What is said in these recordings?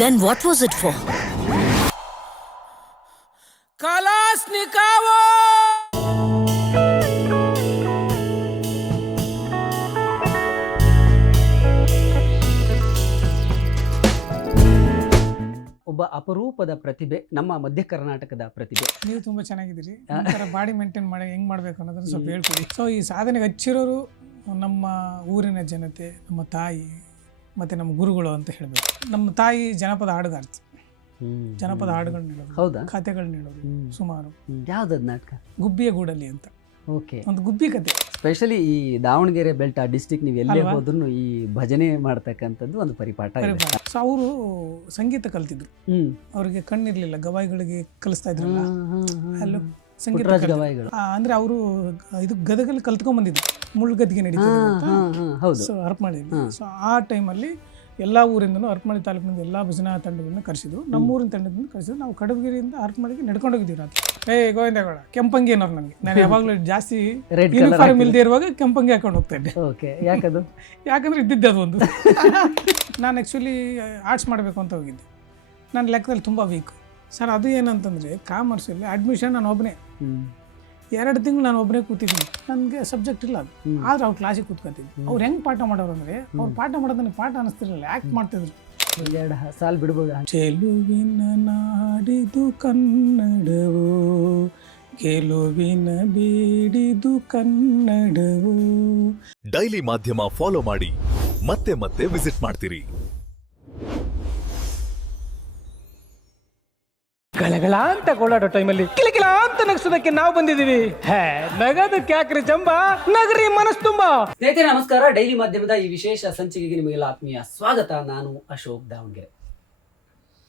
Then what was it for? Kalashnikov! ಒಬ್ಬ ಅಪರೂಪದ ಪ್ರತಿಭೆ, ನಮ್ಮ ಮಧ್ಯ ಕರ್ನಾಟಕದ ಪ್ರತಿಭೆ. ನೀವು ತುಂಬ ಚೆನ್ನಾಗಿದ್ದೀರಿ. ಒಂಥರ ಬಾಡಿ ಮೇಂಟೈನ್ ಮಾಡಿ ಹೆಂಗೆ ಮಾಡಬೇಕು ಅನ್ನೋದನ್ನು ಸ್ವಲ್ಪ ಹೇಳ್ಕೊಡಿ. ಸೊ ಈ ಸಾಧನೆಗೆ ಹಚ್ಚಿರೋರು ನಮ್ಮ ಊರಿನ ಜನತೆ, ನಮ್ಮ ತಾಯಿ ಮತ್ತು ನಮ್ಮ ಗುರುಗಳು ಅಂತ ಹೇಳಬೇಕು. ನಮ್ಮ ತಾಯಿ ಜನಪದ ಹಾಡುಗಾರ್ತಿ, ಜನಪದ ಹಾಡುಗಳನ್ನ ಹೇಳೋದು, ಹೌದಾ? ಕಥೆಗಳನ್ನ ಹೇಳೋದು ಸುಮಾರು. ಯಾವ್ದದ್ ನಾಟಕ? ಗುಬ್ಬಿಯ ಗೂಡಲ್ಲಿ ಅಂತ ಓಕೆ. ಒಂದು ಗುಬ್ಬಿ ಕತೆ. ಸ್ಪೆಷಲಿ ಈ ದಾವಣಗೆರೆ ಬೆಲ್ಟ್ ಡಿಸ್ಟಿಕ್ ನೀವು ಎಲ್ಲೇ ಹೋದ್ರೂ ಈ ಭಜನೆ ಮಾಡ್ತಕ್ಕಂಥದ್ದು ಒಂದು ಪರಿಪಾಠ ಇದೆ. ಸೊ ಅವರು ಸಂಗೀತ ಕಲ್ತಿದ್ರು. ಅವ್ರಿಗೆ ಕಣ್ಣಿರ್ಲಿಲ್ಲ, ಗವಾಯಿಗಳಿಗೆ ಕಲಿಸ್ತಾ ಇದ್ರಲ್ಲ, ಅಲ್ಲೂ ಸಂಗೀತ ಗವಾಯಿಗಳು ಅಂದ್ರೆ ಅವರು ಇದು ಗದಗಲ್ಲಿ ಕಲ್ತ್ಕೊಂಡ್ ಬಂದಿದ್ರು. ಮುಳ್ಳುಗದ್ದಿಗೆ ನಡೀತದೆ ಸೊ ಹರಪನಹಳ್ಳಿ. ಸೊ ಆ ಟೈಮಲ್ಲಿ ಎಲ್ಲ ಊರಿಂದನೂ ಹರಪನಹಳ್ಳಿ ತಾಲೂಕಿನಿಂದ ಎಲ್ಲ ಭಜನಾ ತಂಡಗಳನ್ನ ಕರೆಸಿದ್ರು. ನಮ್ಮೂರಿನ ತಂಡದಿಂದ ಕರೆಸಿದ್ರು. ನಾವು ಕಡಬಗಿರಿಯಿಂದ ಹರಪನಹಳ್ಳಿಗೆ ನಡ್ಕೊಂಡೋಗಿದ್ದೀವಿ ರಾತ್ರಿ. ಗೋವಿಂದಗೌಡ ಕೆಂಪಂಗಿ ಅನ್ನೋರು ನನಗೆ. ನಾನು ಯಾವಾಗಲೂ ಜಾಸ್ತಿ ಯೂನಿಫಾರ್ಮ್ ಇಲ್ಲದೆ ಇರುವಾಗ ಕೆಂಪಂಗಿ ಹಾಕೊಂಡು ಹೋಗ್ತಾ ಇದ್ದೆ. ಯಾಕದು? ಯಾಕಂದ್ರೆ ಇದ್ದಿದ್ದೆ ಅದು ಒಂದು. ನಾನು ಆ್ಯಕ್ಚುಲಿ ಆರ್ಟ್ಸ್ ಮಾಡಬೇಕು ಅಂತ ಹೋಗಿದ್ದೆ. ನನ್ನ ಲೆಕ್ಕದಲ್ಲಿ ತುಂಬ ವೀಕ್ ಸರ್. ಅದು ಏನಂತಂದರೆ ಕಾಮರ್ಸಲ್ಲಿ ಅಡ್ಮಿಷನ್ ನಾನು ಒಬ್ಬನೇ 2 ತಿಂಗಳು ನಾನು ಒಬ್ಬನೇ ಕೂತಿದ್ದೀನಿ. ನನಗೆ ಸಬ್ಜೆಕ್ಟ್ ಇಲ್ಲ ಅದು. ಆದ್ರೆ ಅವ್ರು ಕ್ಲಾಸಿಗೆ ಕೂತ್ಕೊತಿದ್ವಿ. ಅವ್ರು ಹೆಂಗೆ ಪಾಠ ಮಾಡೋರು ಅಂದರೆ, ಅವ್ರು ಪಾಠ ಮಾಡೋದು ನನಗೆ ಪಾಠ ಅನ್ನಿಸ್ತಿರಲಿಲ್ಲ, ಆ್ಯಕ್ಟ್ ಮಾಡ್ತಿದ್ರು. 2 ಸಾಲ್ ಬಿಡ್ಬೋದು. ಚೆಲುವಿನ ನಾಡಿದು ಕನ್ನಡವೋ, ಗೆಲುವಿನ ಬೀಡಿದು ಕನ್ನಡವೋ. ಡೈಲಿ ಮಾಧ್ಯಮ ಫಾಲೋ ಮಾಡಿ, ಮತ್ತೆ ಮತ್ತೆ ವಿಸಿಟ್ ಮಾಡ್ತೀರಿ. ಗಳಗಳ ಅಂತ ಗೋಳಾಡೋ ಟೈಮಲ್ಲಿ ಕಿಲಕಿಲ ಅಂತ ನಗಿಸೋದಕ್ಕೆ ನಾವು ಬಂದಿದ್ದೀವಿ. ನಗದಕ್ಕೆ ಯಾಕ್ರಿ ಜಂಬ, ನಗರಿ ಮನಸ್ಸು ತುಂಬಾ. ಸ್ನೇಹಿತರೆ ನಮಸ್ಕಾರ. ಡೈಲಿ ಮಾಧ್ಯಮದ ಈ ವಿಶೇಷ ಸಂಚಿಕೆಗೆ ನಿಮಗೆಲ್ಲ ಆತ್ಮೀಯ ಸ್ವಾಗತ. ನಾನು ಅಶೋಕ್ ದಾವಣಗೆರೆ.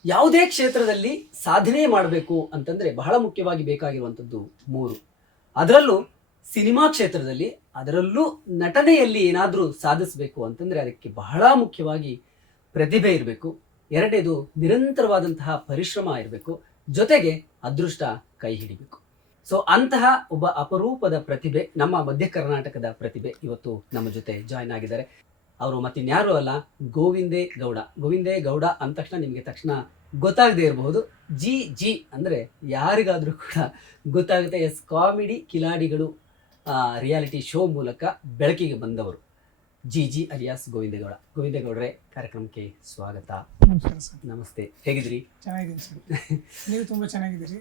ಯಾವುದೇ ಕ್ಷೇತ್ರದಲ್ಲಿ ಸಾಧನೆ ಮಾಡಬೇಕು ಅಂತಂದ್ರೆ ಬಹಳ ಮುಖ್ಯವಾಗಿ ಬೇಕಾಗಿರುವಂಥದ್ದು 3. ಅದರಲ್ಲೂ ಸಿನಿಮಾ ಕ್ಷೇತ್ರದಲ್ಲಿ, ಅದರಲ್ಲೂ ನಟನೆಯಲ್ಲಿ ಏನಾದರೂ ಸಾಧಿಸಬೇಕು ಅಂತಂದ್ರೆ ಅದಕ್ಕೆ ಬಹಳ ಮುಖ್ಯವಾಗಿ ಪ್ರತಿಭೆ ಇರಬೇಕು. 2ನೇದು ನಿರಂತರವಾದಂತಹ ಪರಿಶ್ರಮ ಇರಬೇಕು. ಜೊತೆಗೆ ಅದೃಷ್ಟ ಕೈ ಹಿಡಿಬೇಕು. ಸೊ ಅಂತಹ ಒಬ್ಬ ಅಪರೂಪದ ಪ್ರತಿಭೆ, ನಮ್ಮ ಮಧ್ಯ ಕರ್ನಾಟಕದ ಪ್ರತಿಭೆ ಇವತ್ತು ನಮ್ಮ ಜೊತೆ ಜಾಯ್ನ್ ಆಗಿದ್ದಾರೆ. ಅವರು ಮತ್ತಿನ್ಯಾರು ಅಲ್ಲ, ಗೋವಿಂದೇ ಗೌಡ. ಗೋವಿಂದೇ ಗೌಡ ಅಂದ ತಕ್ಷಣ ನಿಮಗೆ ಗೊತ್ತಾಗದೇ ಇರಬಹುದು. ಜಿ ಅಂದರೆ ಯಾರಿಗಾದರೂ ಕೂಡ ಗೊತ್ತಾಗುತ್ತೆ. ಕಾಮಿಡಿ ಕಿಲಾಡಿಗಳು ರಿಯಾಲಿಟಿ ಶೋ ಮೂಲಕ ಬೆಳಕಿಗೆ ಬಂದವರು ಜಿ ಅಲಿಯಾಸ್ ಗೋವಿಂದೇಗೌಡ. ಗೋವಿಂದೇಗೌಡ್ರೆ, ಕಾರ್ಯಕ್ರಮಕ್ಕೆ ಸ್ವಾಗತ. ನಮಸ್ತೆ, ಹೇಗಿದ್ದೀರಿ? ಚೆನ್ನಾಗಿದ್ದೀನಿ ಸರ್. ನೀವು ತುಂಬ ಚೆನ್ನಾಗಿದ್ದೀರಿ.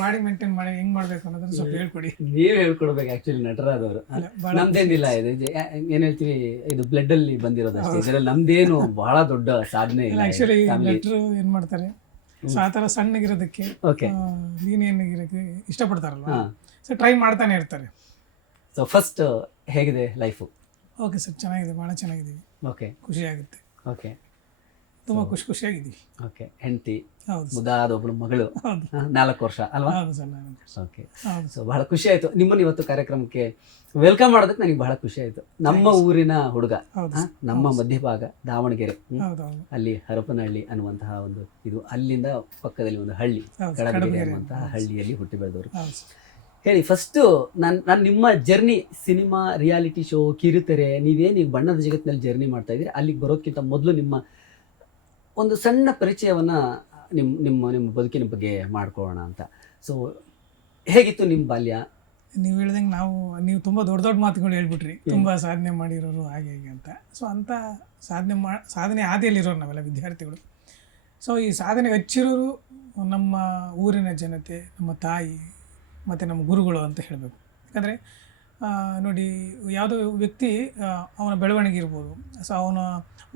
ಬಾಡಿ ಮೇಂಟೈನ್ ಮಾಡಿ ಹೆಂಗ್ ಮಾಡ್ಬೇಕು ಅನ್ನೋದನ್ನ ಸ್ವಲ್ಪ ಹೇಳ್ಕೊಡಿ. ನೀವು ಹೇಳ್ಕೊಡ್ಬೇಕು. ಆಕ್ಚುಲಿ ನಟರಾದವರು ನಮ್ದೇನಿಲ್ಲ, ಇದು ಏನ್ ಹೇಳ್ತೀವಿ, ಇದು ಬ್ಲಡ್ ಅಲ್ಲಿ ಬಂದಿರೋದು ಅಷ್ಟೇ. ಇದರಲ್ಲಿ ನಮ್ದೇನು ಬಹಳ ದೊಡ್ಡ ಸಾಧನೆ ಇಲ್ಲ. ಆಕ್ಚುಲಿ ನಟರು ಏನ್ ಮಾಡ್ತಾರೆ, ಸೊ ಆ ಥರ ಸಣ್ಣಗಿರೋದಕ್ಕೆ, ಲೀನಿಯನ್ಗಿರೋಕ್ಕೆ ಇಷ್ಟಪಡ್ತಾರಲ್ವಾ, ಸೊ ಟ್ರೈ ಮಾಡ್ತಾನೆ ಇರ್ತಾರೆ. ಸೊ ಫಸ್ಟ್ ಹೇಗಿದೆ ಲೈಫು? ಓಕೆ ಸರ್, ಚೆನ್ನಾಗಿದೆ, ಭಾಳ ಚೆನ್ನಾಗಿದ್ದೀವಿ. ಓಕೆ, ಖುಷಿ ಆಗುತ್ತೆ. ಓಕೆ, ತುಂಬ ಖುಷಿಯಾಗಿದ್ದೀವಿ. ಓಕೆ, ಹೆಂಡತಿ, ಹೌದು, ಮುದಾದ ಒಬ್ಬಳು ಮಗಳು, 4 ವರ್ಷ ಅಲ್ವಾ? ಹೌದು ಸರ್, 4 ವರ್ಷ. ಓಕೆ, ಸೊ ಬಹಳ ಖುಷಿ ಆಯಿತು ನಿಮ್ಮನ್ನು ಇವತ್ತು ಕಾರ್ಯಕ್ರಮಕ್ಕೆ ವೆಲ್ಕಮ್ ಮಾಡೋದಕ್ಕೆ. ನನಗೆ ಬಹಳ ಖುಷಿ ಆಯಿತು. ನಮ್ಮ ಊರಿನ ಹುಡುಗ, ನಮ್ಮ ಮಧ್ಯಭಾಗ ದಾವಣಗೆರೆ, ಅಲ್ಲಿ ಹರಪನಹಳ್ಳಿ ಅನ್ನುವಂತಹ ಒಂದು ಇದು, ಅಲ್ಲಿಂದ ಪಕ್ಕದಲ್ಲಿ ಒಂದು ಹಳ್ಳಿ ಕಡಬಗೆರೆ ಅನ್ನುವಂತಹ ಹಳ್ಳಿಯಲ್ಲಿ ಹುಟ್ಟಿ ಬೆಳೆದವರು. ಹೇಳಿ, ಫಸ್ಟು ನಾನು ನಿಮ್ಮ ಜರ್ನಿ, ಸಿನಿಮಾ, ರಿಯಾಲಿಟಿ ಶೋ, ಕಿರುತೆರೆ, ನೀವೇನು ಬಣ್ಣದ ಜಗತ್ತಿನಲ್ಲಿ ಜರ್ನಿ ಮಾಡ್ತಾ ಇದ್ದೀರಿ, ಅಲ್ಲಿಗೆ ಬರೋದಕ್ಕಿಂತ ಮೊದಲು ನಿಮ್ಮ ಒಂದು ಸಣ್ಣ ಪರಿಚಯವನ್ನು ನಿಮ್ಮ ಬದುಕಿನ ಬಗ್ಗೆ ಮಾಡ್ಕೊಳ್ಳೋಣ ಅಂತ. ಸೊ ಹೇಗಿತ್ತು ನಿಮ್ಮ ಬಾಲ್ಯ? ನೀವು ಹೇಳ್ದಂಗೆ ನೀವು ತುಂಬ ದೊಡ್ಡ ಮಾತುಗಳು ಹೇಳ್ಬಿಟ್ರಿ, ತುಂಬ ಸಾಧನೆ ಮಾಡಿರೋರು ಹಾಗೆ ಹೀಗೆ ಅಂತ. ಸೊ ಅಂಥ ಸಾಧನೆ ಹಾದಿಯಲ್ಲಿರೋರು ನಾವೆಲ್ಲ ವಿದ್ಯಾರ್ಥಿಗಳು. ಸೊ ಈ ಸಾಧನೆಗೆ ಹಚ್ಚಿರೋರು ನಮ್ಮ ಊರಿನ ಜನತೆ, ನಮ್ಮ ತಾಯಿ ಮತ್ತು ನಮ್ಮ ಗುರುಗಳು ಅಂತ ಹೇಳಬೇಕು. ಯಾಕಂದರೆ ನೋಡಿ, ಯಾವುದೋ ವ್ಯಕ್ತಿ ಅವನ ಬೆಳವಣಿಗೆ ಇರ್ಬೋದು, ಸೊ ಅವನ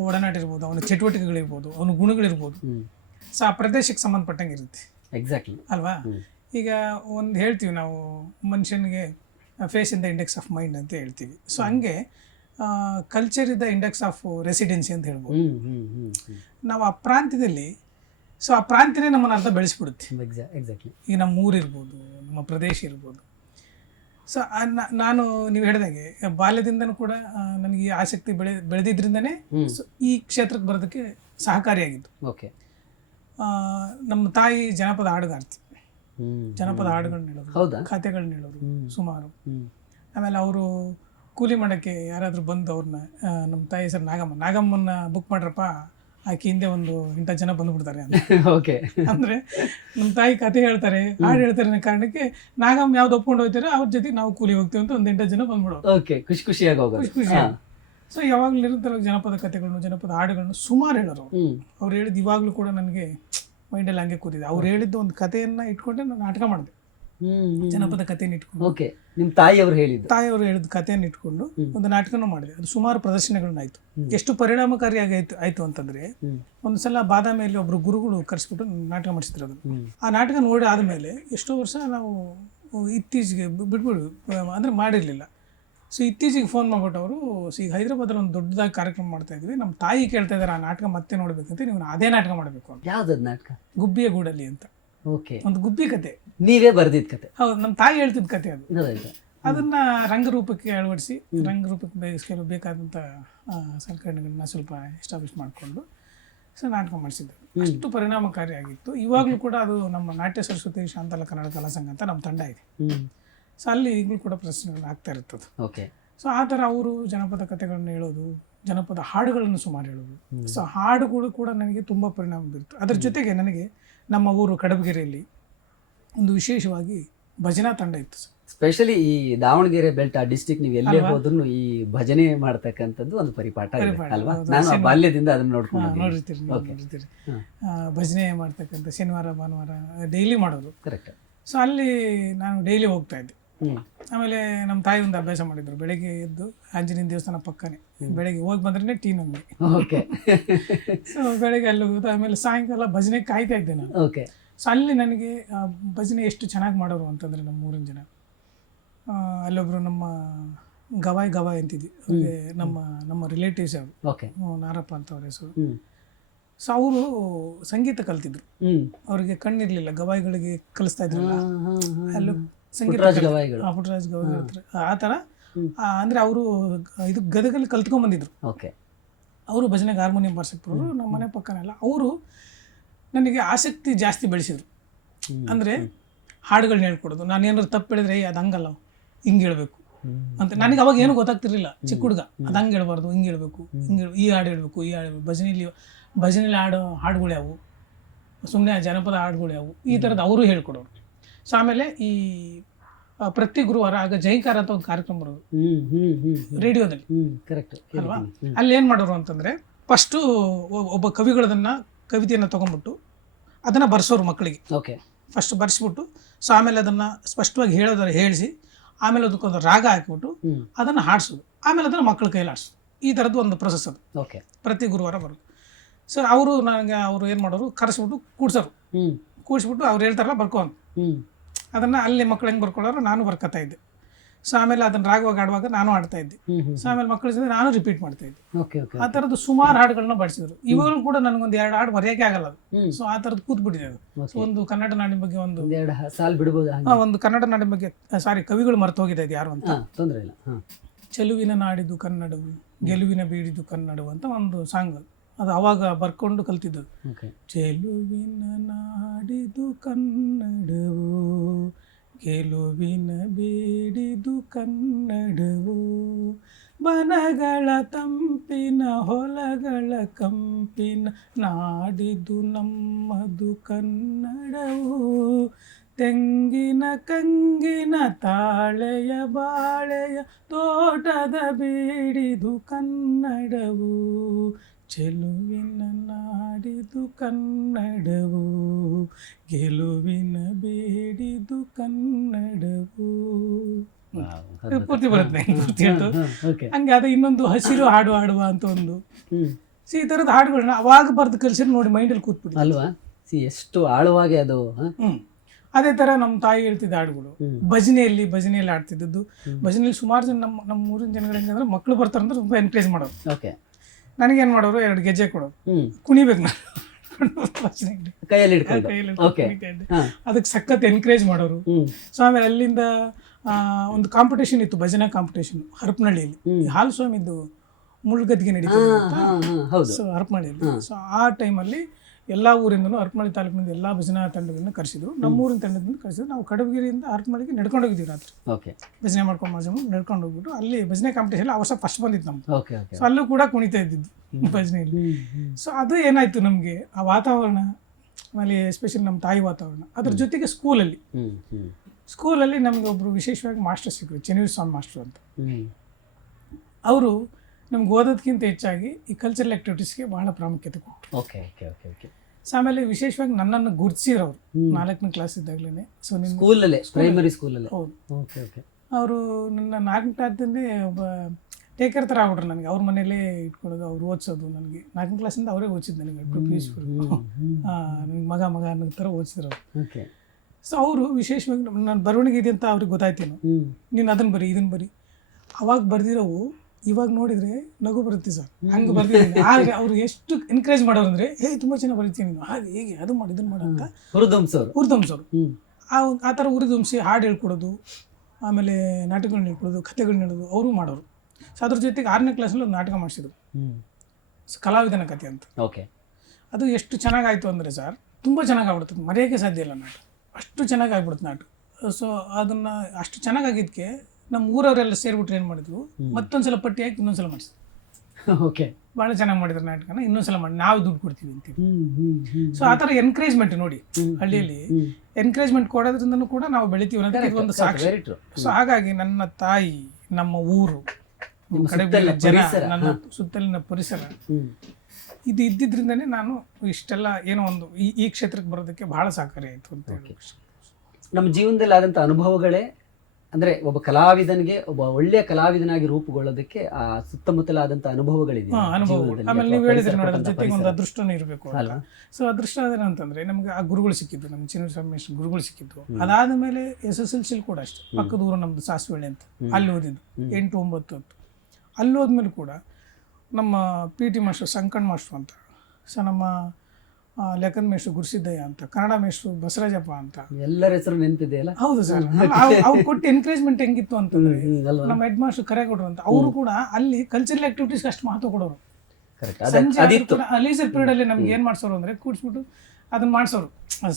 ಒಡನಾಟ ಇರ್ಬೋದು, ಅವನ ಚಟುವಟಿಕೆಗಳಿರ್ಬೋದು, ಅವನ ಗುಣಗಳಿರ್ಬೋದು, ಸೊ ಆ ಪ್ರದೇಶಕ್ಕೆ ಸಂಬಂಧಪಟ್ಟಂಗೆ ಇರುತ್ತೆ. ಎಕ್ಸಾಕ್ಟ್ಲಿ ಅಲ್ವಾ? ಈಗ ಒಂದು ಹೇಳ್ತೀವಿ ನಾವು, ಮನುಷ್ಯನಿಗೆ face in the index of mind ಅಂತ ಹೇಳ್ತೀವಿ. ಸೊ ಹಂಗೆ ಕಲ್ಚರ್ ಇದ್ದ ಇಂಡೆಕ್ಸ್ ಆಫ್ ರೆಸಿಡೆನ್ಸಿ ಅಂತ ಹೇಳ್ಬೋದು. ನಾವು ಆ ಪ್ರಾಂತ್ಯದಲ್ಲಿ, ಸೊ ಆ ಪ್ರಾಂತ್ಯನೇ ನಮ್ಮನ್ನು ಅರ್ಧ ಬೆಳೆಸ್ಬಿಡುತ್ತೆ. ಎಕ್ಸಾಕ್ಟ್ಲಿ. ಈಗ ನಮ್ಮ ಊರಿರ್ಬೋದು, ನಮ್ಮ ಪ್ರದೇಶ ಇರ್ಬೋದು. ಸೊ ನಾನು ನೀವು ಹೇಳಿದಾಗೆ ಬಾಲ್ಯದಿಂದನೂ ಕೂಡ ನನಗೆ ಈ ಆಸಕ್ತಿ ಬೆಳೆದಿದ್ರಿಂದನೇ ಈ ಕ್ಷೇತ್ರಕ್ಕೆ ಬರೋದಕ್ಕೆ ಸಹಕಾರಿಯಾಗಿತ್ತು. ಓಕೆ. ನಮ್ಮ ತಾಯಿ ಜನಪದ ಹಾಡುಗಾರ್ತಿ, ಜನಪದ ಹಾಡುಗಳನ್ನ ಹೇಳೋದು, ಕಥೆಗಳನ್ನ ಹೇಳೋದು ಸುಮಾರು. ಆಮೇಲೆ ಅವರು ಕೂಲಿ ಮಾಡೋಕ್ಕೆ ಯಾರಾದರೂ ಬಂದು ಅವ್ರನ್ನ, ನಮ್ಮ ತಾಯಿ ಹೆಸರು ನಾಗಮ್ಮನ ಬುಕ್ ಮಾಡ್ರಪ್ಪ, ಆಕೆ ಹಿಂದೆ ಒಂದು 8 ಜನ ಬಂದ್ಬಿಡ್ತಾರೆ ಅಂತ. ಓಕೆ. ಅಂದ್ರೆ ನಮ್ಮ ತಾಯಿ ಕತೆ ಹೇಳ್ತಾರೆ, ಹಾಡು ಹೇಳ್ತಾರೆ ಅನ್ನೋ ಕಾರಣಕ್ಕೆ ನಾಗಮ್ಮ ಯಾವ್ದು ಒಪ್ಕೊಂಡು ಹೋಗ್ತಾರೆ ಅವ್ರ ಜೊತೆ ನಾವು ಕೂಲಿ ಹೋಗ್ತೀವಿ ಅಂತ ಒಂದು 8 ಜನ ಬಂದ್ಬಿಡೋರು. ಓಕೆ, ಖುಷಿಯಾಗಿ ಹೋಗೋದು. ಖುಷಿ. ಸೊ ಯಾವಾಗಲೂ ನಿರಂತರವಾಗಿ ಜನಪದ ಕಥೆಗಳನ್ನು, ಜನಪದ ಹಾಡುಗಳನ್ನು ಸುಮಾರು ಹೇಳೋರು. ಅವ್ರು ಹೇಳಿದ್ದು ಇವಾಗಲೂ ಕೂಡ ನನಗೆ ಮೈಂಡಲ್ಲಿ ಹಂಗೆ ಕೂತಿದೆ. ಅವ್ರು ಹೇಳಿದ್ದು ಒಂದು ಕಥೆಯನ್ನ ಇಟ್ಕೊಂಡೆ ನಾನು ನಾಟಕ ಮಾಡಿದೆ, ಜನಪದ ಕಥೆಯನ್ನು ಇಟ್ಕೊಂಡು. ಓಕೆ, ನಿಮ್ಮ ತಾಯಿಯವರು ತಾಯಿಯವರು ಹೇಳಿದ ಕಥೆಯನ್ನು ಇಟ್ಕೊಂಡು ಒಂದು ನಾಟಕನೂ ಮಾಡಿದೆ. ಅದು ಸುಮಾರು ಪ್ರದರ್ಶನಗಳನ್ನಾಯ್ತು. ಎಷ್ಟು ಪರಿಣಾಮಕಾರಿಯಾಗಿ ಆಯ್ತು ಅಂತಂದ್ರೆ, ಒಂದ್ಸಲ ಬಾದಾಮಿಯಲ್ಲಿ ಒಬ್ರು ಗುರುಗಳು ಕರೆಸ್ಬಿಟ್ಟು ನಾಟಕ ಮಾಡಿಸಿದ್ರು. ಅದನ್ನು ಆ ನಾಟಕ ನೋಡಿ ಆದ್ಮೇಲೆ ಎಷ್ಟೋ ವರ್ಷ ನಾವು ಇತ್ತೀಚೆಗೆ ಬಿಟ್ಬಿಡ್ವಿ, ಅಂದ್ರೆ ಮಾಡಿರ್ಲಿಲ್ಲ. ಸೊ ಇತ್ತೀಚೆಗೆ ಫೋನ್ ಮಾಡ್ಬಿಟ್ಟು ಅವರು, ಈಗ ಹೈದರಾಬಾದಲ್ಲಿ ಒಂದು ದೊಡ್ಡದಾಗಿ ಕಾರ್ಯಕ್ರಮ ಮಾಡ್ತಾ ಇದ್ವಿ, ನಮ್ಮ ತಾಯಿ ಕೇಳ್ತಾ ಇದ್ದಾರೆ ಆ ನಾಟಕ ಮತ್ತೆ ನೋಡ್ಬೇಕಂತ, ನೀವು ಅದೇ ನಾಟಕ ಮಾಡಬೇಕು ಅಂತ. ಯಾವ್ದು ನಾಟಕ? ಗುಬ್ಬಿಯ ಗೂಡಲ್ಲಿ ಅಂತ. ಓಕೆ, ಒಂದು ಗುಬ್ಬಿ ಕತೆ. ನೀವೇ ಬರ್ದಿದ್ ಕತೆ? ಹೌದು, ನಮ್ಮ ತಾಯಿ ಹೇಳ್ತಿದ್ದ ಕತೆ ಅದು. ಅದನ್ನ ರಂಗರೂಪಕ್ಕೆ ಅಳವಡಿಸಿ, ರಂಗರೂಪಕ್ಕೆ ಬೇಕಾದಂಥ ಸಲಕರಣೆಗಳನ್ನ ಸ್ವಲ್ಪ ಎಸ್ಟಾಬ್ಲಿಷ್ ಮಾಡಿಕೊಂಡು ಸೊ ನಾಟಕ ಮಾಡಿಸಿದ್ದು. ಅಷ್ಟು ಪರಿಣಾಮಕಾರಿಯಾಗಿತ್ತು. ಇವಾಗಲೂ ಕೂಡ ಅದು ನಮ್ಮ ನಾಟ್ಯ ಸರಸ್ವತಿ ಶಾಂತಲಾ ಕನ್ನಡ ಕಲಾ ಸಂಘ ಅಂತ ನಮ್ಮ ತಂಡ ಇದೆ. ಸೊ ಅಲ್ಲಿ ಈಗಲೂ ಕೂಡ ಪ್ರದರ್ಶನಗಳು ಆಗ್ತಾ ಇರ್ತದೆ. ಓಕೆ. ಸೊ ಆ ಥರ ಅವರು ಜನಪದ ಕಥೆಗಳನ್ನ ಹೇಳೋದು, ಜನಪದ ಹಾಡುಗಳನ್ನು ಸುಮಾರು ಹೇಳೋದು. ಸೊ ಹಾಡುಗಳು ಕೂಡ ನನಗೆ ತುಂಬ ಪರಿಣಾಮ ಬೀರುತ್ತೆ. ಅದ್ರ ಜೊತೆಗೆ ನನಗೆ ನಮ್ಮ ಊರು ಕಡಬಗೆರೆಯಲ್ಲಿ ಒಂದು ವಿಶೇಷವಾಗಿ ಭಜನಾ ತಂಡ ಇತ್ತು. ಸ್ಪೆಷಲಿ ಈ ದಾವಣಗೆರೆ ಬೆಲ್ಟ್ ಡಿಸ್ಟಿಕ್ ನೀವು ಎಲ್ಲೇ ಹೋದ್ರು ಈ ಭಜನೆ ಮಾಡ್ತಕ್ಕಂಥದ್ದು ಒಂದು ಪರಿಪಾಠ ಅಲ್ವಾ? ನಾನು ಬಾಲ್ಯದಿಂದ ಅದನ್ನ ನೋಡಿರ್ತೀರಿ. ಭಜನೆ ಮಾಡ್ತಕ್ಕಂಥ ಶನಿವಾರ ಭಾನುವಾರ ಡೈಲಿ ಮಾಡೋದು. ಕರೆಕ್ಟ್. ಸೊ ಅಲ್ಲಿ ನಾನು ಡೈಲಿ ಹೋಗ್ತಾ ಇದ್ದೆ. ಆಮೇಲೆ ನಮ್ಮ ತಾಯಿ ಒಂದು ಅಭ್ಯಾಸ ಮಾಡಿದ್ರು, ಬೆಳಗ್ಗೆ ಎದ್ದು ಆಂಜನೇಯ ದೇವಸ್ಥಾನ ಪಕ್ಕನೇ ಬೆಳಗ್ಗೆ ಹೋಗಿ ಬಂದ್ರೆ ಟೀ ನಮ್ಗೆ. ಓಕೆ. ಸೊ ಬೆಳಗ್ಗೆ ಅಲ್ಲಿ ಹೋಗೋದು. ಆಮೇಲೆ ಸಾಯಂಕಾಲ ಭಜನೆ ಕಾಯ್ತಾ ಇದ್ದೆ ನಾನು. ಓಕೆ. ಸೊ ಅಲ್ಲಿ ನನಗೆ ಭಜನೆ ಎಷ್ಟು ಚೆನ್ನಾಗಿ ಮಾಡೋರು ಅಂತಂದರೆ, ನಮ್ಮ ಊರಿನ ಜನ, ಅಲ್ಲೊಬ್ರು ನಮ್ಮ ಗವಾಯ್ ಅಂತಿದ್ವಿ, ಅವ್ರಿಗೆ ನಮ್ಮ ರಿಲೇಟಿವ್ಸ್ ಅವರು. ಓಕೆ. ನಾರಪ್ಪ ಅಂತ ಅವ್ರ ಹೆಸರು. ಸೊ ಅವರು ಸಂಗೀತ ಕಲ್ತಿದ್ರು. ಅವ್ರಿಗೆ ಕಣ್ಣಿರ್ಲಿಲ್ಲ, ಗವಾಯಿಗಳಿಗೆ ಕಲಿಸ್ತಾ ಇದ್ರಲ್ಲ, ಅಲ್ಲೂ ಸಂಗೀತ ಪುಟ್ಟರಾಜ್ ಗವಾಯಿ ಆ ಥರ. ಅಂದರೆ ಅವರು ಇದು ಗದಗಲ್ಲಿ ಕಲ್ತ್ಕೊಂಡ್ಬಂದಿದ್ರು. ಓಕೆ. ಅವರು ಭಜನೆಗೆ ಹಾರ್ಮೋನಿಯಂ ಬಾರ್ಸಕ್ರು, ನಮ್ಮ ಮನೆ ಪಕ್ಕನೆಲ್ಲ. ಅವರು ನನಗೆ ಆಸಕ್ತಿ ಜಾಸ್ತಿ ಬೆಳೆಸಿದ್ರು. ಅಂದರೆ ಹಾಡುಗಳನ್ನ ಹೇಳ್ಕೊಡೋದು. ನಾನು ಏನಾದ್ರು ತಪ್ಪು ಹೇಳಿದ್ರೆ ಅದು ಹಂಗಲ್ಲ, ಹಿಂಗೆ ಹೇಳ್ಬೇಕು ಅಂತ. ನನಗೆ ಅವಾಗ ಏನು ಗೊತ್ತಾಗ್ತಿರ್ಲಿಲ್ಲ, ಚಿಕ್ಕ ಹುಡುಗ. ಅದು ಹಂಗೆ ಹೇಳ್ಬಾರ್ದು, ಹಿಂಗೆ ಹೇಳ್ಬೇಕು, ಈ ಹಾಡು ಹೇಳ್ಬೇಕು, ಈ ಹಾಡು ಹೇಳ್ಬೇಕು. ಭಜನೆಯಲ್ಲಿ ಹಾಡೋ ಹಾಡುಗಳು ಯಾವುವು, ಸುಮ್ಮನೆ ಜನಪದ ಹಾಡುಗಳು ಯಾವುವು, ಈ ಥರದ್ದು ಅವರು ಹೇಳ್ಕೊಡೋರು. ಸೊ ಆಮೇಲೆ ಈ ಪ್ರತಿ ಗುರುವಾರ ಆಗ ಜೈಕಾರ ಅಂತ ಒಂದು ಕಾರ್ಯಕ್ರಮ ಬರೋದು ರೇಡಿಯೋದಲ್ಲಿ. ಕರೆಕ್ಟ್ ಅಲ್ವಾ? ಅಲ್ಲಿ ಏನು ಮಾಡೋರು ಅಂತಂದರೆ, ಫಸ್ಟು ಒಬ್ಬ ಕವಿಗಳದನ್ನು ಕವಿತೆಯನ್ನು ತೊಗೊಂಡ್ಬಿಟ್ಟು ಅದನ್ನು ಬರ್ಸೋರು ಮಕ್ಕಳಿಗೆ. ಓಕೆ. ಫಸ್ಟ್ ಬರ್ಸ್ಬಿಟ್ಟು, ಸೊ ಆಮೇಲೆ ಅದನ್ನು ಸ್ಪಷ್ಟವಾಗಿ ಹೇಳೋದಾರೆ ಹೇಳಿಸಿ, ಆಮೇಲೆ ಅದಕ್ಕೊಂದು ರಾಗ ಹಾಕಿಬಿಟ್ಟು ಅದನ್ನು ಹಾಡಿಸೋದು, ಆಮೇಲೆ ಅದನ್ನು ಮಕ್ಕಳ ಕೈಯಲ್ಲಿ ಆಡಿಸೋದು. ಈ ಥರದ್ದು ಒಂದು ಪ್ರೊಸೆಸ್ ಅದು. ಓಕೆ. ಪ್ರತಿ ಗುರುವಾರ ಬರೋದು. ಸರ್ ಅವರು ಏನು ಮಾಡೋರು, ಕರೆಸ್ಬಿಟ್ಟು ಕೂಡ್ಸೋರು. ಕೂಡಿಸ್ಬಿಟ್ಟು ಅವ್ರು ಹೇಳ್ತಾರಲ್ಲ ಬರ್ಕೊ ಅಂತ, ಅದನ್ನು ಅಲ್ಲಿ ಮಕ್ಳು ಹೆಂಗೆ ಬರ್ಕೊಳ್ಳೋರು ನಾನು ಬರ್ಕೊತಾ ಇದ್ದೆ. ಸೊ ಆಮೇಲೆ ಅದನ್ನು ರಾಗವಾಗಿ ಆಡುವಾಗ ನಾನು ಆಡ್ತಾ ಇದ್ದೆ. ಸೊ ಆಮೇಲೆ ಮಕ್ಕಳ ಜೊತೆ ನಾನು ರಿಪೀಟ್ ಮಾಡ್ತಾ ಇದ್ದೆ. ಆ ಥರದ್ದು ಸುಮಾರು ಹಾಡುಗಳನ್ನ ಬಡಿಸಿದ್ರು. ಇವಾಗಲೂ ಕೂಡ ನನಗೊಂದು 2 ಹಾಡು ಬರೆಯೋಕೆ ಆಗಲ್ಲ ಅದು. ಸೊ ಆ ಥರದ್ದು ಕೂತ್ಬಿಟ್ಟಿದೆ ಅದು. ಒಂದು ಕನ್ನಡ ನಾಡಿನ ಬಗ್ಗೆ ಒಂದು ಸಾಲು ಬಿಡ್ಬೋದು. ಒಂದು ಕನ್ನಡ ನಾಡಿನ ಬಗ್ಗೆ, ಕವಿಗಳು ಮರೆತು ಹೋಗಿದೆ ಇದು ಯಾರು ಅಂತ. ತೊಂದರೆ ಇಲ್ಲ. ಚೆಲುವಿನ ನಾಡಿದು ಕನ್ನಡವು, ಗೆಲುವಿನ ಬೀಡಿದು ಕನ್ನಡವು ಅಂತ ಒಂದು ಸಾಂಗ್. ಅದು ಅವಾಗ ಬರ್ಕೊಂಡು ಕಲ್ತಿದ್ದು. ಚೆಲುವಿನ ನಾಡಿದು ಕನ್ನಡವು, ಗೆಲುವಿನ ಬೇಡಿದು ಕನ್ನಡವು, ಬನಗಳ ತಂಪಿನ ಹೊಲಗಳ ಕಂಪಿನ ನಾಡಿದು ನಮ್ಮದು ಕನ್ನಡವು, ತೆಂಗಿನ ಕಂಗಿನ ತಾಳೆಯ ಬಾಳೆಯ ತೋಟದ ಬೇಡಿದು ಕನ್ನಡವು, ಚೆಲುವಿನ ನಾಡಿದು ಕನ್ನಡವು, ಗೆಲುವಿನ ಬೇಡಿದು ಕನ್ನಡವು. ಪೂರ್ತಿ ಬರುತ್ತೆ ಹಂಗೆ. ಅದು ಇನ್ನೊಂದು ಹಸಿರು ಹಾಡು ಹಾಡುವ ಅಂತ ಒಂದು. ಈ ಥರದ ಹಾಡುಗಳನ್ನ ಅವಾಗ ಬರೆದು ಕಲಿಸಿ ನೋಡಿ ಮೈಂಡಲ್ಲಿ ಕೂತ್ಬಿಡಿ ಅಲ್ವಾ? ಎಷ್ಟು ಆಳವಾಗಿ ಅದು. ಅದೇ ಥರ ನಮ್ಮ ತಾಯಿ ಹೇಳ್ತಿದ್ದ ಹಾಡುಗಳು ಭಜನೆಯಲ್ಲಿ ಆಡ್ತಿದ್ದದ್ದು. ಭಜನೆಯಲ್ಲಿ ಸುಮಾರು ಜನ ನಮ್ಮ ಊರಿನ ಜನಗಳು ಹೆಂಗಂದ್ರೆ, ಮಕ್ಕಳು ಬರ್ತಾರಂದ್ರೆ ತುಂಬ ಎನ್ಕರೇಜ್ ಮಾಡೋರು. ಓಕೆ. ನನಗೇನು ಮಾಡೋರು, 2 ಗೆಜ್ಜೆ ಕೊಡೋರು, ಕುಣಿಬೇಕು ನಾನು ಕೈಯಲ್ಲಿ ಅದಕ್ಕೆ ಸಖತ್ ಎನ್ಕರೇಜ್ ಮಾಡೋರು. ಸೊ ಆಮೇಲೆ ಅಲ್ಲಿಂದ ಒಂದು ಕಾಂಪಿಟೇಷನ್ ಇತ್ತು, ಭಜನಾ ಕಾಂಪಿಟೇಷನ್ ಹರಪನಹಳ್ಳಿಯಲ್ಲಿ. ಹಾಲಸ್ವಾಮಿದು ಮುಳ್ಗದ್ದಿಗೆ ನಡೀತದೆ ಹರಪನಹಳ್ಳಿಯಲ್ಲಿ. ಸೊ ಆ ಟೈಮಲ್ಲಿ ಎಲ್ಲ ಊರಿಂದಲೂ ಹರಪನಹಳ್ಳಿ ತಾಲೂಕಿನಿಂದ ಎಲ್ಲ ಭಜನಾ ತಂಡಗಳನ್ನು ಕರೆಸಿದ್ರು. ನಮ್ಮೂರಿನ ತಂಡದಿಂದ ಕರೆಸಿದ್ರು. ನಾವು ಕಡಬಗಿರಿಯಿಂದ ಹರಪನಹಳ್ಳಿಗೆ ನಡ್ಕೊಂಡು ಹೋಗಿದ್ದೀವಿ ರಾತ್ರಿ. ಓಕೆ ಭಜನೆ ಮಾಡ್ಕೊಂಡು ನಡ್ಕೊಂಡು ಹೋಗ್ಬಿಟ್ಟು ಅಲ್ಲಿ ಭಜನೆ ಕಾಂಪಿಟೇಷನ್ ಆ ವರ್ಷ ಫಸ್ಟ್ ಬಂದಿತ್ತು ನಮ್ದು. ಓಕೆ ಓಕೆ ಸೊ ಅಲ್ಲೂ ಕೂಡ ಕುಣಿತಾ ಇದ್ದಿದ್ದು ಭಜನೆಯಲ್ಲಿ. ಸೊ ಅದು ಏನಾಯ್ತು ನಮಗೆ ಆ ವಾತಾವರಣ, ಆಮೇಲೆ ಎಸ್ಪೆಷಲಿ ನಮ್ಮ ತಾಯಿ ವಾತಾವರಣ, ಅದ್ರ ಜೊತೆಗೆ ಸ್ಕೂಲಲ್ಲಿ ನಮಗೆ ಒಬ್ಬರು ವಿಶೇಷವಾಗಿ ಮಾಸ್ಟರ್ ಸಿಕ್ಕರು, ಚೆನ್ನವೀರ ಸ್ವಾಮಿ ಮಾಸ್ಟರ್ ಅಂತ. ಅವರು ನಮ್ಗೆ ಓದೋದಕ್ಕಿಂತ ಹೆಚ್ಚಾಗಿ ಈ ಕಲ್ಚರಲ್ ಆ್ಯಕ್ಟಿವಿಟೀಸ್ಗೆ ಭಾಳ ಪ್ರಾಮುಖ್ಯತೆ ಕೊಟ್ಟರು. Okay okay okay okay so ಆಮೇಲೆ ವಿಶೇಷವಾಗಿ ನನ್ನನ್ನು ಗುರುತಿಸಿರೋರು 4ನೇ ಕ್ಲಾಸ್ ಇದ್ದಾಗಲೇ. ಸೊ ನಿಮ್ಮ ಸ್ಕೂಲಲ್ಲೇ, ಪ್ರೈಮರಿ ಸ್ಕೂಲಲ್ಲೇ? ಹೌದು. Okay okay. ಅವರು ನನ್ನ 4ನೇ ಕ್ಲಾಸ್ದಿಂದೇ ಒಬ್ಬ ಟೇಕರ್ ಥರ ಆಗ್ಬಿಟ್ರು ನನಗೆ. ಅವ್ರ ಮನೇಲೇ ಇಟ್ಕೊಳ್ಳೋದು, ಅವ್ರು ಓದಿಸೋದು. ನನಗೆ 4ನೇ ಕ್ಲಾಸಿಂದ ಅವರೇ ಓದಿಸಿದ್ದು ನನಗೆ ಪೀಸ್ಫುಲ್. ನನಗೆ ಮಗ ಅನ್ನೋ ಥರ ಓದಿಸಿದ್ರು ಅವರು. ಓಕೆ. ಸೊ ಅವರು ವಿಶೇಷವಾಗಿ ನಾನು ಬರವಣಿಗೆ ಇದೆ ಅಂತ ಅವ್ರಿಗೆ ಗೊತ್ತಾಯ್ತೇನು, ನೀನು ಅದನ್ನು ಬರಿ ಇದನ್ನು ಬರಿ. ಅವಾಗ ಬರೆದಿರೋವು ಇವಾಗ ನೋಡಿದರೆ ನಗು ಬರುತ್ತೆ ಸರ್, ಹಂಗೆ ಬರ್ದಿದ್ದೀನಿ. ಆದರೆ ಅವರು ಎಷ್ಟು ಎನ್ಕರೇಜ್ ಮಾಡೋರು ಅಂದರೆ, ತುಂಬ ಚೆನ್ನಾಗಿ ಬರೀತೀನಿ ನೀನು, ಹಾಗೆ ಹೇಗೆ ಅದು ಮಾಡಿ ಇದನ್ನು ಮಾಡು ಅಂತ ಹುರಿದುಂಬಿಸೋರು. ಆ ಥರ ಹುರಿದುಂಬಿಸಿ ಹಾಡು ಹೇಳ್ಕೊಡೋದು, ಆಮೇಲೆ ನಾಟಕಗಳನ್ನ ಹೇಳ್ಕೊಡೋದು, ಕಥೆಗಳನ್ನ ಹೇಳೋದು ಅವರು ಮಾಡೋರು. ಸೊ ಅದ್ರ ಜೊತೆಗೆ 6ನೇ ಕ್ಲಾಸಲ್ಲಿ ಒಂದು ನಾಟಕ ಮಾಡಿಸಿದ್ರು, ಕಲಾವಿದನ ಕಥೆ ಅಂತ. ಓಕೆ. ಅದು ಎಷ್ಟು ಚೆನ್ನಾಗಾಯಿತು ಅಂದರೆ ಸರ್, ತುಂಬ ಚೆನ್ನಾಗಿ ಆಗ್ಬಿಡ್ತದೆ, ಮರೆಯೋಕ್ಕೆ ಸಾಧ್ಯ ಇಲ್ಲ ನಾಟಕ, ಅಷ್ಟು ಚೆನ್ನಾಗಿ ಆಗ್ಬಿಡುತ್ತೆ ನಾಟಕ. ಸೊ ಅದನ್ನು ಅಷ್ಟು ಚೆನ್ನಾಗಾಗಿದ್ದಕ್ಕೆ ನಮ್ಮ ಊರವರೆಲ್ಲ ಸೇರಿಬಿಟ್ರೆ ಏನು ಮಾಡಿದ್ರು, ಮತ್ತೊಂದ್ಸಲ ಪಟ್ಟಿ ಹಾಕಿ ಇನ್ನೊಂದ್ಸಲ ಮಾಡಿಸಿದ್ರು. ಓಕೆ. ಭಾಳ ಚೆನ್ನಾಗಿ ಮಾಡಿದ್ರು ನಾಟಕನ, ಇನ್ನೊಂದ್ಸಲ ಮಾಡಿ ನಾವು ದುಡ್ಡು ಕೊಡ್ತೀವಿ ಅಂತೀವಿ. ಸೊ ಆ ಥರ ಎನ್ಕರೇಜ್ಮೆಂಟ್ ನೋಡಿ, ಹಳ್ಳಿಯಲ್ಲಿ ಎನ್ಕರೇಜ್ಮೆಂಟ್ ಕೊಡೋದ್ರಿಂದನೂ ಕೂಡ ನಾವು ಬೆಳಿತೀವಿ ಅನ್ನೋದಕ್ಕೆ ಇದೊಂದು ಸಾಕ್ಷಿ. ಸೊ ಹಾಗಾಗಿ ನನ್ನ ತಾಯಿ, ನಮ್ಮ ಊರು, ಕಡೆಬೆಲ್ಲ ಜನ, ನನ್ನ ಸುತ್ತಲಿನ ಪರಿಸರ ಇದು ಇದ್ದಿದ್ರಿಂದನೇ ನಾನು ಇಷ್ಟೆಲ್ಲ ಏನೋ ಒಂದು ಈ ಕ್ಷೇತ್ರಕ್ಕೆ ಬರೋದಕ್ಕೆ ಬಹಳ ಸಹಕಾರಿ ಆಯಿತು ಅಂತ ಹೇಳಿ. ನಮ್ಮ ಜೀವನದಲ್ಲಿ ಆದಂಥ ಅನುಭವಗಳೇ ಅಂದರೆ ಒಬ್ಬ ಕಲಾವಿದನಿಗೆ, ಒಬ್ಬ ಒಳ್ಳೆಯ ಕಲಾವಿದನಾಗಿ ರೂಪುಗೊಳ್ಳೋದಕ್ಕೆ ಆ ಸುತ್ತಮುತ್ತಲಾದಂಥ ಅನುಭವಗಳಿದೆ. ಆಮೇಲೆ ನೀವು ಹೇಳಿದ್ರೆ ನೋಡಿ, ಅದ್ರ ಜೊತೆಗೆ ಒಂದು ಅದೃಷ್ಟನೂ ಇರಬೇಕು ಅಲ್ಲ. ಸೊ ಅದೃಷ್ಟ ಏನಂತಂದ್ರೆ ನಮಗೆ ಆ ಗುರುಗಳು ಸಿಕ್ಕಿದ್ದು, ನಮ್ಮ ಚೆನ್ನವೀರ ಸ್ವಾಮಿ ಗುರುಗಳು ಸಿಕ್ಕಿದ್ದು. ಅದಾದ ಮೇಲೆ SSLC ಕೂಡ ಅಷ್ಟೇ, ಪಕ್ಕದ ಊರು ನಮ್ಮದು ಸಾಸ್ವಳ್ಳಿ ಅಂತ, ಅಲ್ಲಿ ಓದಿದ್ದು 8, 9, 10. ಅಲ್ಲಿ ಹೋದ್ಮೇಲೆ ಕೂಡ ನಮ್ಮ PT ಮಾಸ್ಟರ್ ಸಂಕಣ್ಣ ಮಾಸ್ಟ್ರು ಅಂತ, ಸೊ ನಮ್ಮ ಲೆಕ್ಕನ ಮೇಷ್ಟ್ರು ಗುರುಸಿದ್ದಯ್ಯ ಅಂತ, ಕನ್ನಡ ಮೇಷ್ಟ್ರು ಬಸವರಾಜಪ್ಪ ಅಂತ, ಎಲ್ಲರ ಹೆಸರು ನೆನಪಿದೆಯಲ್ಲ. ಹೌದು ಸರ್. ಅವ್ರು ಕೊಟ್ಟು ಎನ್ಕರೇಜ್ಮೆಂಟ್ ಹೆಂಗಿತ್ತು ಅಂತಂದ್ರೆ, ನಮ್ಮ ಹೆಡ್ ಮಾಸ್ಟರ್ ಕರೆಕೊಟ್ರು ಅಂತ, ಅವರು ಕೂಡ ಅಲ್ಲಿ ಕಲ್ಚರಲ್ ಆಕ್ಟಿವಿಟೀಸ್ಗೆ ಅಷ್ಟು ಮಹತ್ವ ಕೊಡೋರು. ಲೀಸರ್ ಪೀರಿಯಡ್ ಅಲ್ಲಿ ನಮ್ಗೆ ಏನ್ ಮಾಡ್ಸೋರು ಅಂದ್ರೆ, ಕೂಡ್ಸ್ಬಿಟ್ಟು ಅದನ್ನ ಮಾಡ್ಸೋರು,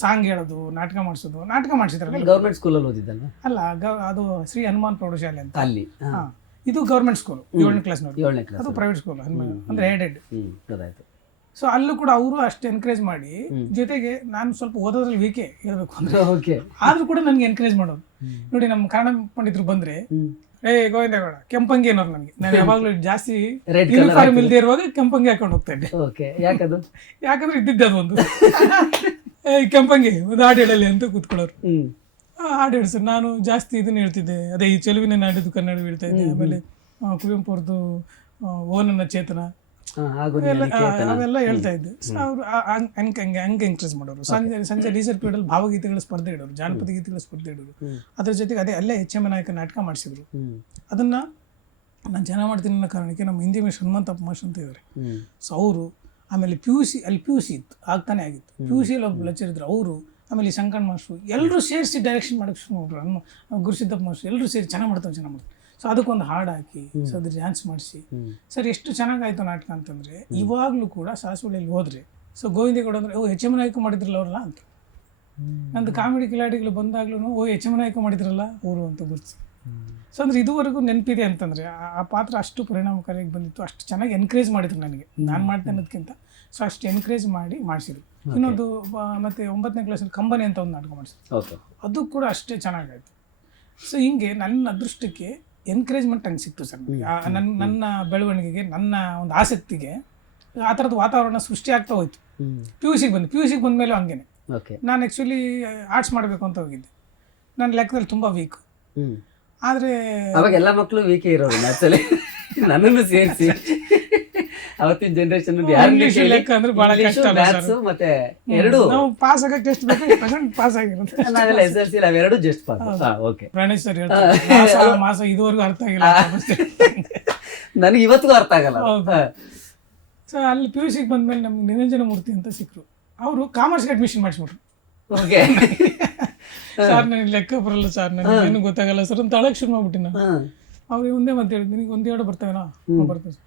ಸಾಂಗ್ ಹೇಳೋದು, ನಾಟಕ ಮಾಡಿಸಿದ್ರಲ್ಲ. ಗೌರ್ಮೆಂಟ್ ಸ್ಕೂಲಲ್ಲಿ ಓದಿದ್ದಲ್ಲ? ಅಲ್ಲ, ಅದು ಶ್ರೀ ಹನುಮಾನ್ ಪ್ರೌಢಶಾಲೆ ಅಂತ ಅಲ್ಲಿ. ಇದು ಗೌರ್ಮೆಂಟ್ ಸ್ಕೂಲ್, 7ನೇ ಕ್ಲಾಸ್ನವ್ರು. ಅದು ಪ್ರೈವೇಟ್ ಸ್ಕೂಲ್ ಅಂದ್ರೆ ಏಡೆಡ್. ಸೊ ಅಲ್ಲೂ ಕೂಡ ಅವರು ಅಷ್ಟು ಎನ್ಕರೇಜ್ ಮಾಡಿ, ಜೊತೆಗೆ ನಾನು ಸ್ವಲ್ಪ ಓದೋದ್ರಲ್ಲಿ ವೀಕೆ ಹೇಳ್ಬೇಕು ಅಂದ್ರೆ, ಆದ್ರೂ ಕೂಡ ನನ್ಗೆ ಎನ್ಕರೇಜ್ ಮಾಡೋದು ನೋಡಿ. ನಮ್ಮ ಕನ್ನಡ ಪಂಡಿತರು ಬಂದ್ರೆ, ಗೋವಿಂದೇಗೌಡ ಕೆಂಪಂಗಿ ಅನ್ನೋರು ನನಗೆ. ನಾನು ಯಾವಾಗ್ಲೂ ಜಾಸ್ತಿ ಯೂನಿಫಾರ್ಮ್ ಇಲ್ದೇ ಇರುವಾಗ ಕೆಂಪಂಗಿ ಹಾಕೊಂಡು ಹೋಗ್ತಾ ಇದ್ದೆ. ಯಾಕಂದ್ರೆ ಇದ್ದಿದ್ದೆ ಅದು ಒಂದು ಕೆಂಪಂಗಿ ಒಂದು ಹಾಡು ಹೇಳಲಿ ಅಂತ ಕೂತ್ಕೊಳ್ಳೋರು. ಹಾಡು ಹೇಳಿ ಸರ್, ನಾನು ಜಾಸ್ತಿ ಇದನ್ನ ಹೇಳ್ತಿದ್ದೆ, ಅದೇ ಈ ಚೆಲುವಿನ ನಾಡಿದ್ದು ಕನ್ನಡ ಹೇಳ್ತಾ ಇದ್ದೆ. ಆಮೇಲೆ ಕುವೆಂಪು ಅವ್ರದ್ದು ಓನನ್ನ ಚೇತನ ಅವೆಲ್ಲ ಹೇಳ್ತಾ ಇದ್ದೆ. ಅವರು ಹಂಗೆ ಎಂಕರೇಜ್ ಮಾಡೋರು. ಸಂಜೆ ಲೀಸರ್ ಪೀರಿಯಡ್ ಭಾವಗೀತೆಗಳ ಸ್ಪರ್ಧೆ ಇಡೋರು, ಜಾನಪದ ಗೀತೆಗಳ ಸ್ಪರ್ಧೆ ಇಡೋರು. ಅದ್ರ ಜೊತೆಗೆ ಅಲ್ಲೇ HM ನಾಯಕ ನಾಟಕ ಮಾಡಿಸಿದ್ರು. ಅದನ್ನ ನಾನು ಚೆನ್ನಾಗಿ ಮಾಡ್ತೀನಿ ಅನ್ನೋ ಕಾರಣಕ್ಕೆ ನಮ್ಮ ಹಿಂದಿ ಮೇಷ್ಟ್ರು ಹನುಮಂತಪ್ಪ ಮಾಸ್ಟರ್ ಅಂತ ಇದ್ದಾರೆ. ಸೊ ಅವರು ಆಮೇಲೆ PUC ಇತ್ತು, ಆಗ್ತಾನೆ ಆಗಿತ್ತು. PUC ಒಬ್ಬ ಲೆಕ್ಚರ್ ಇದ್ರು ಅವರು, ಆಮೇಲೆ ಈ ಸಂಕಣ್ಣ ಮಾಸ್ಟ್ರು, ಎಲ್ಲರೂ ಸೇರಿಸಿ ಡೈರೆಕ್ಷನ್ ಮಾಡಕ್ಕೆ ಶುರು ಮಾಡ್ರು. ಗುರುಸಿದ್ದಪ್ಪ ಮಾಸ್ಟ್ರು ಎಲ್ಲರೂ ಸೇರಿ ಚೆನ್ನಾಗಿ ಮಾಡ್ತಾರೆ. ಸೊ ಅದಕ್ಕೊಂದು ಹಾಡು ಹಾಕಿ, ಸೊ ಅದ್ರ ಡ್ಯಾನ್ಸ್ ಮಾಡಿಸಿ, ಸರ್ ಎಷ್ಟು ಚೆನ್ನಾಗಾಯ್ತು ನಾಟಕ ಅಂತಂದರೆ. ಇವಾಗಲೂ ಕೂಡ ಸಾಸವಳ್ಳಿಯಲ್ಲಿ ಹೋದರೆ, ಸೊ ಗೋವಿಂದೇಗೌಡ ಅಂದರೆ HM ನಾಯಕ ಮಾಡಿದ್ರಲ್ಲ ಅವ್ರಲ್ಲ ಅಂತ. ನಂದು ಕಾಮಿಡಿ ಕಿಲಾಡಿಗಳು ಬಂದಾಗ್ಲೂ HM ನಾಯಕ ಮಾಡಿದ್ರಲ್ಲ ಅವರು ಅಂತ ಗುರುತು. ಸೊ ಅಂದರೆ ಇದುವರೆಗೂ ನೆನಪಿದೆ ಅಂತಂದರೆ ಆ ಪಾತ್ರ ಅಷ್ಟು ಪರಿಣಾಮಕಾರಿಯಾಗಿ ಬಂದಿತ್ತು, ಅಷ್ಟು ಚೆನ್ನಾಗಿ ಎನ್ಕರೇಜ್ ಮಾಡಿದ್ರು ನನಗೆ. ನಾನು ಮಾಡ್ತೇನೆ ಅನ್ನೋದಕ್ಕಿಂತ ಸೊ ಅಷ್ಟು ಎನ್ಕರೇಜ್ ಮಾಡಿಸಿದ್ರು. ಇನ್ನೊಂದು ಮತ್ತು 9ನೇ ಕ್ಲಾಸಲ್ಲಿ ಕಂಬನಿ ಅಂತ ಒಂದು ನಾಟಕ ಮಾಡಿಸಿದ್ರು, ಅದು ಕೂಡ ಅಷ್ಟೇ ಚೆನ್ನಾಗಾಯ್ತು. ಸೊ ಹಿಂಗೆ ನನ್ನ ಅದೃಷ್ಟಕ್ಕೆ ಎನ್ಕರೇಜ್ಮೆಂಟ್ ಹಂಗೆ ಸಿಕ್ತು ಸರ್. ನನ್ನ ಬೆಳವಣಿಗೆಗೆ, ನನ್ನ ಒಂದು ಆಸಕ್ತಿಗೆ ಆ ಥರದ ವಾತಾವರಣ ಸೃಷ್ಟಿ ಆಗ್ತಾ ಹೋಯ್ತು. PUC ಬಂದಮೇಲೆ ಹಂಗೇನೆ. ನಾನು ಆ್ಯಕ್ಚುಲಿ ಆರ್ಟ್ಸ್ ಮಾಡಬೇಕು ಅಂತ ಹೋಗಿದ್ದೆ. ನನ್ನ ಲೆಕ್ಕದಲ್ಲಿ ತುಂಬ ವೀಕ್. ಆದರೆ ಅವಾಗ ಎಲ್ಲ ಮಕ್ಕಳು ವೀಕೆ ಇರೋದು, ನನ್ನನ್ನು ಸೇರಿಸಿ ಅವತ್ತಿನ ಜನರೇಷನ್ ಇಂಗ್ಲೀಷ್ ಲೆಕ್ಕ ಅಂದ್ರೆ ಬಹಳ ಕಷ್ಟ ಮತ್ತೆ ಎರಡು ನಾವು ಪಾಸ್ ಆಗಕ್ಕೆ ಟೆಸ್ಟ್ ಬೇಕು, ಪಾಸ್ ಆಗಿರುತ್ತೆ. ನಾವೆಲ್ಲ SSLC ಅವೆರಡು just pass. Okay. Pranesh sir ಹೇಳ್ತಾರೆ ಮಾಸ ಇದುವರೆಗೂ ಅರ್ಥ ಆಗಿಲ್ಲ, ನನಗೆ ಇವತ್ತಿಗೂ ಅರ್ಥ ಆಗಲ್ಲ. ಸೊ ಅಲ್ಲಿ PUC ಬಂದ್ಮೇಲೆ ನಮ್ಗೆ ನಿರಂಜನ ಮೂರ್ತಿ ಅಂತ ಸಿಕ್ಕರು. ಅವರು ಕಾಮರ್ಸ್ಗೆ ಅಡ್ಮಿಷನ್ ಮಾಡಿಸ್ಬಿಟ್ರು. ಓಕೆ. ಸರ್ ನನಗೆ ಲೆಕ್ಕ ಬರಲ್ಲ ಸರ್, ನನಗೆ ಏನು ಗೊತ್ತಾಗಲ್ಲ ಸರ್ ಅಂತ ಅಳಕ್ಕೆ ಶುರು ಮಾಡ್ಬಿಟ್ಟು ನಾನು. ಅವ್ರಿಗೆ ಒಂದೇ ಮತ್ತೆ ಹೇಳಿದ್, ನಿನಗೆ 1-2 ಬರ್ತಾವೇನೋ? ಬರ್ತದೆ ಸರ್.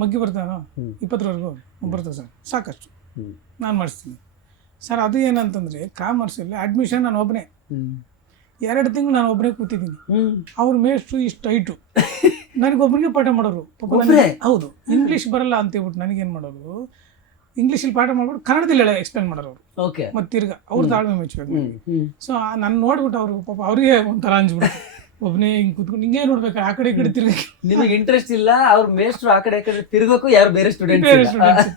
ಮಗ್ಗಿ ಬರ್ತಾವೇನೋ? 20ವರೆಗೂ ಬರ್ತದೆ ಸರ್, ಸಾಕಷ್ಟು ನಾನು ಮಾಡಿಸ್ತೀನಿ ಸರ್. ಅದು ಏನಂತಂದರೆ ಕಾಮರ್ಸಲ್ಲಿ ಅಡ್ಮಿಷನ್ ನಾನು ಒಬ್ಬನೇ 2 ತಿಂಗಳು ನಾನು ಒಬ್ಬನೇ ಕೂತಿದ್ದೀನಿ. ಅವ್ರ ಮೇಷ್ಟ್ರು ಇಷ್ಟು ಹೈಟು, ನನಗೊಬ್ಬರಿಗೆ ಪಾಠ ಮಾಡೋರು. ಹೌದು, ಇಂಗ್ಲೀಷ್ ಬರಲ್ಲ ಅಂತ ಹೇಳ್ಬಿಟ್ಟು ನನಗೇನು ಮಾಡೋರು, ಇಂಗ್ಲೀಷಲ್ಲಿ ಪಾಠ ಮಾಡ್ಬಿಟ್ಟು ಕನ್ನಡದಲ್ಲಿ ಎಕ್ಸ್ಪ್ಲೇನ್ ಮಾಡೋರು ಅವರು. ಓಕೆ, ಮತ್ತೆ ತಿರ್ಗಾ ಅವ್ರ ತಾಳ್ಮೆ ಮೆಚ್ಚಬೇಕು. ಸೊ ನಾನು ನೋಡ್ಬಿಟ್ಟು ಅವರು ಪಾಪ ಅವ್ರಿಗೆ ಒಂಥರ ಅಂಜ್ಬಿಟ್ಟು ಒಬ್ಬನೇ ಹಿಂಗೆ ಕೂತ್ಕೊಂಡು ಹಿಂಗೆ ನೋಡ್ಬೇಕು, ಆ ಕಡೆ ಈ ಕಡೆ ತಿರ್ಗಕ್ಕೆ. ನಿಮಗೆ ಇಂಟ್ರೆಸ್ಟ್ ಇಲ್ಲ, ಅವ್ರ ಮೇಷ್ಟ್ರು ಆ ಕಡೆ ತಿರ್ಗೋಕು ಯಾರು ಬೇರೆ ಸ್ಟೂಡೆಂಟ್ಸ್.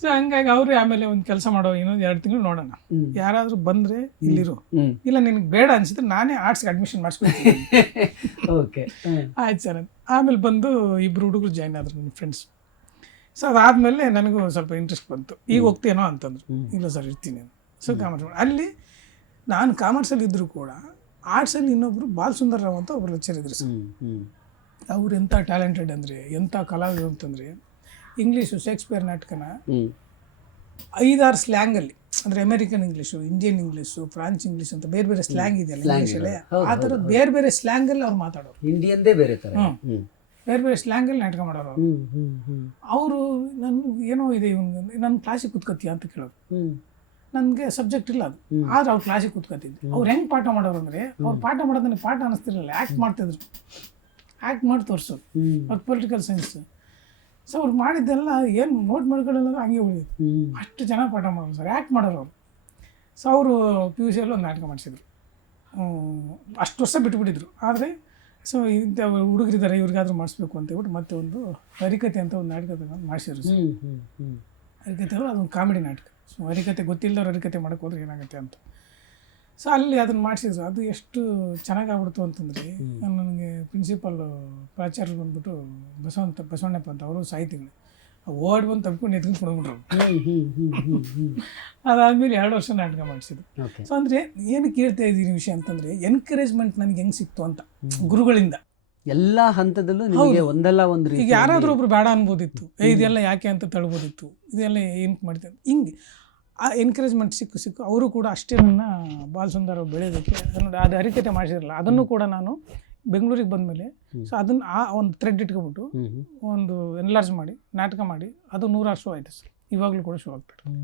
ಸೊ ಹಂಗಾಗಿ ಅವ್ರು ಆಮೇಲೆ ಒಂದು ಕೆಲಸ ಮಾಡೋ, ಇನ್ನೊಂದು 2 ತಿಂಗಳು ನೋಡೋಣ, ಯಾರಾದರೂ ಬಂದರೆ ಇಲ್ಲಿರು, ಇಲ್ಲ ನಿನಗೆ ಬೇಡ ಅನ್ಸಿದ್ರೆ ನಾನೇ ಆರ್ಟ್ಸ್ಗೆ ಅಡ್ಮಿಷನ್ ಮಾಡಿಸ್ಕೊಳ್ತೀನಿ. ಓಕೆ, ಆಯ್ತು ಸರ್ ಅಂತ ಆಮೇಲೆ ಬಂದು 2 ಹುಡುಗರು ಜಾಯ್ನ್ ಆದ್ರು ನನ್ನ ಫ್ರೆಂಡ್ಸ್. ಸೊ ಅದಾದಮೇಲೆ ನನಗೂ ಸ್ವಲ್ಪ ಇಂಟ್ರೆಸ್ಟ್ ಬಂತು. ಈಗ ಹೋಗ್ತೇನೋ ಅಂತಂದ್ರು. ಇಲ್ಲ ಸರ್ ಇರ್ತೀನಿ. ಸೊ ಕಾಮರ್ಸ್ ಅಲ್ಲಿ ನಾನು ಕಾಮರ್ಸಲ್ಲಿ ಇದ್ದರೂ ಕೂಡ ಆರ್ಟ್ಸಲ್ಲಿ ಇನ್ನೊಬ್ಬರು ಬಾಲಸುಂದರ್ ರಾವ್ ಅಂತ ಒಬ್ಬರು ಲೆಕ್ಚರ್ ಇದ್ರು ಸರ್. ಅವ್ರು ಎಂಥ ಟ್ಯಾಲೆಂಟೆಡ್ ಅಂದರೆ, ಎಂಥ ಕಲಾವಿದರು ಅಂತಂದರೆ, ಇಂಗ್ಲೀಷು ಶೇಕ್ಸ್ಪಿಯರ್ ನಾಟಕನ 5-6 ಸ್ಲ್ಯಾಂಗಲ್ಲಿ, ಅಂದರೆ American English, Indian English, France English ಅಂತ ಬೇರೆ ಬೇರೆ ಸ್ಲ್ಯಾಂಗ್ ಇದೆಯಲ್ಲ ಇಂಗ್ಲೀಷಲ್ಲಿ, ಆ ಥರ ಬೇರೆ ಬೇರೆ ಸ್ಲ್ಯಾಂಗಲ್ಲಿ ಅವ್ರು ಮಾತಾಡೋರು. ಇಂಡಿಯನ್ದೇ ಬೇರೆ ಥರ, ಬೇರೆ ಬೇರೆ ಸ್ಲ್ಯಾಂಗಲ್ಲಿ ನಾಟಕ ಮಾಡೋರು ಅವರು. ನಾನು ಏನೋ ಇದೆ ಇವನಿಗೆ, ನನ್ನ ಕ್ಲಾಸಿಗೆ ಕೂತ್ಕೊತೀಯ ಅಂತ ಕೇಳೋರು. ನನಗೆ ಸಬ್ಜೆಕ್ಟ್ ಇಲ್ಲ ಅದು, ಆದ್ರೆ ಅವ್ರು ಕ್ಲಾಸಿಗೆ ಕೂತ್ಕೊತಿದ್ರು. ಅವ್ರು ಹೆಂಗೆ ಪಾಠ ಮಾಡೋರು ಅಂದರೆ, ಅವ್ರು ಪಾಠ ಮಾಡೋದನ್ನ ಪಾಠ ಅನ್ನಿಸ್ತಿರಲಿಲ್ಲ, ಆ್ಯಕ್ಟ್ ಮಾಡ್ತಿದ್ರು, ಆ್ಯಕ್ಟ್ ಮಾಡಿ ತೋರಿಸೋದು. ಅವ್ರು ಪೊಲಿಟಿಕಲ್ ಸೈನ್ಸ್. ಸೊ ಅವ್ರು ಮಾಡಿದ್ದೆಲ್ಲ ಏನು ನೋಟ್ ಮಾಡ್ಕೊಳ್ಳೋಲ್ಲ, ಹಂಗೆ ಉಳಿಯೋದು. ಅಷ್ಟು ಚೆನ್ನಾಗಿ ಪಾಠ ಮಾಡೋರು ಸರ್, ಆ್ಯಕ್ಟ್ ಮಾಡೋರು ಅವರು. ಸೊ ಅವರು PUC ಒಂದು ನಾಟಕ ಮಾಡಿಸಿದ್ರು. ಅಷ್ಟು ವರ್ಷ ಬಿಟ್ಬಿಟ್ಟಿದ್ರು. ಆದರೆ ಸೊ ಇಂಥ ಹುಡುಗರಿದ್ದಾರೆ, ಇವ್ರಿಗಾದ್ರೂ ಮಾಡಿಸ್ಬೇಕು ಅಂತ ಹೇಳ್ಬಿಟ್ಟು ಮತ್ತೆ ಒಂದು ಹರಿಕತೆ ಅಂತ ಒಂದು ನಾಟಕ ಮಾಡಿಸಿದ್ರು ಸರ್. ಹರಿಕತೆ ಅವರು ಅದೊಂದು ಕಾಮಿಡಿ ನಾಟಕ. ಸೊ ಹರಿಕತೆ ಗೊತ್ತಿಲ್ಲದವ್ರು ಹರಿಕತೆ ಮಾಡೋಕೆ ಹೋದ್ರೆ ಏನಾಗುತ್ತೆ ಅಂತ. ಸೊ ಅಲ್ಲಿ ಅದನ್ನು ಮಾಡಿಸಿದ್ರು. ಅದು ಎಷ್ಟು ಚೆನ್ನಾಗಾಗ್ಬಿಡ್ತು ಅಂತಂದರೆ, ನನಗೆ ಪ್ರಿನ್ಸಿಪಲ್ ಪ್ರಾಚಾರ್ಯರು ಬಂದ್ಬಿಟ್ಟು ಬಸವಣ್ಣಪ್ಪ ಅಂತ, ಅವರು ಸಾಹಿತಿಗಳು, ಓಡ್ ಬಂದು ತಪ್ಕೊಂಡು ಎತ್ಕೊಂಡು ಕೊಡ್ಬಿಟ್ರು. ಅದಾದಮೇಲೆ 2 ವರ್ಷ ನಾಟಕ ಮಾಡಿಸಿದ್ರು. ಸೊ ಅಂದರೆ ಏನಕ್ಕೆ ಹೇಳ್ತಾ ಇದ್ದೀನಿ ವಿಷಯ ಅಂತಂದರೆ, ಎನ್ಕರೇಜ್ಮೆಂಟ್ ನನಗೆ ಹೆಂಗೆ ಸಿಕ್ತು ಅಂತ ಗುರುಗಳಿಂದ. ಎಲ್ಲ ಹಂತದಲ್ಲೂ ನಿಮಗೆ ಒಂದಲ್ಲ ಒಂದು ರೀತಿ. ಈಗ ಯಾರಾದರೂ ಒಬ್ರು ಬೇಡ ಅನ್ಬೋದಿತ್ತು, ಇದೆಲ್ಲ ಯಾಕೆ ಅಂತ ತಳ್ಬೋದಿತ್ತು, ಇದೆಲ್ಲ ಏನಕ್ಕೆ ಮಾಡ್ತಾರೆ, ಹಿಂಗೆ ಆ ಎನ್ಕರೇಜ್ಮೆಂಟ್ ಸಿಕ್ಕು ಅವರು ಕೂಡ ಅಷ್ಟೇ ನನ್ನ ಬಾಲಸುಂದರ್ ಬೆಳೆಯೋದಕ್ಕೆ. ಅದು ಹರಿಕತೆ ಮಾಡಿಸಿರಲ್ಲ, ಅದನ್ನು ಕೂಡ ನಾನು ಬೆಂಗಳೂರಿಗೆ ಬಂದಮೇಲೆ ಸೊ ಅದನ್ನು ಆ ಒಂದು ಥ್ರೆಡ್ ಇಟ್ಕೊಬಿಟ್ಟು ಒಂದು ಎನ್ಲಾರ್ಜ್ ಮಾಡಿ ನಾಟಕ ಮಾಡಿ ಅದು 100 ಶೋ ಆಯಿತು ಸರ್. ಇವಾಗಲೂ ಕೂಡ ಶೋ ಆಗ್ತಾರೆ.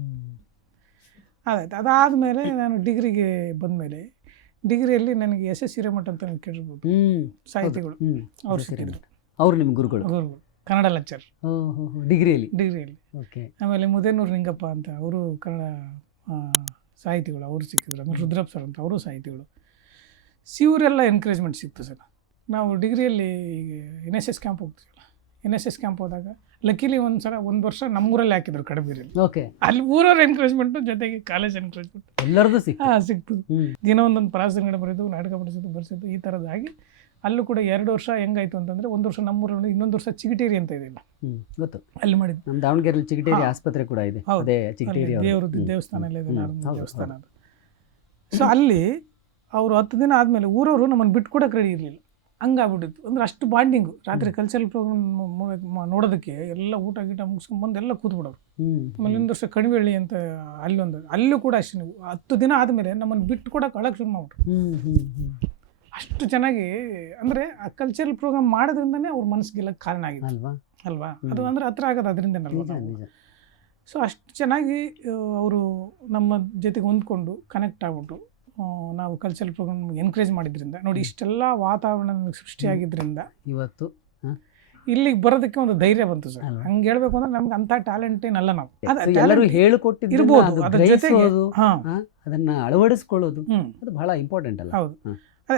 ಅದಾಯ್ತು. ಅದಾದಮೇಲೆ ನಾನು ಡಿಗ್ರಿಗೆ ಬಂದಮೇಲೆ, ಡಿಗ್ರಿಯಲ್ಲಿ ನನಗೆ SS ಹಿರೇಮಠ ಅಂತ ನೀವು ಕೇಳಿರ್ಬೋದು, ಸಾಹಿತಿಗಳು, ಅವ್ರು ಸಿಕ್ಕಿದ್ರು. ಅವ್ರು ನಿಮ್ಮ ಗುರುಗಳು? ಕನ್ನಡ ಲೆಕ್ಚರ್ ಡಿಗ್ರಿಯಲ್ಲಿ. ಓಕೆ. ಆಮೇಲೆ ಮುದೇನೂರು ನಿಂಗಪ್ಪ ಅಂತ, ಅವರು ಕನ್ನಡ ಸಾಹಿತಿಗಳು, ಅವರು ಸಿಕ್ಕಿದ್ರು. ಆಮೇಲೆ ರುದ್ರಪ್ಪ ಸರ್ ಅಂತ, ಅವರು ಸಾಹಿತಿಗಳು. ಇವರೆಲ್ಲ ಎನ್ಕರೇಜ್ಮೆಂಟ್ ಸಿಕ್ತು ಸರ್. ನಾವು ಡಿಗ್ರಿಯಲ್ಲಿ NSS ಕ್ಯಾಂಪ್ ಹೋಗ್ತೀವಲ್ಲ, NSS ಕ್ಯಾಂಪ್ ಹೋದಾಗ ಲಕ್ಕಿಲಿ ಒಂದು ವರ್ಷ ನಮ್ಮೂರಲ್ಲಿ ಹಾಕಿದ್ರು, ಕಡಬೀರಲ್ಲಿ. ಓಕೆ. ಅಲ್ಲಿ ಊರವ್ರ ಎನ್ಕರೇಜ್ಮೆಂಟು ಜೊತೆಗೆ ಕಾಲೇಜ್ ಎನ್ಕರೇಜ್ಮೆಂಟ್ ಎಲ್ಲರದು ಸಿಕ್ತು. ದಿನ ಒಂದೊಂದು ಪ್ರಾಸಂಗಡ ಬರೆದು, ನಾಟಕ ಬರ್ಸಿದ್ದು ಈ ಥರದ್ದಾಗಿ ಅಲ್ಲೂ ಕೂಡ 2 ವರ್ಷ ಹೆಂಗಾಯ್ತು ಅಂತಂದರೆ, 1 ವರ್ಷ ನಮ್ಮೂರಲ್ಲಿ, ಇನ್ನೊಂದು ವರ್ಷ ಚಿಗಟೇರಿ ಅಂತ ಇದೆ, ಗೊತ್ತು, ಅಲ್ಲಿ ಮಾಡಿದ್ದು. ನಮ್ಮ ದಾವಣಗೆರೆಯಲ್ಲಿ ಚಿಗಟೇರಿ ಆಸ್ಪತ್ರೆ ಕೂಡ ಇದೆ. ಅದೇ ಚಿಗಟೇರಿ ದೇವ್ರದ್ದು ದೇವಸ್ಥಾನ ಎಲ್ಲ ಇದೆ, ದೇವಸ್ಥಾನ ಅದು. ಸೊ ಅಲ್ಲಿ ಅವರು 10 ದಿನ ಆದಮೇಲೆ ಊರವರು ನಮ್ಮನ್ನು ಬಿಟ್ಕೊಡಕ್ಕೆ ರೆಡಿ ಇರಲಿಲ್ಲ, ಹಂಗಾಗ್ಬಿಟ್ಟಿತ್ತು. ಅಂದರೆ ಅಷ್ಟು ಬಾಂಡಿಂಗು. ರಾತ್ರಿ ಕಲ್ಚರಲ್ ಪ್ರೋಗ್ರಾಮ್ ನೋಡೋದಕ್ಕೆ ಎಲ್ಲ ಊಟ ಗೀಟ ಮುಗಿಸ್ಕೊಂಡು ಬಂದು ಎಲ್ಲ ಕೂತ್ಬಿಡೋರು. ಆಮೇಲೆ 1 ವರ್ಷ ಕಣಿವೆಳ್ಳಿ ಅಂತ ಅಲ್ಲೂ ಕೂಡ ಅಷ್ಟೇ 10 ದಿನ ಆದಮೇಲೆ ನಮ್ಮನ್ನು ಬಿಟ್ಕೊಡಕ್ಕೆ ಅಳಕ್ಕೆ ಶುರು ಮಾಡ್ಬಿಟ್ರು. ಅಷ್ಟು ಚೆನ್ನಾಗಿ, ಅಂದರೆ ಆ ಕಲ್ಚರಲ್ ಪ್ರೋಗ್ರಾಮ್ ಮಾಡೋದ್ರಿಂದನೇ ಅವ್ರ ಮನಸ್ಸಿಗೆಲ್ಲ ಕಾರಣ ಆಗಿದೆ ಅಲ್ವಾ. ಅದು ಅಂದರೆ ಹತ್ರ ಆಗೋದು ಅದರಿಂದನಲ್ವ. ಸೊ ಅಷ್ಟು ಚೆನ್ನಾಗಿ ಅವರು ನಮ್ಮ ಜೊತೆಗೆ ಹೊಂದ್ಕೊಂಡು ಕನೆಕ್ಟ್ ಆಗ್ಬಿಟ್ಟು ನಾವು ಕಲ್ಚರಲ್ ಪ್ರೋಗ್ರಾಮ್ ಎನ್ಕರೇಜ್ ಮಾಡಿದ್ರಿಂದ ನೋಡಿ, ಇಷ್ಟೆಲ್ಲ ವಾತಾವರಣ ಸೃಷ್ಟಿಯಾಗಿದ್ದರಿಂದ ಇವತ್ತು ಇಲ್ಲಿಗೆ ಬರೋದಕ್ಕೆ ಒಂದು ಧೈರ್ಯ ಬಂತು ಸರ್. ಹಂಗೆ ಹೇಳ್ಬೇಕು ಅಂದ್ರೆ ನಮ್ಗೆ ಅಂತ ಟ್ಯಾಲೆಂಟ್ ಏನಲ್ಲ, ನಾವು ಎಲ್ಲರೂ ಹೇಳಿಕೊಟ್ಟಿರ್ಬೋದು, ಅದ್ರ ಜೊತೆಗೆ ಅದನ್ನ ಅಳವಡಿಸ್ಕೊಳ್ಳೋದು ಅದು ಬಹಳ ಇಂಪಾರ್ಟೆಂಟ್ ಅಲ್ಲ. ಹೌದು,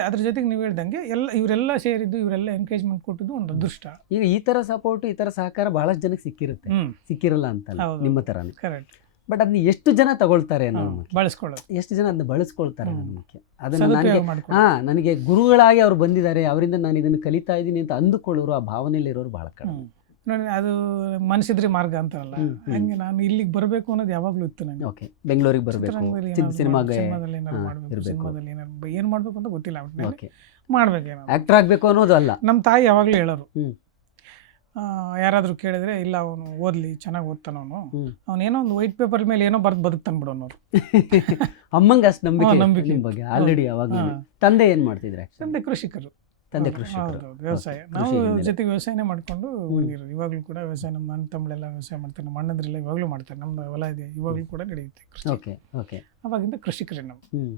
ಅದ್ರ ಜೊತೆಗೆ ನೀವು ಹೇಳ್ದಂಗೆ ಇವರೆಲ್ಲ ಸೇರಿದ್ದು, ಇವರೆಲ್ಲ ಎನ್ಕರೇಜ್ಮೆಂಟ್ ಕೊಟ್ಟಿದ್ದು ಒಂದು ಅದೃಷ್ಟ. ಈಗ ಈ ತರ ಸಪೋರ್ಟ್, ಈ ತರ ಸಹಕಾರ ಬಹಳಷ್ಟು ಜನಕ್ಕೆ ಸಿಕ್ಕಿರುತ್ತೆ, ಸಿಕ್ಕಿರಲ್ಲ ಅಂತಲ್ಲ ನಿಮ್ಮ ತರಾನೇ. ಕರೆಕ್ಟ್. ಬಟ್ ಅದನ್ನ ಎಷ್ಟು ಜನ ತಗೊಳ್ತಾರೆ ಅನ್ನೋದು, ಬಳಸ್ಕೊಳ್ಳೋದು ಎಷ್ಟು ಜನ ಅದನ್ನ ಬಳಸ್ಕೊಳ್ತಾರೆ ಅನ್ನೋದು ಮುಖ್ಯ. ಅದನ್ನ ನನಗೆ ಗುರುಗಳಾಗಿ ಅವ್ರು ಬಂದಿದ್ದಾರೆ, ಅವರಿಂದ ನಾನು ಇದನ್ನು ಕಲಿತಾ ಇದ್ದೀನಿ ಅಂತ ಅಂದುಕೊಳ್ಳೋರು, ಆ ಭಾವನೆಯಲ್ಲಿ ಇರೋರು ಬಹಳ ಕಡಿಮೆ. ನೋಡಿ, ಅದು ಮನಸ್ಸಿದ್ರೆ ಮಾರ್ಗ ಅಂತಾರಲ್ಲ, ಹಂಗೆ ನಾನು ಇಲ್ಲಿಗೆ ಬರಬೇಕು ಅನ್ನೋದು ಯಾವಾಗಲೂ ಇತ್ತು ನನಗೆ. ಓಕೆ, ಬೆಂಗಳೂರಿಗೆ ಬರಬೇಕು, ಸಿನಿಮಾದಲ್ಲಿ ಏನು ಮಾಡಬೇಕು ಅಂತ ಗೊತ್ತಿಲ್ಲ, ಮಾಡ್ಬೇಕೇನೋ, ಆಕ್ಟರ್ ಆಗಬೇಕು ಅನ್ನೋದು ಅಲ್ಲ. ನಮ್ಮ ತಾಯಿ ಯಾವಾಗಲೂ ಹೇಳೋರು, ಯಾರಾದರೂ ಕೇಳಿದ್ರೆ ಇಲ್ಲ ಅವನು ಓದಲಿ, ಚೆನ್ನಾಗಿ ಓದ್ತಾನ, ಅವನೇನೋ ಒಂದು ವೈಟ್ ಪೇಪರ್ ಮೇಲೆ ಏನೋ ಬರ್ದು ಬದುಕ್ತಾನೆ ಬಿಡೋ ಅನ್ನೋರು. ಅಮ್ಮಂಗೆ ಅಷ್ಟು ನಂಬಿಕೆ ಬಗ್ಗೆ ಆಲ್ರೆಡಿ. ಅವಾಗ ತಂದೆ ಏನು ಮಾಡ್ತಿದ್ರೆ? ತಂದೆ ಕೃಷಿಕರು. ತಂದೆ ಕೃಷಿಕರು. ಹೌದೌದು, ವ್ಯವಸಾಯ. Okay, ನಾವು ಕೃಷಿ ಹಿನ್ನೆಲೆ. ಜೊತೆಗೆ ವ್ಯವಸಾಯನೇ ಮಾಡ್ಕೊಂಡು ಬಂದಿರೋದು. ಇವಾಗಲೂ ಕೂಡ ವ್ಯವಸಾಯ, ನಮ್ಮ ಅಣ್ಣ ತಮ್ಮಳೆಲ್ಲ ವ್ಯವಸಾಯ ಮಾಡ್ತಾರೆ, ನಮ್ಮ ಅಣ್ಣದ್ರೆಲ್ಲ ಇವಾಗಲೂ ಮಾಡ್ತಾರೆ. ನಮ್ದು ಹೊಲ ಇದೆ, ಇವಾಗಲೂ ಕೂಡ ನಡೆಯುತ್ತೆ ಕೃಷಿ. Okay okay. ಅವಾಗಿಂದ ಕೃಷಿಕರೇ ನಾವು. ಹ್ಮ್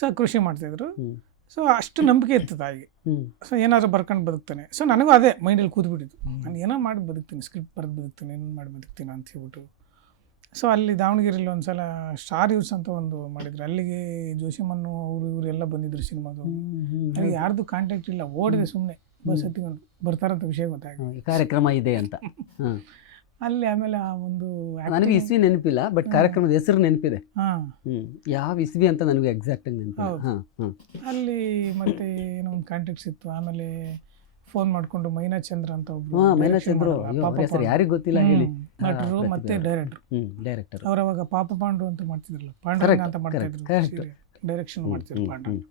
ಸೊ ಕೃಷಿ ಮಾಡ್ತಾಯಿದ್ರು. ಹ್ಮ್ ಸೊ ಅಷ್ಟು ನಂಬಿಕೆ ಇತ್ತು ತಾಯಿಗೆ. ಹ್ಮ್ ಸೊ ಏನಾದ್ರು ಬರ್ಕೊಂಡು ಬದುಕ್ತಾನೆ. ಸೊ ನನಗೂ ಅದೇ ಮೈಂಡಲ್ಲಿ ಕೂತ್ಬಿಟ್ಟಿತ್ತು, ನಾನು ಏನೋ ಮಾಡಿ ಬದುಕ್ತೀನಿ, ಸ್ಕ್ರಿಪ್ಟ್ ಬರೆದು ಬದುಕ್ತೀನಿ, ಏನು ಮಾಡಿ ಬದುಕ್ತೀನಿ ಅಂತ ಹೇಳ್ಬಿಟ್ಟು. ಸೊ ಅಲ್ಲಿ ದಾವಣಗೆರೆಯಲ್ಲಿ ಒಂದು ಸಲ ಸ್ಟಾರ್ ಯೂಸ್ ಅಂತ ಒಂದು ಮಾಡಿದ್ರು. ಅಲ್ಲಿಗೆ ಜೋಶಿಮನ್ನು ಅವರು ಇವರೆಲ್ಲ ಬಂದಿದ್ರು ಸಿನಿಮಾದು. ಅಲ್ಲಿ ಯಾರ್ದು ಕಾಂಟ್ಯಾಕ್ಟ್ ಇಲ್ಲ, ಓಡಿದೆ ಸುಮ್ಮನೆ ಬಸ್ ಹತ್ತಿಕೊಂಡು ಬರ್ತಾರಂತ ವಿಷಯ ಗೊತ್ತಾಗಿ ಈ ಕಾರ್ಯಕ್ರಮ ಇದೆ ಅಂತ. ಅಲ್ಲಿ ಆಮೇಲೆ ಆ ಒಂದು ನನಗೆ ಇಸ್ವಿ ನೆನಪಿಲ್ಲ, ಬಟ್ ಕಾರ್ಯಕ್ರಮದ ಹೆಸರು ನೆನಪಿದೆ. ಹಾಂ, ಯಾವ ಇಸ್ವಿ ಅಂತ ನನಗೆ ಎಕ್ಸಾಕ್ಟ್ ಆಗಿ ನೆನಪಿಲ್ಲ. ಅಲ್ಲಿ ಮತ್ತೆ ಏನೋ ಒಂದು ಕಾಂಟ್ಯಾಕ್ಟ್ಸ್ ಇತ್ತು. ಆಮೇಲೆ ಫೋನ್ ಮಾಡಿಕೊಂಡು ಮೈನಾ ಚಂದ್ರ ಅಂತ ಒಬ್ರು ಮೈನಾ ಚಂದ್ರು, ಹೆಸರು ಯಾರಿಗೆ ಗೊತ್ತಿಲ್ಲ ಹೇಳಿ. ನಟರು ಮತ್ತೆ ಡೈರೆಕ್ಟರ್ ಅವ್ರು ಅವಾಗ ಪಾಪ ಪಾಂಡು ಅಂತ ಮಾಡ್ತಿದ್ರಲ್ಲ, ಪಾಂಡುರಂಗ ಅಂತ ಮಾಡ್ತಾ ಇದ್ರು, ಡೈರೆಕ್ಷನ್ ಮಾಡ್ತಿದ್ರು ಪಾಂಡುರಂಗ.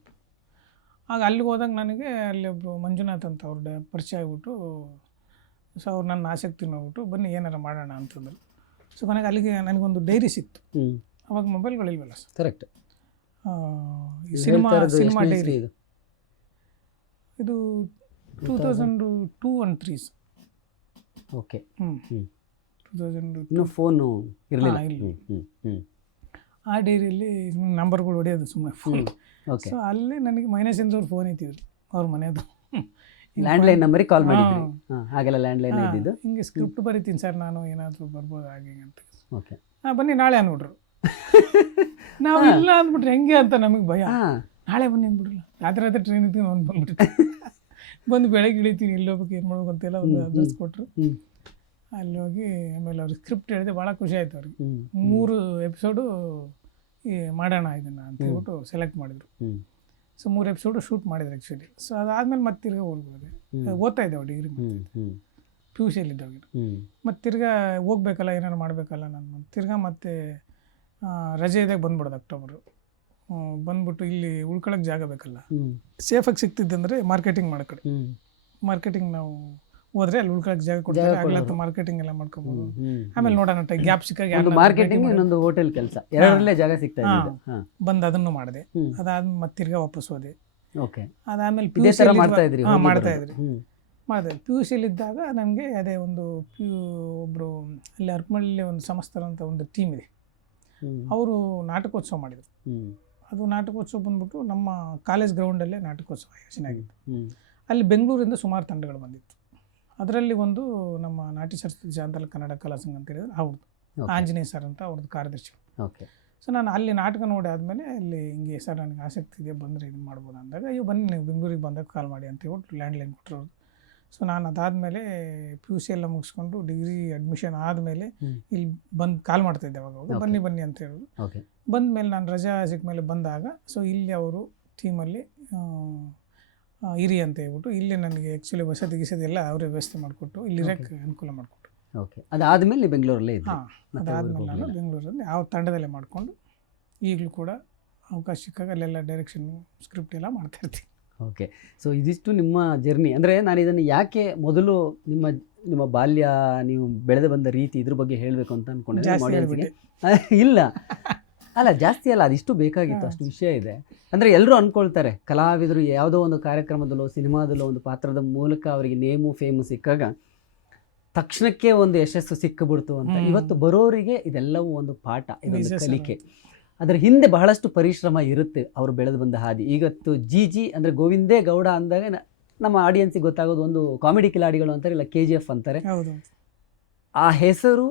ಆಗ ಅಲ್ಲಿಗೆ ಹೋದಾಗ ನನಗೆ ಅಲ್ಲಿ ಒಬ್ರು ಮಂಜುನಾಥ್ ಅಂತ ಅವ್ರ ಪರಿಚಯ ಆಗ್ಬಿಟ್ಟು, ಸೊ ಅವ್ರು ನನ್ನ ಆಸಕ್ತಿ ನೋಡ್ಬಿಟ್ಟು ಬನ್ನಿ ಏನಾರ ಮಾಡೋಣ ಅಂತಂದ್ರು. ಸೊ ಕೊನೆಗೆ ಅಲ್ಲಿಗೆ ನನಗೊಂದು ಡೈರಿ ಸಿಕ್ತು. ಅವಾಗ ಮೊಬೈಲ್ಗಳಿಲ್ವಲ್ಲ ಸರ್. ಕರೆಕ್ಟ್. ಸಿನಿಮಾ ಡೈರಿ ಇದು 2002 and 3. ಓಕೆ. 2002. ಇನ್ನು ಫೋನು ಇರಲಿಲ್ಲ. ಆ ಡೈರಿಯಲ್ಲಿ ನಂಬರ್ಗಳು ಹೊಡೆಯೋದು ಸುಮ್ಮನೆ ಫೋನ್. ಸೊ ಅಲ್ಲಿ ನನಗೆ ಮೈನಸಿಂದ ಅವ್ರು ಫೋನ್ ಐತಿದ್ರು, ಅವ್ರ ಮನೆಯದು. ಲ್ಯಾಂಡ್ಲೈನ್ ನಂಬರಿಗೆ ಕಾಲ್ ಮಾಡಿದ್ರಿ? ಹಾಗೆಲ್ಲ ಲ್ಯಾಂಡ್ಲೈನ್ ಇದ್ದಿದ್ದು. ಹಿಂಗೆ ಸ್ಕ್ರಿಪ್ಟ್ ಬರೀತೀನಿ ಸರ್ ನಾನು, ಏನಾದರೂ ಬರ್ಬೋದು ಹಾಗೆ ಅಂತ. ಓಕೆ, ಬನ್ನಿ ನಾಳೆ ಅಂದ್ಬಿಟ್ರು. ನಾವು ಇಲ್ಲ ಅಂದ್ಬಿಟ್ರೆ ಹೆಂಗೆ ಅಂತ ನಮಗೆ ಭಯ. ನಾಳೆ ಬನ್ನಿ ಅಂದ್ಬಿಟ್ರಲ್ಲ, ರಾತ್ರಿ ಟ್ರೈನ್ ಇರ್ತೀನಿ ಒಂದು ಬಂದ್ಬಿಟ್ಟು ಬಂದು ಬೆಳಗ್ಗೆ ಇಳಿತೀನಿ, ಇಲ್ಲಿ ಹೋಗ್ಬೇಕು, ಏನು ಮಾಡ್ಬೇಕು ಅಂತೆಲ್ಲ ಒಂದು ಅಡ್ರೆಸ್ ಕೊಟ್ಟರು. ಅಲ್ಲಿ ಹೋಗಿ ಆಮೇಲೆ ಅವ್ರಿಗೆ ಸ್ಕ್ರಿಪ್ಟ್ ಹೇಳಿದೆ, ಭಾಳ ಖುಷಿ ಆಯ್ತು ಅವ್ರಿಗೆ. 3 ಎಪಿಸೋಡು ಮಾಡೋಣ ಇದನ್ನು ಅಂತ ಹೇಳ್ಬಿಟ್ಟು ಸೆಲೆಕ್ಟ್ ಮಾಡಿದ್ರು. ಸೊ 3 ಎಪಿಸೋಡು ಶೂಟ್ ಮಾಡಿದ್ರು ಆ್ಯಕ್ಚುಲಿ. ಸೊ ಅದಾದಮೇಲೆ ಮತ್ತೆ ತಿರ್ಗಾ ಹೋಗ್ಬೋದೆ, ಓದ್ತಾ ಇದ್ದಾವೆ, ಡಿಗ್ರಿ ಪಿ ಯು ಸಿಯಲ್ಲಿದ್ದಾವೆ. ಮತ್ತು ತಿರ್ಗಾ ಹೋಗ್ಬೇಕಲ್ಲ, ಏನಾರು ಮಾಡಬೇಕಲ್ಲ ನಾನು. ತಿರ್ಗಾ ಮತ್ತೆ ರಜೆ ಇದ್ದಾಗ ಬಂದ್ಬಿಡೋದು ಅಕ್ಟೋಬರು. ಬಂದ್ಬಿಟ್ಟು ಇಲ್ಲಿ ಉಳ್ಕೊಳ್ಳೋಕೆ ಜಾಗ ಬೇಕಲ್ಲ, ಸೇಫಾಗಿ ಸಿಗ್ತಿದ್ದಂದರೆ ಮಾರ್ಕೆಟಿಂಗ್ ಮಾಡೋಕಡೆ. ಮಾರ್ಕೆಟಿಂಗ್ ನಾವು ಹೋದ್ರೆ ಅಲ್ಲಿ ಉಳ್ಕೊಳ್ಳೋಕೆ ಜಾಗ ಕೊಡ್ತಾರೆ, ಆಗ್ಲತ್ತ ಮಾರ್ಕೆಟಿಂಗ್ ಎಲ್ಲ ಮಾಡ್ಕೊಬೋದು. ಆಮೇಲೆ ನೋಡೋಣ ಗ್ಯಾಪ್ ಸಿಕ್ಕಾಗ ಮಾರ್ಕೆಟಿಂಗ್, ಇನ್ನೊಂದು ಹೋಟೆಲ್ ಕೆಲಸ, ಎರಡರಲ್ಲೇ ಜಾಗ ಸಿಗ್ತಾ ಇದೆ. ಬಂದು ಅದನ್ನು ಮಾಡಿದೆ. ಅದಾದ್ಮೇಲೆ ಮತ್ತೆ ತಿರ್ಗಾ ವಾಪಸ್ ಹೋದೆ. ಓಕೆ. ಅದಾದ್ಮೇಲೆ ಮಾಡ್ತಾ ಇದ್ರಿ? ಮಾಡಿದೆ. ಪಿ ಯು ಸಿಲಿದ್ದಾಗ ನನಗೆ ಅದೇ ಒಂದು ಒಬ್ಬರು ಅಲ್ಲಿ ಅರ್ಪಮಳ್ಳಿ ಒಂದು ಸಂಸ್ಥರ ಅಂತ ಒಂದು ಟೀಮ್ ಇದೆ, ಅವರು ನಾಟಕೋತ್ಸವ ಮಾಡಿದರು. ಅದು ನಾಟಕೋತ್ಸವ ಬಂದ್ಬಿಟ್ಟು ನಮ್ಮ ಕಾಲೇಜ್ ಗ್ರೌಂಡಲ್ಲೇ ನಾಟಕೋತ್ಸವ ಯೋಚನೆ ಆಗಿತ್ತು. ಅಲ್ಲಿ ಬೆಂಗಳೂರಿಂದ ಸುಮಾರು ತಂಡಗಳು ಬಂದಿತ್ತು. ಅದರಲ್ಲಿ ಒಂದು ನಮ್ಮ ನಾಟ್ಯ ಸರಸ್ವತಿ ಶಾಂತಲ ಕನ್ನಡ ಕಲಾ ಸಂಘ ಅಂತ ಹೇಳಿದ್ರೆ ಅವ್ರದ್ದು ಆಂಜನೇಯ ಸರ್ ಅಂತ ಅವ್ರದ್ದು ಕಾರ್ಯದರ್ಶಿ. ಓಕೆ. ಸೊ ನಾನು ಅಲ್ಲಿ ನಾಟಕ ನೋಡಿ ಆದಮೇಲೆ ಅಲ್ಲಿ ಹಿಂಗೆ ಸರ್ ನನಗೆ ಆಸಕ್ತಿ ಇದೆ, ಬಂದರೆ ಇದು ಮಾಡ್ಬೋದು ಅಂದಾಗ, ಅಯ್ಯೋ ಬನ್ನಿ ನೀವು ಬೆಂಗಳೂರಿಗೆ ಬಂದಾಗ ಕಾಲ್ ಮಾಡಿ ಅಂತ ಹೇಳ್ಬಿಟ್ಟು ಲ್ಯಾಂಡ್ಲೈನ್ ಕೊಟ್ಟರು. ಸೊ ನಾನು ಅದಾದಮೇಲೆ ಪಿ ಯು ಸಿ ಎಲ್ಲ ಮುಗಿಸ್ಕೊಂಡು ಡಿಗ್ರಿ ಅಡ್ಮಿಷನ್ ಆದಮೇಲೆ ಇಲ್ಲಿ ಬಂದು ಕಾಲ್ ಮಾಡ್ತಾಯಿದ್ದೆ ಅವಾಗ, ಬನ್ನಿ ಬನ್ನಿ ಅಂತ ಹೇಳೋದು. ಬಂದಮೇಲೆ ನಾನು ರಜಾ ಸಿಕ್ಕ ಮೇಲೆ ಬಂದಾಗ, ಸೊ ಇಲ್ಲಿ ಅವರು ಟೀಮಲ್ಲಿ ಇರಿ ಅಂತ ಹೇಳ್ಬಿಟ್ಟು ಇಲ್ಲಿ ನನಗೆ ಆ್ಯಕ್ಚುಲಿ ವಸತಿ ಗಿಸತಿ ಎಲ್ಲ ಅವರೇ ವ್ಯವಸ್ಥೆ ಮಾಡಿಕೊಟ್ಟು ಇಲ್ಲಿ ಇರೋಕ್ಕೆ ಅನುಕೂಲ ಮಾಡಿಕೊಟ್ರು. ಓಕೆ. ಅದಾದಮೇಲೆ ಬೆಂಗಳೂರಲ್ಲೇ ಇದ್ದೆ? ಹಾಂ, ಅದಾದಮೇಲೆ ನಾನು ಬೆಂಗಳೂರಲ್ಲಿ ಯಾವ ತಂಡದಲ್ಲೇ ಮಾಡಿಕೊಂಡು ಈಗಲೂ ಕೂಡ ಅವಕಾಶ ಸಿಕ್ಕಾಗ ಅಲ್ಲೆಲ್ಲ ಡೈರೆಕ್ಷನ್ನು ಸ್ಕ್ರಿಪ್ಟ್ ಎಲ್ಲ ಮಾಡ್ತಾಯಿರ್ತೀನಿ. ಓಕೆ. ಸೊ ಇದಿಷ್ಟು ನಿಮ್ಮ ಜರ್ನಿ. ಅಂದರೆ ನಾನು ಇದನ್ನು ಯಾಕೆ ಮೊದಲು ನಿಮ್ಮ ಬಾಲ್ಯ, ನೀವು ಬೆಳೆದು ಬಂದ ರೀತಿ, ಇದ್ರ ಬಗ್ಗೆ ಹೇಳಬೇಕು ಅಂತ ಅಂದ್ಕೊಂಡೆ. ಇಲ್ಲ ಅಲ್ಲ, ಜಾಸ್ತಿ ಅಲ್ಲ, ಅದಿಷ್ಟು ಬೇಕಾಗಿತ್ತು, ಅಷ್ಟು ವಿಷಯ ಇದೆ. ಅಂದರೆ ಎಲ್ಲರೂ ಅಂದ್ಕೊಳ್ತಾರೆ, ಕಲಾವಿದರು ಯಾವುದೋ ಒಂದು ಕಾರ್ಯಕ್ರಮದಲ್ಲೋ ಸಿನಿಮಾದಲ್ಲೋ ಒಂದು ಪಾತ್ರದ ಮೂಲಕ ಅವರಿಗೆ ನೇಮು ಫೇಮು ಸಿಕ್ಕಾಗ ತಕ್ಷಣಕ್ಕೆ ಒಂದು ಯಶಸ್ಸು ಸಿಕ್ಕಿಬಿಡ್ತು ಅಂತ. ಇವತ್ತು ಬರೋರಿಗೆ ಇದೆಲ್ಲವೂ ಒಂದು ಪಾಠ, ಇದೊಂದು ಕಲಿಕೆ. ಅದರ ಹಿಂದೆ ಬಹಳಷ್ಟು ಪರಿಶ್ರಮ ಇರುತ್ತೆ ಅವರು ಬೆಳೆದು ಬಂದ ಹಾದಿ. ಈಗತ್ತು ಜಿ ಅಂದರೆ ಗೋವಿಂದೇ ಗೌಡ ಅಂದಾಗ ನಮ್ಮ ಆಡಿಯನ್ಸಿಗೆ ಗೊತ್ತಾಗೋದು ಒಂದು ಕಾಮಿಡಿ ಕಿಲಾಡಿಗಳು ಅಂತಾರೆ, ಇಲ್ಲ KGF ಅಂತಾರೆ. ಆ ಹೆಸರು,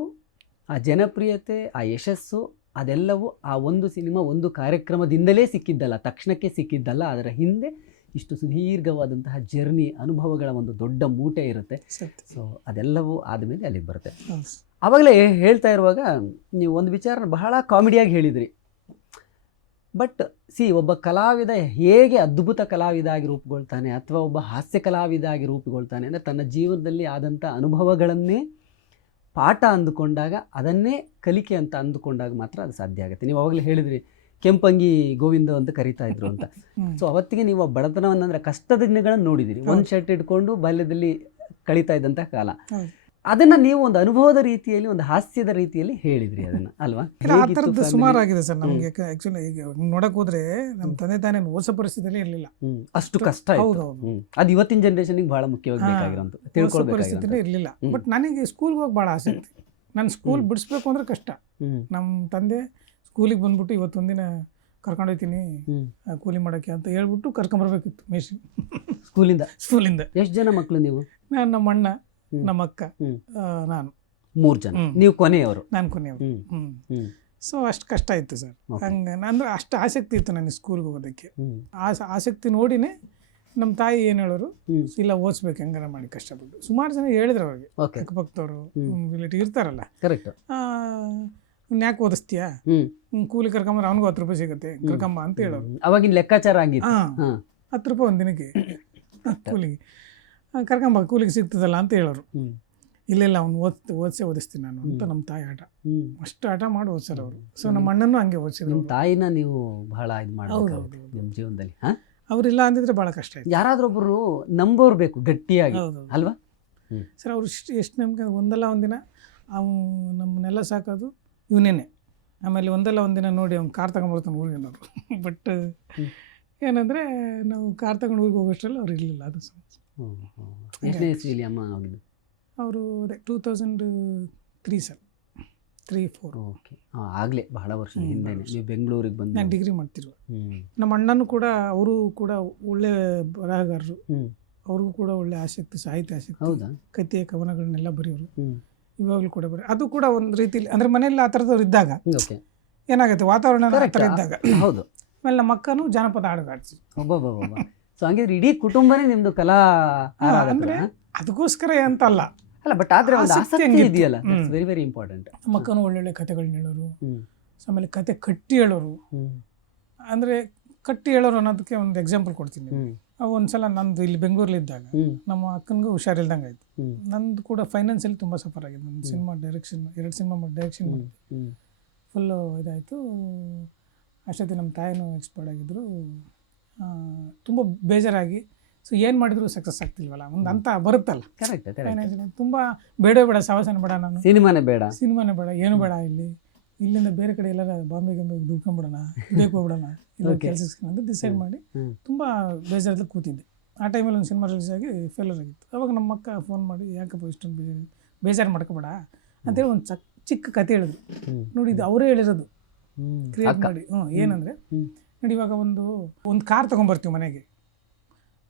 ಆ ಜನಪ್ರಿಯತೆ, ಆ ಯಶಸ್ಸು, ಅದೆಲ್ಲವೂ ಆ ಒಂದು ಸಿನಿಮಾ, ಒಂದು ಕಾರ್ಯಕ್ರಮದಿಂದಲೇ ಸಿಕ್ಕಿದ್ದಲ್ಲ, ತಕ್ಷಣಕ್ಕೆ ಸಿಕ್ಕಿದ್ದಲ್ಲ. ಅದರ ಹಿಂದೆ ಇಷ್ಟು ಸುದೀರ್ಘವಾದಂತಹ ಜರ್ನಿ, ಅನುಭವಗಳ ಒಂದು ದೊಡ್ಡ ಮೂಟೆ ಇರುತ್ತೆ. ಸೊ ಅದೆಲ್ಲವೂ ಆದಮೇಲೆ ಅಲ್ಲಿಗೆ ಬರುತ್ತೆ. ಆವಾಗಲೇ ಹೇಳ್ತಾ ಇರುವಾಗ ನೀವು ಒಂದು ವಿಚಾರ ಬಹಳ ಕಾಮಿಡಿಯಾಗಿ ಹೇಳಿದ್ರಿ. ಬಟ್ ಒಬ್ಬ ಕಲಾವಿದ ಹೇಗೆ ಅದ್ಭುತ ಕಲಾವಿದ ಆಗಿ ರೂಪುಗೊಳ್ತಾನೆ, ಅಥವಾ ಒಬ್ಬ ಹಾಸ್ಯ ಕಲಾವಿದ ಆಗಿ ರೂಪುಗೊಳ್ತಾನೆ ಅಂದರೆ ತನ್ನ ಜೀವನದಲ್ಲಿ ಆದಂಥ ಅನುಭವಗಳನ್ನೇ ಪಾಠ ಅಂದುಕೊಂಡಾಗ, ಅದನ್ನೇ ಕಲಿಕೆ ಅಂತ ಅಂದುಕೊಂಡಾಗ ಮಾತ್ರ ಅದು ಸಾಧ್ಯ ಆಗುತ್ತೆ. ನೀವು ಅವಾಗಲೇ ಹೇಳಿದ್ರಿ ಕೆಂಪಂಗಿ ಗೋವಿಂದ ಅಂತ ಕರೀತಾ ಇದ್ರು ಅಂತ. ಸೊ ಅವತ್ತಿಗೆ ನೀವು ಬಡತನವನ್ನಂದರೆ ಕಷ್ಟದ ದಿನಗಳನ್ನು ನೋಡಿದಿರಿ. ಒಂದು ಶರ್ಟ್ ಇಟ್ಕೊಂಡು ಬಾಲ್ಯದಲ್ಲಿ ಕಳೀತಾ ಇದ್ದಂಥ ಕಾಲ. ಅದನ್ನ ನೀವು ಒಂದು ಅನುಭವದ ರೀತಿಯಲ್ಲಿ, ಒಂದು ಹಾಸ್ಯದ ರೀತಿಯಲ್ಲಿ ಹೇಳಿದ್ರಿ ಅದನ್ನ, ಅಲ್ವಾ? ಆ ಥರದ್ದು ಸುಮಾರು ಆಗಿದೆ ಸರ್ ನಮಗೆ. ಆ್ಯಕ್ಚುಲಿ ಈಗ ನೋಡಕ್ ಹೋದ್ರೆ ನಮ್ಮ ತಂದೆ ತಾನೇ ಓದಿಸೋ ಪರಿಸ್ಥಿತಿಯಲ್ಲಿ ಇರಲಿಲ್ಲ. ಅಷ್ಟು ಕಷ್ಟ ಆಯ್ತು. ಹೌದು. ಅದು ಇವತ್ತಿನ ಜನರೇಷನ್ಗೆ ಬಹಳ ಮುಖ್ಯವಾಗಿ ಬೇಕಾಗಿರೋಂಥ ಓದಿಸೋ ಪರಿಸ್ಥಿತಿಯಲ್ಲಿ ಇರಲಿಲ್ಲ. ಬಟ್ ನನಗೆ ಸ್ಕೂಲ್ಗೆ ಹೋಗಿ ಭಾಳ ಆಸಕ್ತಿ. ನಾನು ಸ್ಕೂಲ್ ಬಿಡಿಸ್ಬೇಕು ಅಂದ್ರೆ ಕಷ್ಟ. ನಮ್ಮ ತಂದೆ ಸ್ಕೂಲಿಗೆ ಬಂದ್ಬಿಟ್ಟು ಇವತ್ತೊಂದಿನ ಕರ್ಕೊಂಡೋಗ್ತೀನಿ ಕೂಲಿ ಮಾಡೋಕ್ಕೆ ಅಂತ ಹೇಳ್ಬಿಟ್ಟು ಕರ್ಕೊಂಬರ್ಬೇಕಿತ್ತು ಮೇಷಿನ್ ಸ್ಕೂಲಿಂದ. ಎಷ್ಟು ಜನ ಮಕ್ಕಳು ನೀವು? ನಾನು, ನಮ್ಮ ಅಣ್ಣ, ನಮ್ಮ ಅಕ್ಕ, ನಾನು 3 ಜನ. ನೀವು ಕೊನೆಯವರು? ನಾನು ಕೊನೆಯವರು. ಸೊ ಅಷ್ಟು ಕಷ್ಟ ಇತ್ತು ಸರ್. ಹಂಗೆ ಅಂದ್ರೆ ಅಷ್ಟು ಆಸಕ್ತಿ ಇತ್ತು ನನಗೆ ಸ್ಕೂಲ್ಗೆ ಹೋಗೋದಕ್ಕೆ. ಆಸಕ್ತಿ ನೋಡಿನೇ ನಮ್ಮ ತಾಯಿ ಏನು ಹೇಳೋರು, ಇಲ್ಲ ಓದಿಸ್ಬೇಕು ಹೆಂಗಾರ ಮಾಡಿ ಕಷ್ಟಪಟ್ಟು. ಸುಮಾರು ಜನ ಹೇಳಿದ್ರು ಅವ್ರಿಗೆ, ಅಕ್ಕಪಕ್ಕದವರು ರಿಲೇಟಿವ್ ಇರ್ತಾರಲ್ಲ, ಕರೆಕ್ಟ್, ಯಾಕೆ ಓದಿಸ್ತೀಯಾ, ಕೂಲಿ ಕರ್ಕೊಂಬರ ಅವ್ನಿಗೂ 10 ರೂಪಾಯಿ ಸಿಗುತ್ತೆ ಕರ್ಕೊಂಬ ಅಂತ ಹೇಳೋರು. ಅವಾಗಿನ ಲೆಕ್ಕಾಚಾರ ಆಗಿತ್ತು. 10 ರೂಪಾಯಿ ಒಂದು ದಿನಕ್ಕೆ ಕೂಲಿಗೆ ಕರ್ಕೊಂಬ, ಕೂಲಿಗೆ ಸಿಗ್ತದಲ್ಲ ಅಂತ ಹೇಳೋರು. ಇಲ್ಲ ಅವ್ನು ಓದಿಸ್ತೀನಿ ನಾನು ಅಂತ ನಮ್ಮ ತಾಯಿ ಆಟ, ಅಷ್ಟು ಆಟ ಮಾಡಿ ಓದಿಸ್ಯಾರ ಅವರು. ಸೊ ನಮ್ಮ ಅಣ್ಣನೂ ಹಂಗೆ ಓದಿಸಿದ್ರು. ತಾಯಿನ ನೀವು ಬಹಳ ಇದು ಮಾಡಬಹುದು ನಿಮ್ಮ ಜೀವನದಲ್ಲಿ. ಅವ್ರಿಲ್ಲ ಅಂದಿದ್ರೆ ಭಾಳ ಕಷ್ಟ ಆಯ್ತು. ಯಾರಾದ್ರೊಬ್ಬರು ನಂಬೋರು ಬೇಕು ಗಟ್ಟಿಯಾಗಿ, ಅಲ್ವಾ ಸರ್? ಅವ್ರು ಎಷ್ಟು ನಮ್ಗೆ ಒಂದಲ್ಲ ಒಂದಿನ ಅವು ನಮ್ಮನ್ನೆಲ್ಲ ಸಾಕೋದು ಇವನೇನೆ. ಆಮೇಲೆ ಒಂದಲ್ಲ ಒಂದಿನ ನೋಡಿ ಅವ್ನು ಕಾರ್ ತಗೊಂಡ್ಬರ್ತಾನೆ ಊರಿಗೇನವರು. ಬಟ್ ಏನಂದರೆ ನಾವು ಕಾರ್ ತಗೊಂಡು ಊರಿಗೆ ಹೋಗೋಷ್ಟರಲ್ಲಿ ಅವ್ರು ಇರಲಿಲ್ಲ. ಅದು ಅಮ್ಮ ಆಗಿದ್ದು ಅವರು ಅದೇ 2003 ಸರ್, 3-4. ಓಕೆ, ಆಗಲೇ ಬಹಳ ವರ್ಷ ಹಿಂದೆ ನೀವು ಬೆಂಗಳೂರಿಗೆ ಬಂದು. ನಾನು ಡಿಗ್ರಿ ಮಾಡ್ತಿರುವ. ನಮ್ಮ ಅಣ್ಣನೂ ಕೂಡ, ಅವರು ಕೂಡ ಒಳ್ಳೆ ಬರಹಗಾರರು. ಅವ್ರಿಗೂ ಕೂಡ ಒಳ್ಳೆ ಆಸಕ್ತಿ, ಸಾಹಿತ್ಯ ಆಸಕ್ತಿ. ಹೌದಾ? ಕಥೆ ಕವನಗಳನ್ನೆಲ್ಲ ಬರೆಯೋರು. ಇವಾಗಲೂ ಕೂಡ ಬರೀ ಅದು ಕೂಡ ಒಂದು ರೀತಿಲಿ ಅಂದರೆ ಮನೆಯಲ್ಲಿ ಆ ಥರದವ್ರು ಇದ್ದಾಗ ಏನಾಗುತ್ತೆ, ವಾತಾವರಣ ಆ ಥರ ಇದ್ದಾಗ. ಹೌದು. ಆಮೇಲೆ ನಮ್ಮ ಅಕ್ಕನೂ ಜಾನಪದ ಹಾಡುಗಾಡ್ಸಿ. ಸೊ ಹಂಗಿದ್ರೆ ಇಡೀ ಕುಟುಂಬನೇ ನಿಮ್ದು ಕಲಾ ಅಂದರೆ ಅದಕ್ಕೋಸ್ಕರ ಅಂತ ಅಲ್ಲ, ಬಟ್ ಆದ್ರೆ ಒಂದು ಆಸಕ್ತಿ ಇದೆಯಲ್ಲ, ವೆರಿ ವೆರಿ ಇಂಪಾರ್ಟೆಂಟ್. ನಮ್ಮ ಅಕ್ಕನೂ ಒಳ್ಳೊಳ್ಳೆ ಕಥೆಗಳನ್ನ ಹೇಳೋರು. ಆಮೇಲೆ ಕತೆ ಕಟ್ಟಿ ಹೇಳೋರು. ಅಂದರೆ ಕಟ್ಟಿ ಹೇಳೋರು ಅನ್ನೋದಕ್ಕೆ ಒಂದು ಎಕ್ಸಾಂಪಲ್ ಕೊಡ್ತೀನಿ. ಒಂದ್ಸಲ ನಂದು ಇಲ್ಲಿ ಬೆಂಗಳೂರಲ್ಲಿದ್ದಾಗ ನಮ್ಮ ಅಕ್ಕನಿಗೂ ಹುಷಾರಿಲ್ದಂಗೆ ಆಯಿತು. ನಂದು ಕೂಡ ಫೈನಾನ್ಸಲ್ಲಿ ತುಂಬ ಸಫರ್ ಆಗಿದೆ. ನನ್ನ ಸಿನಿಮಾ ಡೈರೆಕ್ಷನ್, 2 ಸಿನಿಮಾ ಡೈರೆಕ್ಷನ್ ಮಾಡಿದ್ವಿ. ಫುಲ್ಲು ಇದಾಯಿತು. ಅಷ್ಟೊತ್ತಿ ನಮ್ಮ ತಾಯಿನೂ ಎಕ್ಸ್ಪರ್ಟ್ ಆಗಿದ್ದರು. ತುಂಬ ಬೇಜಾರಾಗಿ, ಸೊ ಏನು ಮಾಡಿದ್ರು ಸಕ್ಸಸ್ ಆಗ್ತಿಲ್ವಲ್ಲ, ಒಂದು ಅಂತ ಬರುತ್ತಲ್ಲ. ಫೈನಾನ್ಷಿಯಲ್ ತುಂಬ ಬೇಡ ಸವಾಸನೆ ಬೇಡ, ನಾನು ಸಿನಿಮಾನೇ ಬೇಡ, ಏನು ಬೇಡ, ಇಲ್ಲಿಂದ ಬೇರೆ ಕಡೆ ಎಲ್ಲರ ಬಾಂಬೆಗೆ ದುಡ್ಕೊಂಬಿಡೋಣ, ಬೇಕು ಹೋಗ್ಬಿಡೋಣ, ಇಲ್ಲ ಕೆಲಸಕ್ಕೆ ಅಂತ ಡಿಸೈಡ್ ಮಾಡಿ ತುಂಬ ಬೇಜಾರಲ್ಲಿ ಕೂತಿದ್ದೆ. ಆ ಟೈಮಲ್ಲಿ ಒಂದು ಸಿನಿಮಾ ರಿಲೀಸ್ ಆಗಿ ಫೇಲ್ಯೂರ್ ಆಗಿತ್ತು. ಅವಾಗ ನಮ್ಮ ಅಕ್ಕ ಫೋನ್ ಮಾಡಿ, ಯಾಕಪ್ಪ ಇಷ್ಟೊಂದು ಬೇಜಾರು ಮಾಡ್ಕೋಬೇಡ ಅಂತೇಳಿ ಒಂದು ಚಿಕ್ಕ ಕತೆ ಹೇಳಿದ್ರು. ನೋಡಿ, ಇದು ಅವರೇ ಹೇಳಿರೋದು, ಕ್ರಿಯೇಟ್ ಮಾಡಿ. ಏನಂದರೆ ನೋಡಿ, ಇವಾಗ ಒಂದು ಕಾರ್ ತೊಗೊಂಬರ್ತೀವಿ ಮನೆಗೆ.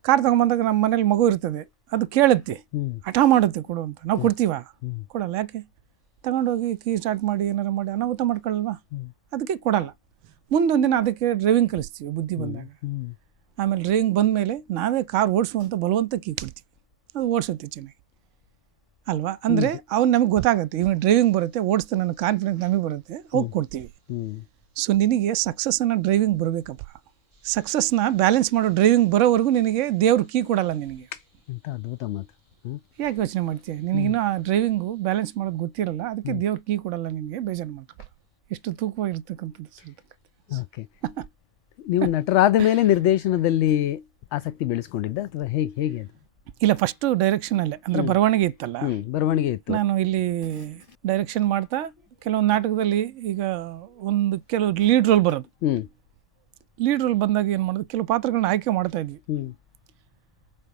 ಕಾರ್ ತೊಗೊಂಬಂದಾಗ ನಮ್ಮ ಮನೇಲಿ ಮಗು ಇರ್ತದೆ, ಅದು ಕೇಳುತ್ತೆ, ಹಠ ಮಾಡುತ್ತೆ ಕೊಡು ಅಂತ. ನಾವು ಕೊಡ್ತೀವ? ಕೊಡಲ್ಲ. ಯಾಕೆ? ತಗೊಂಡೋಗಿ ಕೀ ಸ್ಟಾರ್ಟ್ ಮಾಡಿ ಏನಾರು ಮಾಡಿ ಅನಾಹುತ ಮಾಡ್ಕೊಳ್ಳಲ್ವಾ, ಅದಕ್ಕೆ ಕೊಡಲ್ಲ. ಮುಂದೊಂದಿನ ಅದಕ್ಕೆ ಡ್ರೈವಿಂಗ್ ಕಲಿಸ್ತೀವಿ ಬುದ್ಧಿ ಬಂದಾಗ. ಆಮೇಲೆ ಡ್ರೈವಿಂಗ್ ಬಂದಮೇಲೆ ನಾವೇ ಕಾರ್ ಓಡಿಸುವಂಥ ಬಲವಂತ ಕೀ ಕೊಡ್ತೀವಿ, ಅದು ಓಡಿಸುತ್ತೆ ಚೆನ್ನಾಗಿ, ಅಲ್ವಾ? ಅಂದರೆ ಅವ್ನು ನಮಗೆ ಗೊತ್ತಾಗುತ್ತೆ, ಇವನು ಡ್ರೈವಿಂಗ್ ಬರುತ್ತೆ, ಓಡಿಸ್ತಾನೆ ಅನ್ನೋ ಕಾನ್ಫಿಡೆನ್ಸ್ ನಮಗೆ ಬರುತ್ತೆ, ಅವಾಗ ಕೊಡ್ತೀವಿ. ಸೊ ನಿನಗೆ ಸಕ್ಸಸ್ಸನ್ನು ಡ್ರೈವಿಂಗ್ ಬರಬೇಕಪ್ಪ, ಸಕ್ಸಸ್ನ ಬ್ಯಾಲೆನ್ಸ್ ಮಾಡೋ ಡ್ರೈವಿಂಗ್ ಬರೋವರೆಗೂ ನಿನಗೆ ದೇವ್ರು ಕೀ ಕೊಡಲ್ಲ ನಿನಗೆ ಅಂತ. ಅದ್ಭುತ ಮಾತು. ಯಾಕೆ ಯೋಚನೆ ಮಾಡ್ತೀಯ? ನಿನಗಿನ್ನೂ ಆ ಡ್ರೈವಿಂಗು ಬ್ಯಾಲೆನ್ಸ್ ಮಾಡೋದು ಗೊತ್ತಿರಲ್ಲ, ಅದಕ್ಕೆ ದೇವ್ರು ಕೀ ಕೊಡಲ್ಲ ನಿನಗೆ, ಬೇಜಾರು ಮಾಡ್ಕೊಳ್ಳ. ಎಷ್ಟು ತೂಕವಾಗಿರ್ತಕ್ಕಂಥದ್ದು ಹೇಳ್ತಕ್ಕಂಥ. ಓಕೆ, ನೀವು ನಟರಾದ ಮೇಲೆ ನಿರ್ದೇಶನದಲ್ಲಿ ಆಸಕ್ತಿ ಬೆಳೆಸ್ಕೊಂಡಿದ್ದ ಅಥವಾ ಹೇಗೆ ಅದು? ಇಲ್ಲ, ಫಸ್ಟು ಡೈರೆಕ್ಷನಲ್ಲೇ, ಅಂದರೆ ಬರವಣಿಗೆ ಇತ್ತಲ್ಲ, ಬರವಣಿಗೆ ಇತ್ತು. ನಾನು ಇಲ್ಲಿ ಡೈರೆಕ್ಷನ್ ಮಾಡ್ತಾ ಕೆಲವೊಂದು ನಾಟಕದಲ್ಲಿ ಈಗ ಕೆಲವು ಲೀಡ್ ರೋಲ್ ಬರೋದು. ಲೀಡ್ ರೋಲ್ ಬಂದಾಗ ಏನು ಮಾಡೋದು, ಕೆಲವು ಪಾತ್ರಗಳನ್ನ ಆಯ್ಕೆ ಮಾಡ್ತಾ ಇದ್ವಿ.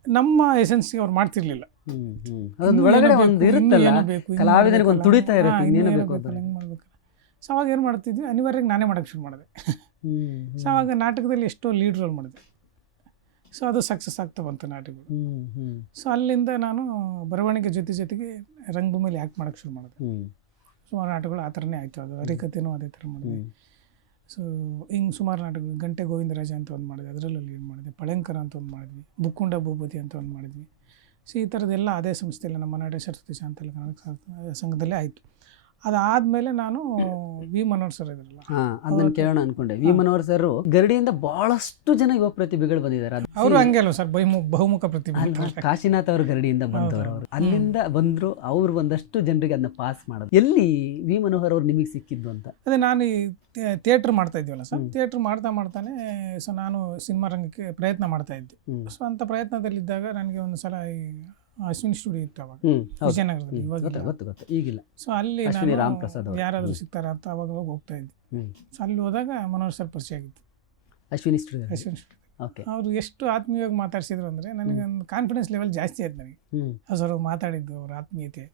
ನಮ್ಮ ಎಸೆನ್ಸ್ಗೆ ಅವ್ರು ಮಾಡ್ತಿರ್ಲಿಲ್ಲ. ಸೊ ಅವಾಗ ಏನು ಮಾಡ್ತಿದ್ವಿ, ಅನಿವಾರ್ಯವಾಗಿ ನಾನೇ ಮಾಡೋಕ್ಕೆ ಶುರು ಮಾಡಿದೆ. ಸೊ ಅವಾಗ ನಾಟಕದಲ್ಲಿ ಎಷ್ಟೋ ಲೀಡ್ ರೋಲ್ ಮಾಡಿದೆ. ಸೊ ಅದು ಸಕ್ಸಸ್ ಆಗ್ತಾ ಬಂತು ನಾಟಕಗಳು. ಸೊ ಅಲ್ಲಿಂದ ನಾನು ಬರವಣಿಗೆ ಜೊತೆಗೆ ರಂಗಭೂಮಿಯಲ್ಲಿ ಆ್ಯಕ್ಟ್ ಮಾಡೋಕ್ಕೆ ಶುರು ಮಾಡಿದೆ. ಸುಮಾರು ನಾಟಕಗಳು ಆ ಥರನೇ ಆಯಿತು. ಅದು ಹರಿಕಥೆನೂ ಅದೇ ಥರ ಮಾಡಿದ್ವಿ. ಸೊ ಹಿಂಗೆ ಸುಮಾರು ನಾಟಕಗಳು, ಗಂಟೆ ಗೋವಿಂದರಾಜ ಅಂತ ಒಂದು ಮಾಡಿದೆ, ಅದರಲ್ಲೂ ಲೀಡ್ ಮಾಡಿದೆ. ಪಳೆಂಕರ ಅಂತ ಒಂದು ಮಾಡಿದ್ವಿ, ಬುಕ್ಕುಂಡ ಭೂಪತಿ ಅಂತ ಒಂದು ಮಾಡಿದ್ವಿ. ಸೊ ಈ ಥರದ್ದೆಲ್ಲ ಅದೇ ಸಂಸ್ಥೆಯಲ್ಲಿ, ನಮ್ಮ ನಾಡ ಸರಸ್ವತಿ ಶಾಂತಲ ಕನ್ನಡ ಸಂಘದಲ್ಲೇ ಆಯಿತು. ಅದಾದಮೇಲೆ ನಾನು ವಿ ಮನೋಹರ್ ಸರ್ ಇದ್ರಲ್ಲ, ಅದನ್ನು ಕೇಳೋಣ ಅನ್ಕೊಂಡೆ. ವಿ ಮನೋಹರ್ ಸರ್ ಗರಡಿಯಿಂದ ಬಹಳಷ್ಟು ಜನ ಯುವ ಪ್ರತಿಭೆಗಳು ಬಂದಿದ್ದಾರೆ. ಅವರು ಹಂಗೆ ಅಲ್ವ ಸರ್, ಬಹುಮುಖ ಪ್ರತಿಭೆ. ಕಾಶಿನಾಥ್ ಅವರು ಗರಡಿಯಿಂದ ಬಂದವರು, ಅವರು ಅಲ್ಲಿಂದ ಬಂದರು. ಅವರು ಒಂದಷ್ಟು ಜನರಿಗೆ ಅದನ್ನ ಪಾಸ್ ಮಾಡೋದು. ಎಲ್ಲಿ ವಿ ಮನೋಹರ್ ಅವ್ರು ನಿಮಗೆ ಸಿಕ್ಕಿದ್ದು ಅಂತ? ಅದೇ ನಾನು ಈ ಥಿಯೇಟ್ರ್ ಮಾಡ್ತಾ ಇದ್ವಲ್ಲ ಸರ್, ಥಿಯೇಟ್ರ್ ಮಾಡ್ತಾನೆ ಸೊ ನಾನು ಸಿನಿಮಾ ರಂಗಕ್ಕೆ ಪ್ರಯತ್ನ ಮಾಡ್ತಾ ಇದ್ದೆ. ಸೊ ಅಂಥ ಪ್ರಯತ್ನದಲ್ಲಿದ್ದಾಗ ನನಗೆ ಒಂದು ಸಲ ಈ ಅಶ್ವಿನಿ ಸ್ಟುಡಿಯೋ ಇತ್ತು ಅವಾಗ ಹೌದು. ವಿಜಯನಗರದಲ್ಲಿ, ಇವಾಗ ಗೊತ್ತು ಈಗಿಲ್ಲ. ಸೊ ಅಲ್ಲಿ ಅಶ್ವಿನಿ ನಾನು ರಾಮಪ್ರಸಾದ್ ಅವರು. ಯಾರಾದರೂ ಸಿಗ್ತಾರ ಅಂತ ಅವಾಗ ಹೋಗ್ತಾ ಇದ್ದೆ. ಸೊ ಅಲ್ಲಿ ಹೋದಾಗ ಮನೋಹರ್ ಸರ್ ಪರಿಚಯ ಆಗಿತ್ತು, Ashwini studio. Ashwini studio. Okay. ಅವರು ಎಷ್ಟು ಆತ್ಮೀಯವಾಗಿ ಮಾತಾಡ್ಸಿದ್ರು ಅಂದರೆ ನನಗೆ ಒಂದು ಕಾನ್ಫಿಡೆನ್ಸ್ ಲೆವೆಲ್ ಜಾಸ್ತಿ ಆಯ್ತು ನನಗೆ. ಸರ್ ಮಾತಾಡಿದ್ದು ಅವ್ರ ಆತ್ಮೀಯತೆ.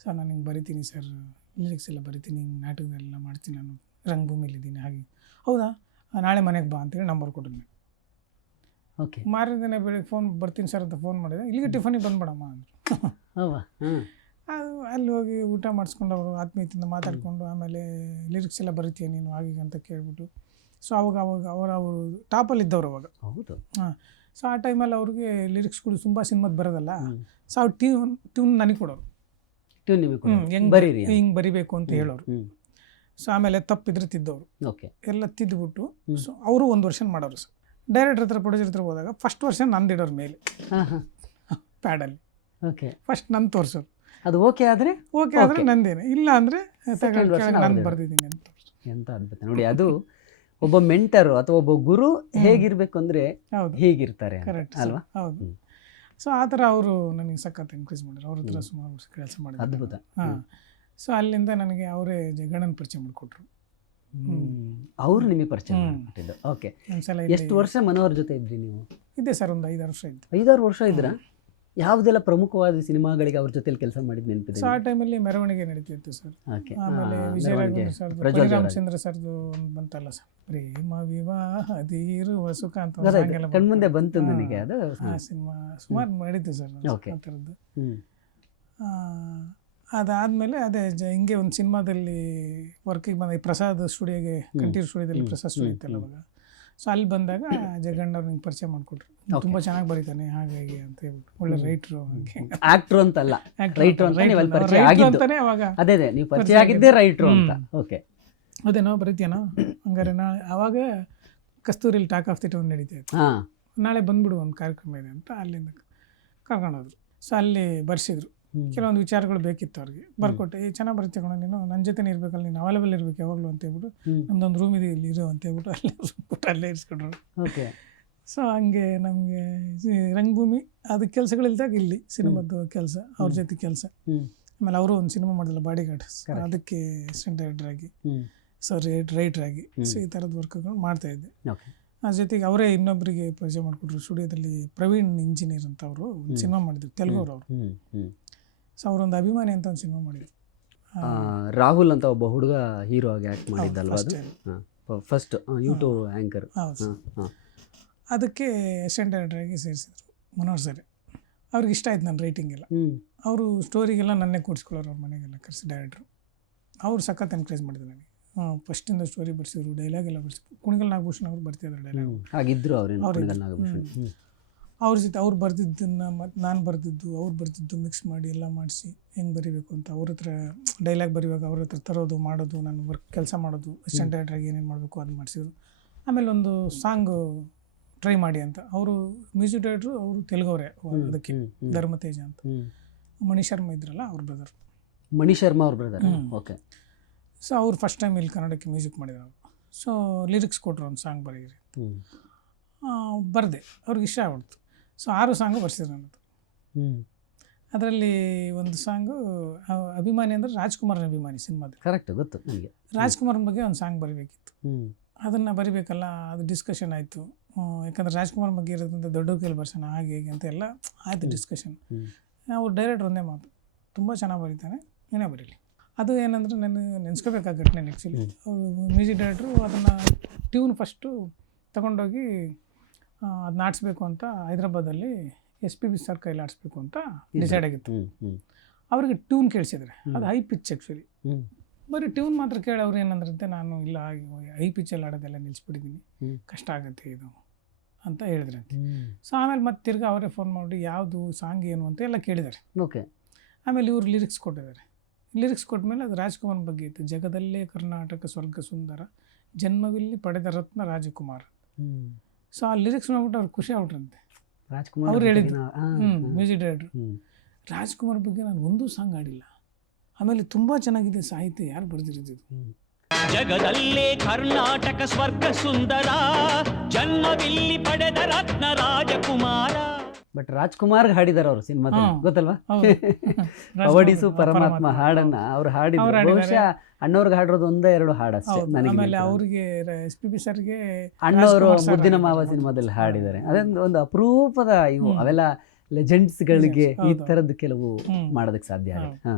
ಸರ್ ನಾನು ಹಿಂಗೆ ಬರಿತೀನಿ ಸರ್, ಲಿರಿಕ್ಸ್ ಎಲ್ಲ ಬರಿತೀನಿ, ಹಿಂಗೆ ನಾಟಕದಲ್ಲೆಲ್ಲ ಮಾಡ್ತೀನಿ, ನಾನು ರಂಗಭೂಮಿಲಿದ್ದೀನಿ, ಹಾಗೆ. ಹೌದಾ, ನಾಳೆ ಮನೆಗೆ ಬಾ ಅಂತೇಳಿ ನಂಬರ್ ಕೊಟ್ಟರು ನಾನು. ಓಕೆ. ಮಾರನೇ ದಿನ ಬೆಳಿಗ್ಗೆ ಫೋನ್ ಬರ್ತೀನಿ ಸರ್ ಅಂತ ಫೋನ್ ಮಾಡಿದೆ. ಇಲ್ಲಿಗೆ ಟಿಫನಿಗೆ ಬಂದ್ಬಿಡಮ್ಮ ಅಂದರು. ಅದು ಅಲ್ಲಿ ಹೋಗಿ ಊಟ ಮಾಡಿಸ್ಕೊಂಡು ಅವರು ಆತ್ಮೀಯತೆಯಿಂದ ಮಾತಾಡಿಕೊಂಡು, ಆಮೇಲೆ ಲಿರಿಕ್ಸ್ ಎಲ್ಲ ಬರಿತೀಯ ನೀನು ಹಾಗೆ ಅಂತ ಕೇಳ್ಬಿಟ್ಟು. ಸೊ ಅವರು ಟಾಪಲ್ಲಿ ಇದ್ದವ್ರು ಅವಾಗ. ಹೌದು. ಹಾಂ. ಸೊ ಆ ಟೈಮಲ್ಲಿ ಅವ್ರಿಗೆ ಲಿರಿಕ್ಸ್ಗಳು ತುಂಬ ಸಿನಿಮಾದ ಬರೋದಲ್ಲ. ಸೊ ಅವ್ರು ಟ್ಯೂನ್ ನನಗೆ ಕೊಡೋರು, ಹಿಂಗೆ ಬರಿಬೇಕು ಅಂತ ಹೇಳೋರು. ಸೊ ಆಮೇಲೆ ತಪ್ಪಿದ್ರೆ ತಿದ್ದವರು. ಓಕೆ. ಎಲ್ಲ ತಿದ್ದುಬಿಟ್ಟು ಸೊ ಅವರು ಒಂದು ವರ್ಷನ್ ಮಾಡೋರು. ಸರ್ ಡೈರೆಕ್ಟರ್ ಹತ್ರ ಪ್ರೊಡ್ಯೂಸರ್ ಹತ್ರ ಹೋದಾಗ ಫಸ್ಟ್ ವರ್ಷನ್ ನಂದಿಡೋರು ಮೇಲೆ ಪ್ಯಾಡಲ್ಲಿ. ಓಕೆ. ಫಸ್ಟ್ ನನ್ನ ತೋರಿಸೋರು. ಅದು ಓಕೆ ಆದರೆ ನಂದೇನೆ, ಇಲ್ಲ ಅಂದರೆ ನಾನು ಬರ್ದಿದ್ದೀನಿ ಅಂತ. ಎಂತ ಅದ್ಭುತ ನೋಡಿ. ಅದು ಒಬ್ಬ ಮೆಂಟರು ಅಥವಾ ಒಬ್ಬ ಗುರು ಹೇಗಿರ್ಬೇಕು ಅಂದರೆ ಹೀಗಿರ್ತಾರೆ, ಅಲ್ವಾ? ಹೌದು. ಸೊ ಆ ಥರ ಅವರು ನನಗೆ ಸಖತ್ ಎನ್ಕರೇಜ್ ಮಾಡಿದ್ರು. ಅವ್ರ ಹತ್ರ ಸುಮಾರು ಕೆಲಸ ಮಾಡಿದ್ರು. ಅದ್ಭುತ. ಹಾಂ. ಸೊ ಅಲ್ಲಿಂದ ನನಗೆ ಅವರೇ ಗಣನ ಪರಿಚಯ ಮಾಡಿಕೊಟ್ರು. ಅವರು ನಿಮಗೆ ಪರಿಚಯ ಮಾಡಿಕೊಟ್ಟಿದ್ದು. ಓಕೆ. ಎಷ್ಟು ವರ್ಷ ಮನೋಹರ್ ಜೊತೆ ಇದ್ರಿ ನೀವು? ಇದ್ದೆ ಸರ್, ಒಂದು 5-6 ವರ್ಷ ಇದ್ದು. 5-6 ವರ್ಷ ಇದ್ರಾ? ಯಾವುದೆಲ್ಲ ಪ್ರಮುಖವಾದ ಸಿನಿಮಾಗಳಿಗೆ ಅವ್ರ ಜೊತೆಲಿ ಕೆಲಸ ಮಾಡಿದ್ದು ನೆನಪಿದೆ? ಸೊ ಆ ಟೈಮಲ್ಲಿ ಮೆರವಣಿಗೆ ನಡೀತಿತ್ತು ಸರ್. ಓಕೆ. ಆಮೇಲೆ ವಿಜಯರಾಘವೇಂದ್ರ ಸರ್ದು, ರಾಮಚಂದ್ರ ಸರ್ದು ಒಂದು ಬಂತಲ್ಲ ಸರ್, ಪ್ರೇಮ ವಿವಾಹದಿರುವ ಸುಖ ಅಂತ ಕಣ್ಮುಂದೆ ಬಂತು ನನಗೆ. ಅದು ಆ ಸಿನಿಮಾ ಸುಮಾರು ಮಾಡಿದ್ದು ಸರ್ ಆ ಥರದ್ದು. ಅದಾದಮೇಲೆ ಅದೇ ಹಿಂಗೆ ಒಂದು ಸಿನಿಮಾದಲ್ಲಿ ವರ್ಕಿಗೆ ಬಂದ, ಈ ಪ್ರಸಾದ್ ಸ್ಟುಡಿಯೋಗೆ, ಕಂಠೀರ್ ಸ್ಟುಡಿಯೋದಲ್ಲಿ ಪ್ರಸಾದ್ ಸ್ಟುಡಿಯೋ ಇತ್ತಲ್ಲ ಅವಾಗ. ಸೊ ಅಲ್ಲಿ ಬಂದಾಗ ಜಗಣ್ಣವ್ರು ನಿಂಗೆ ಪರಿಚಯ ಮಾಡಿಕೊಟ್ರು. ತುಂಬ ಚೆನ್ನಾಗಿ ಬರೀತಾನೆ ಹಾಗೆ ಅಂತ ಹೇಳ್ಬಿಟ್ಟು, ಒಳ್ಳೆ ರೈಟ್ರು. ಆಕ್ಟ್ರು ಅಂತಲ್ಲ, ರೈಟ್ರು ಅಂತಾನೆ ಅವಾಗ. ಅದೇ ನೀವು ಪರಿಚಯ ಆಗಿದ್ದೇ ರೈಟ್ರು ಅಂತ. ಓಕೆ. ಅದೇನೋ ಬರೀತೀಯನೋ ಹಂಗಾರೆ ನಾಳೆ, ಆವಾಗ ಕಸ್ತೂರಿಲಿ ಟಾಕ್ ಆಫ್ ದಿ ಟೌನ್ ನಡೀತಾ ಇತ್ತು. ನಾಳೆ ಬಂದ್ಬಿಡು ಒಂದು ಕಾರ್ಯಕ್ರಮ ಇದೆ ಅಂತ ಅಲ್ಲಿಂದ ಕರ್ಕೊಂಡೋದ್ರು. ಸೊ ಅಲ್ಲಿ ಬರ್ಸಿದ್ರು. ಕೆಲವೊಂದು ವಿಚಾರಗಳು ಬೇಕಿತ್ತು ಅವ್ರಿಗೆ, ಬರ್ಕೊಟ್ಟೆ. ಚೆನ್ನಾಗಿ ಬರುತ್ತೆ ಕಣ ನೀನು, ನನ್ನ ಜೊತೆನೇ ಇರಬೇಕಲ್ಲ, ನೀನು ಅವೈಲೇಬಲ್ ಇರಬೇಕು ಯಾವಾಗಲೂ ಅಂತ ಹೇಳ್ಬಿಟ್ಟು, ನಮ್ದೊಂದು ರೂಮ್ ಇದೆ ಇಲ್ಲಿ ಇರೋ ಅಂತ ಹೇಳ್ಬಿಟ್ಟು ಅಲ್ಲೇ ಇರಿಸ್ಕೊಂಡ್ರು. ಓಕೆ. ಸೊ ಹಂಗೆ ನಮಗೆ ರಂಗಭೂಮಿ ಅದು ಕೆಲಸಗಳಿಲ್ದಾಗ ಇಲ್ಲಿ ಸಿನಿಮಾದ ಕೆಲಸ, ಅವ್ರ ಜೊತೆ ಕೆಲಸ. ಆಮೇಲೆ ಅವರು ಒಂದು ಸಿನಿಮಾ ಮಾಡಿಲ್ಲ, ಬಾಡಿ ಗಾರ್ಡ್, ಅದಕ್ಕೆ ಅಸಿಸ್ಟೆಂಟ್ ಡೈರೆಕ್ಟರ್ ಆಗಿ, ಸೊ ರೈಟರ್ ಆಗಿ. ಸೊ ಈ ಥರದ ವರ್ಕ್ಗಳು ಮಾಡ್ತಾಯಿದ್ದೆ. ಅದ್ರ ಜೊತೆಗೆ ಅವರೇ ಇನ್ನೊಬ್ಬರಿಗೆ ಪರಿಚಯ ಮಾಡಿಕೊಟ್ರು. ಸ್ಟುಡಿಯೋದಲ್ಲಿ ಪ್ರವೀಣ್ ಇಂಜಿನಿಯರ್ ಅಂತ ಅವರು ಒಂದು ಸಿನಿಮಾ ಮಾಡಿದ್ರು, ತೆಲುಗು ಅವರು. ಸೊ ಅವರೊಂದು ಅಭಿಮಾನಿ ಅಂತ ಒಂದು ಸಿನಿಮಾ ಮಾಡಿದ್ರು. ರಾಹುಲ್ ಅಂತ ಒಬ್ಬ ಹುಡುಗ ಹೀರೋ ಆಗಿ ಆ್ಯಕ್ಟ್ ಮಾಡಿದ್ದಲ್ವ ಅದು? First YouTube anchor. ಅದಕ್ಕೆ ಅಸಿಸ್ಟೆಂಟ್ ಡೈರೆಕ್ಟರ್ ಆಗಿ ಸೇರಿಸಿದ್ರು ಮನೋಹರ್ ಸರ್. ಅವ್ರಿಗೆ ಇಷ್ಟ ಆಯ್ತು ನನ್ನ ರೈಟಿಂಗ್ ಎಲ್ಲ. ಅವರು ಸ್ಟೋರಿಗೆಲ್ಲ ನನ್ನೇ ಕೂಡಿಸ್ಕೊಳ್ಳೋರು, ಅವ್ರ ಮನೆಗೆಲ್ಲ ಕರೆಸಿ ಡೈರೆಕ್ಟ್ರು. ಅವ್ರು ಸಖತ್ ಎನ್ಕರೇಜ್ ಮಾಡಿದ್ರು ನನಗೆ. ಫಸ್ಟಿಂದ ಸ್ಟೋರಿ ಬರ್ಸಿದ್ರು, ಡೈಲಾಗ್ ಎಲ್ಲ ಬರ್ಸಿದ್ರು. ಕುಣಿಗಲ್ ನಾಗಭೂಷಣ್ ಅವರು ಬರ್ತಿದ್ರು ಡೈಲಾಗ್. ಆಗಿದ್ರು ಅವ್ರ ಜೊತೆ ಅವ್ರು ಬರ್ದಿದ್ದನ್ನು ಮತ್ತು ನಾನು ಬರ್ದಿದ್ದು, ಅವ್ರು ಬರ್ದಿದ್ದು ಮಿಕ್ಸ್ ಮಾಡಿ ಎಲ್ಲ ಮಾಡಿಸಿ ಹೆಂಗೆ ಬರೀಬೇಕು ಅಂತ ಅವ್ರ ಹತ್ರ ಡೈಲಾಗ್ ಬರೆಯುವಾಗ ಅವ್ರ ಹತ್ರ ತರೋದು ಮಾಡೋದು, ನಾನು ಕೆಲಸ ಮಾಡೋದು, ಅಸಿಸ್ಟೆಂಟ್ ಡೈರೆಕ್ಟ್ರಾಗಿ ಏನೇನು ಮಾಡಬೇಕು ಅದು ಮಾಡಿಸಿದ್ರು. ಆಮೇಲೆ ಒಂದು ಸಾಂಗು ಟ್ರೈ ಮಾಡಿ ಅಂತ, ಅವರು ಮ್ಯೂಸಿಕ್ ಡೈರೆಕ್ಟ್ರು, ಅವರು ತೆಲುಗವರೇ ಅದಕ್ಕೆ, ಧರ್ಮತೇಜ ಅಂತ. ಮಣಿ ಶರ್ಮಾ ಇದ್ರಲ್ಲ ಅವ್ರ ಬ್ರದರ್. ಮಣಿ ಶರ್ಮಾ ಅವ್ರ ಬ್ರದರ್. ಓಕೆ. ಸೊ ಅವ್ರು ಫಸ್ಟ್ ಟೈಮ್ ಇಲ್ಲಿ ಕನ್ನಡಕ್ಕೆ ಮ್ಯೂಸಿಕ್ ಮಾಡಿದ್ರು ಅವರು. ಸೊ ಲಿರಿಕ್ಸ್ ಕೊಟ್ಟರು, ಒಂದು ಸಾಂಗ್ ಬರೀರಿ. ಬರೆದೆ, ಅವ್ರಿಗೆ ಇಷ್ಟ ಆಗ್ಬಿಡ್ತು. ಸೊ 6 ಸಾಂಗು ಬರ್ಸಿದ್ರು ನನ್ನದು. ಅದರಲ್ಲಿ ಒಂದು ಸಾಂಗು ಅಭಿಮಾನಿ ಅಂದರೆ ರಾಜ್ಕುಮಾರ್ನ ಅಭಿಮಾನಿ ಸಿನಿಮಾದ. ಕರೆಕ್ಟ್, ಗೊತ್ತು ನನಗೆ. ರಾಜ್ಕುಮಾರ್ನ ಬಗ್ಗೆ ಒಂದು ಸಾಂಗ್ ಬರೀಬೇಕಿತ್ತು. ಅದನ್ನು ಬರಿಬೇಕಲ್ಲ, ಅದು ಡಿಸ್ಕಷನ್ ಆಯಿತು. ಯಾಕಂದರೆ ರಾಜ್ಕುಮಾರ್ ಬಗ್ಗೆ ಇರೋದ್ರಿಂದ ದೊಡ್ಡ ಕೈಲಿ ಬರ್ಸೋಣ ಹಾಗೆ ಹೀಗೆ ಅಂತ ಎಲ್ಲ ಆಯಿತು ಡಿಸ್ಕಷನ್. ಅವ್ರು ಡೈರೆಕ್ಟ್ರ್ ಒಂದೇ ಮಾತು, ತುಂಬ ಚೆನ್ನಾಗಿ ಬರೀತಾನೆ, ಏನೇ ಬರೀಲಿ. ಅದು ಏನಂದರೆ ನಾನು ನೆನೆಸ್ಕೋಬೇಕಾದ ಘಟನೆ ಆ್ಯಕ್ಚುಲಿ. ಮ್ಯೂಸಿಕ್ ಡೈರೆಕ್ಟ್ರು ಅದನ್ನು ಟ್ಯೂನ್ ಫಸ್ಟು ತಗೊಂಡೋಗಿ ಅದನ್ನ ಆಡಿಸ್ಬೇಕು ಅಂತ ಹೈದ್ರಾಬಾದಲ್ಲಿ SPB ಸರ್ ಕೈಲಿ ಆಡಿಸ್ಬೇಕು ಅಂತ ಡಿಸೈಡ್ ಆಗಿತ್ತು. ಅವ್ರಿಗೆ ಟ್ಯೂನ್ ಕೇಳಿಸಿದ್ರೆ ಅದು ಹೈ ಪಿಚ್ ಆ್ಯಕ್ಚುಲಿ. ಬರೀ ಟ್ಯೂನ್ ಮಾತ್ರ ಕೇಳಿ ಅವ್ರು ಏನಂದ್ರಂತೆ, ನಾನು ಇಲ್ಲ ಹೈ ಪಿಚ್ಚಲ್ಲಿ ಆಡೋದೆಲ್ಲ ನಿಲ್ಲಿಸ್ಬಿಟ್ಟಿದ್ದೀನಿ, ಕಷ್ಟ ಆಗುತ್ತೆ ಇದು ಅಂತ ಹೇಳಿದ್ರಂತೆ. ಸೊ ಆಮೇಲೆ ಮತ್ತೆ ತಿರ್ಗಿ ಅವರೇ ಫೋನ್ ಮಾಡಿ ಯಾವುದು ಸಾಂಗ್ ಏನು ಅಂತ ಎಲ್ಲ ಕೇಳಿದ್ದಾರೆ. ಓಕೆ. ಆಮೇಲೆ ಇವರು ಲಿರಿಕ್ಸ್ ಕೊಟ್ಟಿದ್ದಾರೆ. ಲಿರಿಕ್ಸ್ ಕೊಟ್ಟಮೇಲೆ ಅದು ರಾಜ್ಕುಮಾರ್ ಬಗ್ಗೆ ಇತ್ತು. ಜಗದಲ್ಲೇ ಕರ್ನಾಟಕ ಸ್ವರ್ಗ ಸುಂದರ, ಜನ್ಮವಿಲ್ಲಿ ಪಡೆದ ರತ್ನ ರಾಜಕುಮಾರ್. ಸೊ ಆ ಲಿರಿಕ್ಸ್ ನೋಡ್ಬಿಟ್ಟು ಅವ್ರು ಖುಷಿ ಆಗ್ಬಿಟ್ರಂತೆ. ರಾಜ್ಕುಮಾರ್ ಅವ್ರು ಹೇಳಿದ್ರು, ಮ್ಯೂಸಿಕ್ ಡೈರೆಕ್ಟ್ರು, ರಾಜ್ಕುಮಾರ್ ಬಗ್ಗೆ ನಾನು ಒಂದೂ ಸಾಂಗ್ ಆಡಿಲ್ಲ, ಆಮೇಲೆ ತುಂಬ ಚೆನ್ನಾಗಿದೆ ಸಾಹಿತ್ಯ, ಯಾರು ಬರೆದಿರೋದು ಇದು? ಜಗದಲ್ಲೇ ಕರ್ನಾಟಕ ಸ್ವರ್ಗ ಸುಂದರ, ಜನ್ಮವಿಲ್ಲಿ ಪಡೆದ ರತ್ನ ರಾಜಕುಮಾರ. ಬಟ್ ರಾಜ್ಕುಮಾರ್ ಹಾಡಿದಾರೆ ಅವರು ಸಿನಿಮಾದಲ್ಲಿ, ಗೊತ್ತಲ್ವಾ? ಹೌದು. ಪವಡಿಸು ಪರಮಾತ್ಮ ಹಾಡನ್ನ ಅವ್ರು ಹಾಡಿದ್ರು. ಅವ್ರು ಹಾಡಿದ್ದಾರೆ. ಬಹುಶಃ ಅಣ್ಣವ್ರಿಗೆ ಹಾಡಿರೋದು ಒಂದೇ 2 ಹಾಡು ಅಷ್ಟೇ ಹೌದು. ನನಗೆ. ಆಮೇಲೆ ಅವ್ರಿಗೆ SP ಸರ್ಗೆ ಅಣ್ಣವರು ರಾಜ್ಕುಮಾರ್ ಸರ್ ಮುದ್ದಿನ ಮಾವ ಹಾಡಿದ್ದಾರೆ. ಸಿನಿಮಾದಲ್ಲಿ ಹಾಡಿದ್ದಾರೆ. ಅದೊಂದು ಒಂದು ಅಪರೂಪದ ಇವು ಅವೆಲ್ಲ ಲೆಜೆಂಡ್ಸ್ಗಳಿಗೆ ಈ ಹೌದು. ತರದ್ದು ಕೆಲವು ಮಾಡೋದಕ್ಕೆ ಸಾಧ್ಯ ಆಗುತ್ತೆ. ಹಾ,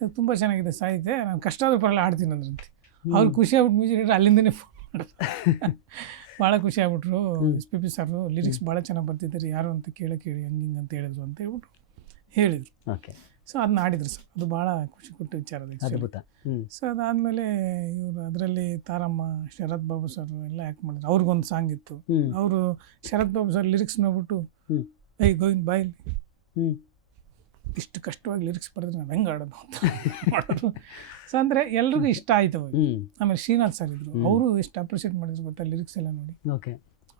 ಅದು ತುಂಬ ಚೆನ್ನಾಗಿದೆ ಸಾಹಿತ್ಯ. ನಾನು ಕಷ್ಟ ಆದ್ರೂ ಪರಲ್ಲ ಹಾಡ್ತೀನಿ ಅಂದ್ರಂತೆ. ಅವ್ರು ಖುಷಿ ಆಗ್ಬಿಟ್ಟು ಮ್ಯೂಸಿಕ್ ಡೈರೆಕ್ಟರ್ ಅಲ್ಲಿಂದನೇ ಫೋನ್ ಮಾಡಿದ್ರು. ಭಾಳ ಖುಷಿ ಆಗ್ಬಿಟ್ರು. SP ಸರ್ರು ಲಿರಿಕ್ಸ್ ಭಾಳ ಚೆನ್ನಾಗಿ ಬರ್ತಿದ್ದಾರೆ, ಯಾರು ಅಂತ ಕೇಳಿ ಹಂಗೆ ಅಂತ ಹೇಳಿದ್ರು ಅಂತ ಹೇಳ್ಬಿಟ್ಟು ಹೇಳಿದರು. ಓಕೆ. ಸೊ ಅದನ್ನ ಆಡಿದ್ರು ಸರ್. ಅದು ಭಾಳ ಖುಷಿ ಕೊಟ್ಟ ವಿಚಾರ ಅದು actually. ಅದ್ಭುತ. ಸೊ ಅದಾದಮೇಲೆ ಇವರು ಅದರಲ್ಲಿ ತಾರಮ್ಮ, ಶರತ್ ಬಾಬು ಸರ್ ಎಲ್ಲ ಆ್ಯಕ್ಟ್ ಮಾಡಿದ್ರು. ಅವ್ರಿಗೊಂದು ಸಾಂಗ್ ಇತ್ತು. ಅವರು ಶರತ್ ಬಾಬು ಸರ್ ಲಿರಿಕ್ಸ್ ನೋಡ್ಬಿಟ್ಟು ಐ ಗೋವಿಂದ್ ಬಾಯ್ಲಿ ಇಷ್ಟು ಕಷ್ಟವಾಗಿ ಲಿರಿಕ್ಸ್ ಬರೆದ್ರೆ ನಾವು ಹೆಂಗೆ ಆಡೋದು ಅಂತ ಮಾಡೋದು. ಸೊ ಅಂದರೆ ಎಲ್ರಿಗೂ ಇಷ್ಟ ಆಯ್ತು ಅವಾಗ. ಆಮೇಲೆ ಶ್ರೀನಾಥ್ ಸರ್ ಇದ್ರು, ಅವರು ಎಷ್ಟು ಅಪ್ರಿಷಿಯೇಟ್ ಮಾಡಿದ್ರು ಗೊತ್ತಾ ಲಿರಿಕ್ಸ್ ಎಲ್ಲ ನೋಡಿ. ಓಕೆ.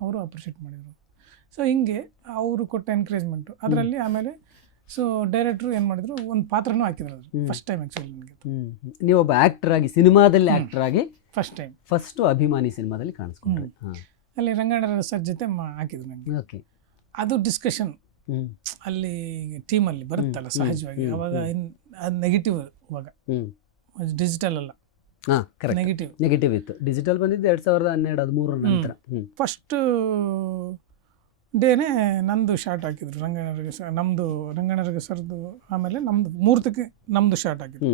ಅವರು ಅಪ್ರಿಷಿಯೇಟ್ ಮಾಡಿದರು. ಸೊ ಹಿಂಗೆ ಅವರು ಕೊಟ್ಟ ಎನ್ಕರೇಜ್ಮೆಂಟು ಅದರಲ್ಲಿ. ಆಮೇಲೆ ಸೊ ಡೈರೆಕ್ಟ್ರು ಏನು ಮಾಡಿದ್ರು, ಒಂದು ಪಾತ್ರನೂ ಹಾಕಿದ್ರು ಅದ್ರ ಫಸ್ಟ್ ಟೈಮ್ ಆ್ಯಕ್ಚುಲಿ ನನಗೆ. ನೀವೊಬ್ಬ ಆ್ಯಕ್ಟರ್ ಆಗಿ, ಸಿನಿಮಾದಲ್ಲಿ ಆ್ಯಕ್ಟರ್ ಆಗಿ ಫಸ್ಟ್ ಅಭಿಮಾನಿ ಸಿನಿಮಾದಲ್ಲಿ ಕಾಣಿಸ್ಕೊಂಡ್ರಿ. ಅಲ್ಲಿ ರಂಗಣ್ಣ ಸರ್ ಜೊತೆ ಹಾಕಿದ್ರು ನನಗೆ. ಓಕೆ. ಅದು ಡಿಸ್ಕಷನ್ ಅಲ್ಲಿ ಟೀಮಲ್ಲಿ ಬರುತ್ತಲ್ಲ ಸಹಜವಾಗಿ. ಅವಾಗ ಅದು ನೆಗೆಟಿವ್, ಅವಾಗ ಡಿಜಿಟಲ್ ಅಲ್ಲ, ನೆಗೆಟಿವ್ ಇತ್ತು. ಡಿಜಿಟಲ್ ಬಂದಿದ್ದು 2012-13 ನಂತರ. ಫಸ್ಟ್ ಡೇನೇ ನಂದು ಶಾರ್ಟ್ ಹಾಕಿದ್ರು ನಮ್ಮದು ರಂಗಣ್ಣರಿಗೆ ಸರ್ದು. ಆಮೇಲೆ ನಮ್ಮದು ಮುಹೂರ್ತಕ್ಕೆ ನಮ್ಮದು ಶಾರ್ಟ್ ಹಾಕಿದ್ರು.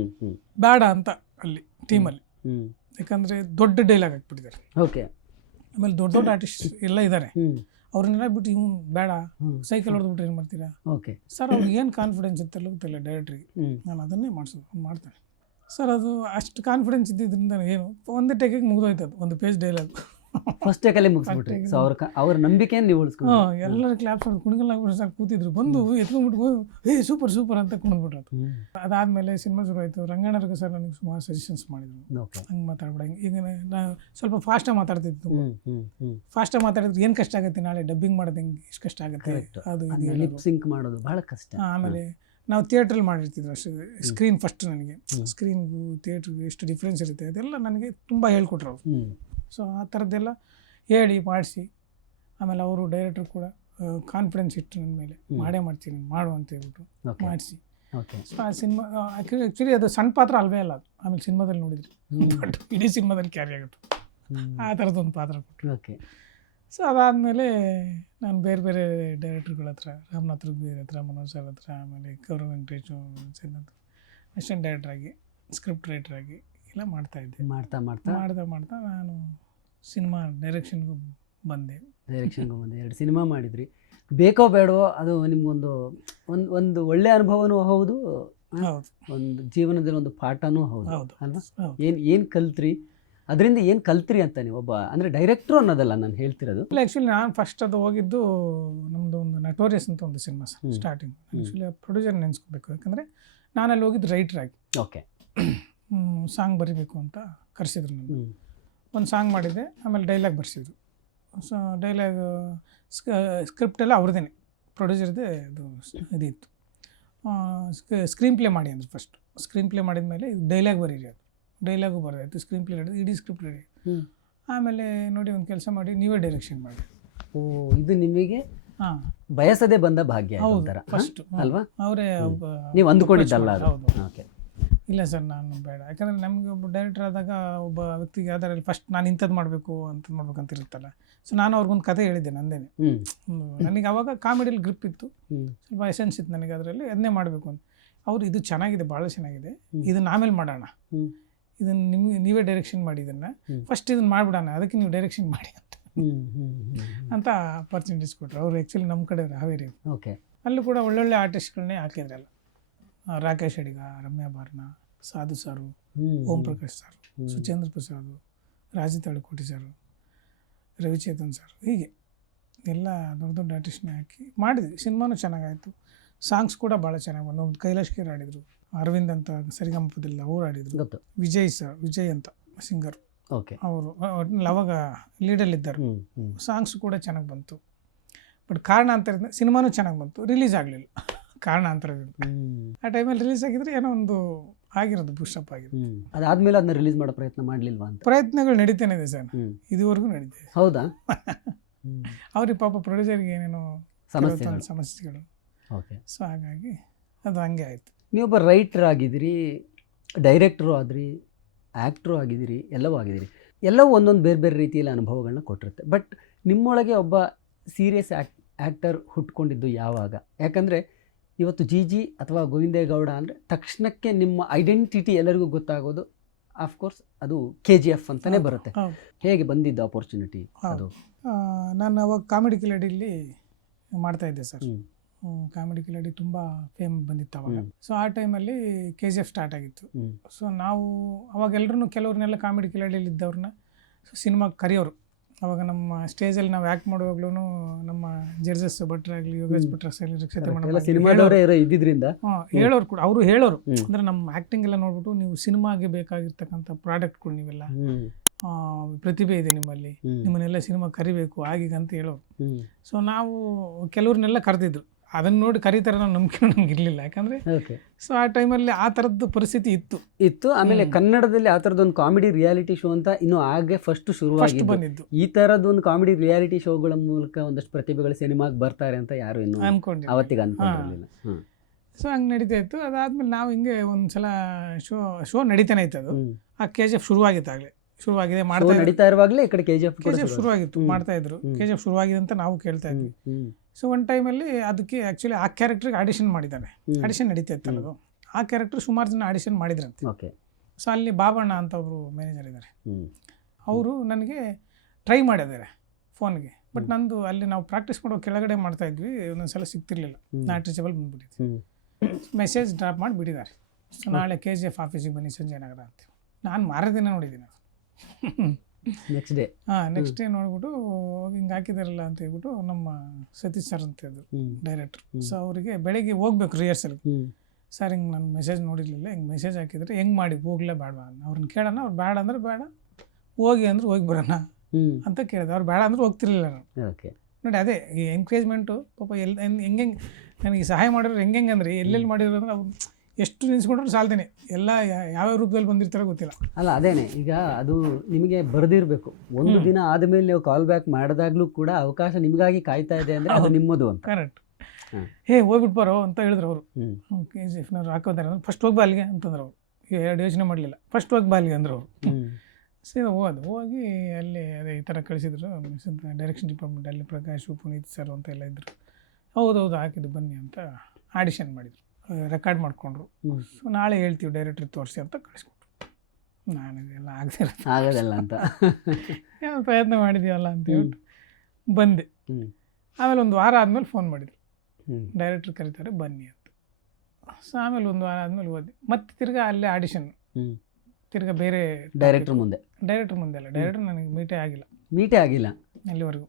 ಬೇಡ ಅಂತ ಅಲ್ಲಿ ಟೀಮಲ್ಲಿ, ಯಾಕಂದರೆ ದೊಡ್ಡ ಡೈಲಾಗ್ ಹಾಕ್ಬಿಟ್ಟಿದ್ದಾರೆ. ಓಕೆ. ಆಮೇಲೆ ದೊಡ್ಡ ದೊಡ್ಡ ಆರ್ಟಿಸ್ಟ್ ಎಲ್ಲ ಇದ್ದಾರೆ. ಅವ್ರನ್ನೆಲ್ಲ ಬಿಟ್ಟು ಇವ್ನು ಬೇಡ, ಸೈಕಲ್ ಹೊಡೆದ್ಬಿಟ್ರೆ ಏನು ಮಾಡ್ತೀರಾ? ಓಕೆ ಸರ್ ಅವ್ರಿಗೆ ಏನು ಕಾನ್ಫಿಡೆನ್ಸ್ ಇತ್ತಲ್ಲ ಗೊತ್ತಿಲ್ಲ ಡೈರೆಕ್ಟ್ರಿಗೆ. ನಾನು ಅದನ್ನೇ ಮಾಡ್ತೇನೆ ಸರ್. ಅದು ಅಷ್ಟು ಕಾನ್ಫಿಡೆನ್ಸ್ ಇದ್ದಿದ್ದರಿಂದ ಏನು ಒಂದೇ ಟೇಕಿಗೆ ಮುಗಿದೋಯ್ತು. ಅದು ಒಂದು ಪೇಜ್ ಡೈಲಾಗ್ ಫಸ್ಟ್ ಟೇಕಲ್ಲೇ ಮುಗಿಸ್ಬಿಟ್ರಿ. ಸೊ ಅವ್ರ ನಂಬಿಕೆಯನ್ನು ನೀವು ಉಳಿಸ್ಕೊಂಡು ಎಲ್ಲರೂ ಕ್ಲಾಪ್ಸ್ ಹೊಡೆದು ಕುಣಿಗಲ್ಲಾಗ್ಬಿಟ್ಟು ಸರ್ ಕೂತಿದ್ರು. ಬಂದು ಎತ್ಕೊಂಡ್ಬಿಟ್ಟು ಸೂಪರ್ ಸೂಪರ್ ಅಂತ ಕುಣಿದ್ಬಿಟ್ರು. ಅದಾದಮೇಲೆ ಸಿನಿಮಾ ಶುರು ಆಯಿತು. ರಂಗಣ್ಣರಿಗೆ ಸರ್ ನನಗೆ ಸುಮಾರು ಸಜೆಷನ್ಸ್ ಮಾಡಿದ್ರು. ಹಂಗೆ ಮಾತಾಡ್ಬಿಡ, ಈಗ ನಾನು ಸ್ವಲ್ಪ ಫಾಸ್ಟಾಗಿ ಮಾತಾಡ್ತಿದ್ದು. ಫಾಸ್ಟಾಗಿ ಮಾತಾಡಿದ್ರೆ ಏನು ಕಷ್ಟ ಆಗುತ್ತೆ, ನಾಳೆ ಡಬ್ಬಿಂಗ್ ಮಾಡೋದು ಹೆಂಗೆ ಎಷ್ಟು ಕಷ್ಟ ಆಗುತ್ತೆ, ಅದು ಲಿಪ್ ಸಿಂಕ್ ಮಾಡೋದು ಭಾಳ ಕಷ್ಟ. ಆಮೇಲೆ ನಾವು ಥಿಯೇಟ್ರಲ್ಲಿ ಮಾಡಿರ್ತಿದ್ರು ಅಷ್ಟೇ. ಸ್ಕ್ರೀನ್ ಫಸ್ಟ್ ನನಗೆ ಸ್ಕ್ರೀನ್ಗೂ ಥಿಯೇಟ್ರಿಗೂ ಎಷ್ಟು ಡಿಫ್ರೆನ್ಸ್ ಇರುತ್ತೆ ಅದೆಲ್ಲ ನನಗೆ ತುಂಬ ಹೇಳ್ಕೊಟ್ರು ಅವರು. ಸೊ ಆ ಥರದ್ದೆಲ್ಲ ಹೇಳಿ ಮಾಡಿಸಿ, ಆಮೇಲೆ ಅವರು ಡೈರೆಕ್ಟ್ರು ಕೂಡ ಕಾನ್ಫಿಡೆನ್ಸ್ ಇಟ್ಟು ನನ್ನ ಮೇಲೆ ಮಾಡೇ ಮಾಡ್ತೀನಿ ಮಾಡು ಅಂತ ಹೇಳ್ಬಿಟ್ಟು ಮಾಡಿಸಿ. ಸೊ ಆ ಸಿನಿಮಾ ಆ್ಯಕ್ಚುಲಿ ಅದು ಸಣ್ಣ ಪಾತ್ರ ಅಲ್ವೇ ಅಲ್ಲ ಅದು. ಆಮೇಲೆ ಸಿನಿಮಾದಲ್ಲಿ ನೋಡಿದ್ರಿ, ಬಟ್ ಇಡೀ ಸಿನಿಮಾದಲ್ಲಿ ಕ್ಯಾರಿ ಆಗಿತ್ತು ಆ ಥರದ್ದೊಂದು ಪಾತ್ರ ಕೊಟ್ಟರು. ಓಕೆ. ಸೊ ಅದಾದಮೇಲೆ ನಾನು ಬೇರೆ ಬೇರೆ ಡೈರೆಕ್ಟ್ರುಗಳ ಹತ್ರ, ರಾಮನಾಥ್ ರುಗ್ವೀರ್ ಹತ್ರ, ಮನೋಜ್ ಸರ್ ಹತ್ರ, ಆಮೇಲೆ ಗೌರವ್ ವೆಂಕಟೇಶ್ ಅಸಿಸ್ಟೆಂಟ್ ಡೈರೆಕ್ಟ್ರಾಗಿ, ಸ್ಕ್ರಿಪ್ಟ್ ರೈಟ್ರಾಗಿ ಎಲ್ಲ ಮಾಡ್ತಾಯಿದ್ದೆ. ಮಾಡ್ತಾ ನಾನು ಸಿನಿಮಾ ಡೈರೆಕ್ಷನ್ಗೂ ಬಂದೆ. 2 ಸಿನಿಮಾ ಮಾಡಿದ್ರಿ. ಬೇಕೋ ಬೇಡವೋ ಅದು ನಿಮ್ಗೊಂದು ಒಂದು ಒಳ್ಳೆ ಅನುಭವನೂ ಹೌದು, ಒಂದು ಜೀವನದಲ್ಲಿ ಒಂದು ಪಾಠನೂ ಹೌದು ಅಲ್ವಾ? ಏನು ಕಲ್ತ್ರಿ ಅದರಿಂದ, ಏನು ಕಲ್ತ್ರಿ ಅಂತ ನೀವು ಒಬ್ಬ ಅಂದರೆ ಡೈರೆಕ್ಟ್ರು ಅನ್ನೋದಲ್ಲ ನಾನು ಹೇಳ್ತಿರೋದು. ಆ್ಯಕ್ಚುಲಿ ನಾನು ಫಸ್ಟ್ ಅದು ಹೋಗಿದ್ದು ನಮ್ಮದು ಒಂದು ನಟೋರಿಯಸ್ ಅಂತ ಒಂದು cinema sir. Starting actually producer ನೆನೆಸ್ಕೋಬೇಕು, ಯಾಕಂದರೆ ನಾನಲ್ಲಿ ಹೋಗಿದ್ದು ರೈಟ್ರಾಗಿ. ಓಕೆ. ಸಾಂಗ್ ಬರೀಬೇಕು ಅಂತ ಕರೆಸಿದ್ರು ನಾನು. ಒಂದು ಸಾಂಗ್ ಮಾಡಿದ್ದೆ, ಆಮೇಲೆ ಡೈಲಾಗ್ ಬರ್ಸಿದ್ರು. ಸೊ ಡೈಲಾಗ್ ಸ್ಕ್ರಿಪ್ಟೆಲ್ಲ ಅವ್ರದ್ದೇ, ಪ್ರೊಡ್ಯೂಸರ್ದೇ ಅದು ಇದಿತ್ತು. ಸ್ಕ್ರೀನ್ ಪ್ಲೇ ಮಾಡಿ ಅಂದ್ರೆ ಫಸ್ಟ್ ಸ್ಕ್ರೀನ್ ಪ್ಲೇ ಮಾಡಿದ ಮೇಲೆ ಇದು ಡೈಲಾಗ್ ಬರೀರಿ, ಅದು ಡೈಲಾಗು ಬರೋದಾಯ್ತು, ಸ್ಕ್ರೀನ್ ಪ್ಲೇ ಹಿಡಿದು ಇಡೀ ಸ್ಕ್ರಿಪ್ಟ್ ರೆಡಿ. ಆಮೇಲೆ ನೋಡಿ ಒಂದು ಕೆಲಸ ಮಾಡಿ ನೀವೇ ಡೈರೆಕ್ಷನ್ ಮಾಡಿ. ಓ, ಇದು ನಿಮಗೆ ಬಯಸದೇ ಬಂದ ಭಾಗ್ಯ. ಹೌದು, ಫಸ್ಟ್ ಅಲ್ವಾ? ಅವರೇ ನೀವು ಅಂದ್ಕೊಂಡಿದ್ದಲ್ಲ. ಹೌದು. ಇಲ್ಲ ಸರ್ ನಾನು ಬೇಡ, ಯಾಕಂದರೆ ನಮಗೆ ಒಬ್ಬ ಡೈರೆಕ್ಟರ್ ಆದಾಗ ಒಬ್ಬ ವ್ಯಕ್ತಿಗೆ ಯಾವ್ದಾರಲ್ಲಿ ಫಸ್ಟ್ ನಾನು ಇಂಥದ್ದು ಮಾಡಬೇಕು ಮಾಡ್ಬೇಕಂತ ಇರುತ್ತಲ್ಲ. ಸೊ ನಾನು ಅವ್ರಿಗೊಂದು ಕತೆ ಹೇಳಿದ್ದೆ ನಂದೇನೆ. ನನಗೆ ಅವಾಗ ಕಾಮಿಡಿಯಲ್ಲಿ ಗ್ರಿಪ್ ಇತ್ತು, ಸ್ವಲ್ಪ ಎಸೆನ್ಸ್ ಇತ್ತು ನನಗೆ ಅದರಲ್ಲಿ, ಅದನ್ನೇ ಮಾಡಬೇಕು ಅಂತ. ಅವರು ಇದು ಚೆನ್ನಾಗಿದೆ, ಭಾಳ ಚೆನ್ನಾಗಿದೆ, ಇದನ್ನ ಆಮೇಲೆ ಮಾಡೋಣ, ಇದನ್ನು ನಿಮಗೆ ನೀವೇ ಡೈರೆಕ್ಷನ್ ಮಾಡಿ, ಇದನ್ನು ಫಸ್ಟ್ ಇದನ್ನು ಮಾಡಿಬಿಡೋಣ, ಅದಕ್ಕೆ ನೀವು ಡೈರೆಕ್ಷನ್ ಮಾಡಿ ಅಂತ ಅಪರ್ಚುನಿಟೀಸ್ ಕೊಟ್ಟರು ಅವರು. ಆ್ಯಕ್ಚುಲಿ ನಮ್ಮ ಕಡೆ ಹಾವೇರಿ. ಓಕೆ. ಅಲ್ಲೂ ಕೂಡ ಒಳ್ಳೊಳ್ಳೆ ಆರ್ಟಿಸ್ಟ್ಗಳನ್ನೇ ಹಾಕಿದ್ರಲ್ಲ. ರಾಕೇಶ್ ಅಡಿಗ, ರಮ್ಯಾ ಬಾರ್ನ, ಸಾಧು ಸಾರು, ಓಂ ಪ್ರಕಾಶ್ ಸಾರು, ಸುಚೇಂದ್ರ ಪ್ರಸಾದ್, ರಾಜಿ ತಾಳುಕೋಟಿ ಸಾರು, ರವಿಚೇತನ್ ಸರ್, ಹೀಗೆ ಎಲ್ಲ ದೊಡ್ಡ ದೊಡ್ಡ ಆರ್ಟಿಸ್ಟ್ನೇ ಹಾಕಿ ಮಾಡಿದ್ವಿ. ಸಿನಿಮಾನೂ ಚೆನ್ನಾಗಾಯಿತು, ಸಾಂಗ್ಸ್ ಕೂಡ ಭಾಳ ಚೆನ್ನಾಗಿ ಬಂದು. ಒಂದು ಕೈಲಾಶ್ ಕೇರ್ ಆಡಿದರು, ಅರವಿಂದ್ ಅಂತ ಸರಿಗಮಪದಲ್ಲಿ ಅವ್ರು ಆಡಿದರು, ವಿಜಯ್ ಅಂತ ಸಿಂಗರ್ ಅವರು ಅವಾಗ ಲೀಡಲ್ಲಿದ್ದರು. ಸಾಂಗ್ಸ್ ಕೂಡ ಚೆನ್ನಾಗಿ ಬಂತು. ಬಟ್ ಕಾರಣಾಂತರದಿಂದ ಸಿನಿಮಾನೂ ಚೆನ್ನಾಗಿ ಬಂತು, ರಿಲೀಸ್ ಆಗಲಿಲ್ಲ ಕಾರಣಾಂತರದಿಂದ. ಆ ಟೈಮಲ್ಲಿ ರಿಲೀಸ್ ಆಗಿದ್ರೆ ಏನೋ ಒಂದು ಆಗಿರೋದು, ಬೂಸ್ಟಪ್ ಆಗಿರೋದು. ಅದಾದ್ಮೇಲೆ ಅದನ್ನ ರಿಲೀಸ್ ಮಾಡೋ ಪ್ರಯತ್ನ ಮಾಡಲಿಲ್ವಾ ಅಂತ? ಪ್ರಯತ್ನಗಳು ನಡೀತಾನೆ ಇದೆ ಸರ್, ಇದುವರೆಗೂ ನಡೀತಿದೆ. ಹೌದಾ? ಅವ್ರಿಗೆ ಪಾಪ ಪ್ರೊಡ್ಯೂಸರ್ಗೆ ಏನೇನೋ ಸಮಸ್ಯೆಗಳು. ಓಕೆ. ಸೊ ಹಾಗಾಗಿ ಅದು ಹಂಗೆ ಆಯಿತು. ನೀವೊಬ್ಬ ರೈಟರ್ ಆಗಿದ್ದೀರಿ, ಡೈರೆಕ್ಟ್ರು ಆದ್ರಿ, ಆ್ಯಕ್ಟ್ರು ಆಗಿದ್ದೀರಿ, ಎಲ್ಲವೂ ಆಗಿದ್ದೀರಿ. ಎಲ್ಲವೂ ಒಂದೊಂದು ಬೇರೆ ಬೇರೆ ರೀತಿಯಲ್ಲಿ ಅನುಭವಗಳನ್ನ ಕೊಟ್ಟಿರುತ್ತೆ. ಬಟ್ ನಿಮ್ಮೊಳಗೆ ಒಬ್ಬ ಸೀರಿಯಸ್ ಆ್ಯಕ್ಟರ್ ಹುಟ್ಕೊಂಡಿದ್ದು ಯಾವಾಗ? ಯಾಕಂದರೆ ಇವತ್ತು ಜಿ ಅಥವಾ ಗೋವಿಂದೇಗೌಡ ಅಂದರೆ ತಕ್ಷಣಕ್ಕೆ ನಿಮ್ಮ ಐಡೆಂಟಿಟಿ ಎಲ್ಲರಿಗೂ ಗೊತ್ತಾಗೋದು ಆಫ್ಕೋರ್ಸ್ ಅದು KGF ಅಂತಲೇ ಬರುತ್ತೆ. ಹೇಗೆ ಬಂದಿದ್ದು ಆಪರ್ಚುನಿಟಿ ಅದು? ನಾನು ಅವಾಗ ಕಾಮಿಡಿ ಕಿಲಾಡಿಲಿ ಮಾಡ್ತಾಯಿದ್ದೆ ಸರ್. ಕಾಮಿಡಿ ಕಿಲಾಡಿ ತುಂಬ ಫೇಮ್ ಬಂದಿತ್ತು ಅವಾಗ. ಸೊ ಆ ಟೈಮಲ್ಲಿ KGF ಸ್ಟಾರ್ಟ್ ಆಗಿತ್ತು. ಸೊ ನಾವು ಅವಾಗ ಎಲ್ಲರೂ ಕೆಲವ್ರನ್ನೆಲ್ಲ ಕಾಮಿಡಿ ಕಿಲಾಡಿಯಲ್ಲಿ ಇದ್ದವ್ರನ್ನ ಸಿನಿಮಾಗೆ ಕರೆಯೋರು. ಅವಾಗ ನಮ್ಮ ಸ್ಟೇಜಲ್ಲಿ ನಾವು ಆ್ಯಕ್ಟ್ ಮಾಡುವಾಗ್ಲೂ ನಮ್ಮ ಜಡ್ಜಸ್ ಭಟ್ರಾಗಲಿ, ಯೋಗೇಶ್ ಭಟ್ರಾಗಲಿ, ಇದ್ದಿದ್ರಿಂದ ಹೇಳೋರು ಕೂಡ, ಅವರು ಹೇಳೋರು ಅಂದರೆ ನಮ್ಮ ಆ್ಯಕ್ಟಿಂಗ್ ಎಲ್ಲ ನೋಡ್ಬಿಟ್ಟು ನೀವು ಸಿನಿಮಾಗೆ ಬೇಕಾಗಿರ್ತಕ್ಕಂಥ ಪ್ರಾಡಕ್ಟ್ಗಳು ನೀವೆಲ್ಲ ಪ್ರತಿಭೆ ಇದೆ ನಿಮ್ಮಲ್ಲಿ, ನಿಮ್ಮನ್ನೆಲ್ಲ ಸಿನಿಮಾ ಕರಿಬೇಕು ಆಗೀಗ ಅಂತ ಹೇಳೋರು. ಸೊ ನಾವು ಕೆಲವ್ರನ್ನೆಲ್ಲ ಕರೆದಿದ್ರು. ಅದನ್ನು ನೋಡಿ ಕರೀತಾರೆ ಅನ್ನೋ ನಂಬಿಕೆ ನಮ್ಗೆ ಇರಲಿಲ್ಲ. ಯಾಕಂದರೆ ಸೊ ಆ ಟೈಮಲ್ಲಿ ಆ ಥರದ್ದು ಪರಿಸ್ಥಿತಿ ಇತ್ತು. ಆಮೇಲೆ ಕನ್ನಡದಲ್ಲಿ ಆ ಥರದ್ದೊಂದು ಕಾಮಿಡಿ ರಿಯಾಲಿಟಿ ಶೋ ಅಂತ ಇನ್ನೂ ಹಾಗೆ ಫಸ್ಟ್ ಬಂದಿದ್ದು. ಈ ಥರದ್ದೊಂದು ಕಾಮಿಡಿ ರಿಯಾಲಿಟಿ ಶೋಗಳ ಮೂಲಕ ಒಂದಷ್ಟು ಪ್ರತಿಭೆಗಳು ಸಿನಿಮಾಗೆ ಬರ್ತಾರೆ ಅಂತ ಯಾರು ಇನ್ನೂ ಅವತ್ತಿಗೆ ಅನ್ಕೊಂಡಿರಲಿಲ್ಲ. ಸೊ ಹಂಗೆ ನಡೀತಾ ಇತ್ತು. ಅದಾದ್ಮೇಲೆ ನಾವು ಹಿಂಗೆ ಒಂದು ಸಲ ಶೋ ನಡೀತಾನೆ ಇತ್ತು. ಅದು ಆ KGF ಶುರುವಾಗಿತ್ತು, ಆಗಲೇ ಶುರುವಾಗಿದೆ, ನಡೀತಾ ಇರುವಾಗಲೇ ಈ ಕಡೆ KGF ಶುರುವಾಗಿತ್ತು, ಮಾಡ್ತಾ ಇದ್ರು. KGF ಶುರುವಾಗಿದೆ ಅಂತ ನಾವು ಕೇಳ್ತಾ ಇದ್ವಿ. ಸೊ ಒಂದು ಟೈಮಲ್ಲಿ ಅದಕ್ಕೆ ಆ್ಯಕ್ಚುಲಿ ಆ ಕ್ಯಾರೆಕ್ಟ್ರಿಗೆ ಆಡಿಷನ್ ಮಾಡಿದ್ದಾನೆ. ಆಡಿಷನ್ ನಡೀತಾ ಇತ್ತಲ್ಲ ಅದು. ಆ ಕ್ಯಾರೆಕ್ಟರ್ ಸುಮಾರು ಜನ ಆಡಿಷನ್ ಮಾಡಿದ್ರಂತೆ. ಸೊ ಅಲ್ಲಿ ಬಾಬಣ್ಣ ಅಂತ ಒಬ್ಬರು ಮ್ಯಾನೇಜರ್ ಇದ್ದಾರೆ. ಅವರು ನನಗೆ ಟ್ರೈ ಮಾಡಿದ್ದಾರೆ ಫೋನ್ಗೆ. ಬಟ್ ನಂದು ಅಲ್ಲಿ ನಾವು ಪ್ರಾಕ್ಟೀಸ್ ಮಾಡೋ ಕೆಳಗಡೆ ಮಾಡ್ತಾ ಇದ್ವಿ, ಒಂದೊಂದ್ಸಲ ಸಿಗ್ತಿರ್ಲಿಲ್ಲ, ನಾಟ್ ರೀಚಬಲ್ ಬಂದ್ಬಿಟ್ಟಿದ್ವಿ. ಮೆಸೇಜ್ ಡ್ರಾಪ್ ಮಾಡಿ ಬಿಟ್ಟಿದ್ದಾರೆ. ಸೊ ನಾಳೆ KGF ಆಫೀಸಿಗೆ ಬನ್ನಿ ಸಂಜಯ್ ನಗರ ಅಂತ. ನಾನು ಮಾರದಿನ ನೋಡಿದ್ದೀನಿ. ನೆಕ್ಸ್ಟ್ ಡೇ ನೋಡ್ಬಿಟ್ಟು ಹಿಂಗೆ ಹಾಕಿದಾರಲ್ಲ ಅಂತ ಹೇಳ್ಬಿಟ್ಟು ನಮ್ಮ ಸತೀಶ್ ಸರ್ ಅಂತ ಇದ್ರು ಡೈರೆಕ್ಟ್ರು. ಸೊ ಅವರಿಗೆ ಬೆಳಗ್ಗೆ ಹೋಗ್ಬೇಕು ರಿಹರ್ಸಲ್ಗೆ. ಸರ್ ಹಿಂಗೆ ನಾನು ಮೆಸೇಜ್ ನೋಡಿರಲಿಲ್ಲ, ಹಿಂಗೆ ಮೆಸೇಜ್ ಹಾಕಿದರೆ ಹೆಂಗೆ ಮಾಡಿ ಹೋಗ್ಲೇ ಬೇಡ ಅವ್ರನ್ನ ಕೇಳೋಣ. ಅವ್ರು ಬೇಡ ಅಂದ್ರೆ ಬೇಡ, ಹೋಗಿ ಅಂದ್ರೆ ಹೋಗಿ ಬರೋಣ ಅಂತ ಕೇಳಿದೆ. ಅವ್ರು ಬೇಡ ಅಂದ್ರೆ ಹೋಗ್ತಿರ್ಲಿಲ್ಲ ನಾನು. ನೋಡಿ ಅದೇ ಈ ಎನ್ಕರೇಜ್ಮೆಂಟು ಪಾಪ ಹೆಂಗೆ ನನಗೆ ಸಹಾಯ ಮಾಡಿರೋರು ಹೆಂಗೆ ಅಂದರೆ ಎಲ್ಲೆಲ್ಲಿ ಮಾಡಿರೋರು ಅಂದ್ರೆ ಅವ್ರು ಎಷ್ಟು ನೆನೆಸ್ಕೊಂಡ್ರು ಸಾಲ್ದೇನೆ. ಎಲ್ಲ ಯಾವ್ಯಾವ ರೂಪದಲ್ಲಿ ಬಂದಿರ್ತಾರೋ ಗೊತ್ತಿಲ್ಲ. ಅಲ್ಲ ಅದೇನೆ, ಈಗ ಅದು ನಿಮಗೆ ಬರೆದಿರಬೇಕು. ಒಂದು ದಿನ ಆದಮೇಲೆ ನೀವು ಕಾಲ್ ಬ್ಯಾಕ್ ಮಾಡಿದಾಗಲೂ ಕೂಡ ಅವಕಾಶ ನಿಮಗಾಗಿ ಕಾಯ್ತಾ ಇದೆ ಅಂದರೆ ಅದು ನಿಮ್ಮದು ಅಂತ. ಕರೆಕ್ಟ್. ಹೋಗ್ಬಿಟ್ಟು ಬರೋ ಅಂತ ಹೇಳಿದ್ರು ಅವರು. KGFನವ್ರು ಹಾಕೋದಾರೆ ಅಂದ್ರೆ ಫಸ್ಟ್ ಹೋಗಿ ಬಾ ಅಲ್ಲಿಗೆ ಅಂತಂದ್ರೆ ಅವರು. 2 ಯೋಚನೆ ಮಾಡಲಿಲ್ಲ, ಫಸ್ಟ್ ಹೋಗಿ ಬಾ ಅಲ್ಲಿಗೆ ಅಂದರು ಅವರು. ಸೀದಾ ಹೋಗಿ ಅಲ್ಲಿ ಅದೇ ಈ ಥರ ಕಳಿಸಿದ್ರು. ಡೈರೆಕ್ಷನ್ ಡಿಪಾರ್ಟ್ಮೆಂಟ್ ಅಲ್ಲಿ ಪ್ರಕಾಶ್, ಪುನೀತ್ ಸರ್ ಅಂತ ಎಲ್ಲ ಇದ್ದರು. ಹೌದೌದು ಹಾಕಿದ್ದು ಬನ್ನಿ ಅಂತ ಆಡಿಷನ್ ಮಾಡಿದರು, ರೆಕಾರ್ಡ್ ಮಾಡಿಕೊಂಡ್ರು. ಸೊ ನಾಳೆ ಹೇಳ್ತೀವಿ ಡೈರೆಕ್ಟ್ರಿಗೆ ತೋರಿಸಿ ಅಂತ ಕಳಿಸ್ಕೊಟ್ರು. ನಾನು ಎಲ್ಲ ಆಗೋದಲ್ಲ ಅಂತ ಪ್ರಯತ್ನ ಮಾಡಿದ್ದೀವಲ್ಲ ಅಂತ ಹೇಳ್ಬಿಟ್ಟು ಬಂದೆ. ಆಮೇಲೆ ಒಂದು ವಾರ ಆದಮೇಲೆ ಫೋನ್ ಮಾಡಿದ್ರು, ಡೈರೆಕ್ಟ್ರ್ ಕರೀತಾರೆ ಬನ್ನಿ ಅಂತ. ಸೊ ಆಮೇಲೆ ಒಂದು ವಾರ ಆದಮೇಲೆ ಹೋದೆ. ಮತ್ತೆ ತಿರ್ಗಾ ಅಲ್ಲೇ ಆಡಿಷನ್, ತಿರ್ಗಾ ಬೇರೆ ಡೈರೆಕ್ಟ್ರ್ ಮುಂದೆ ಅಲ್ಲ, ಡೈರೆಕ್ಟ್ರ್ ನನಗೆ ಮೀಟೇ ಆಗಿಲ್ಲ ಅಲ್ಲಿವರೆಗೂ.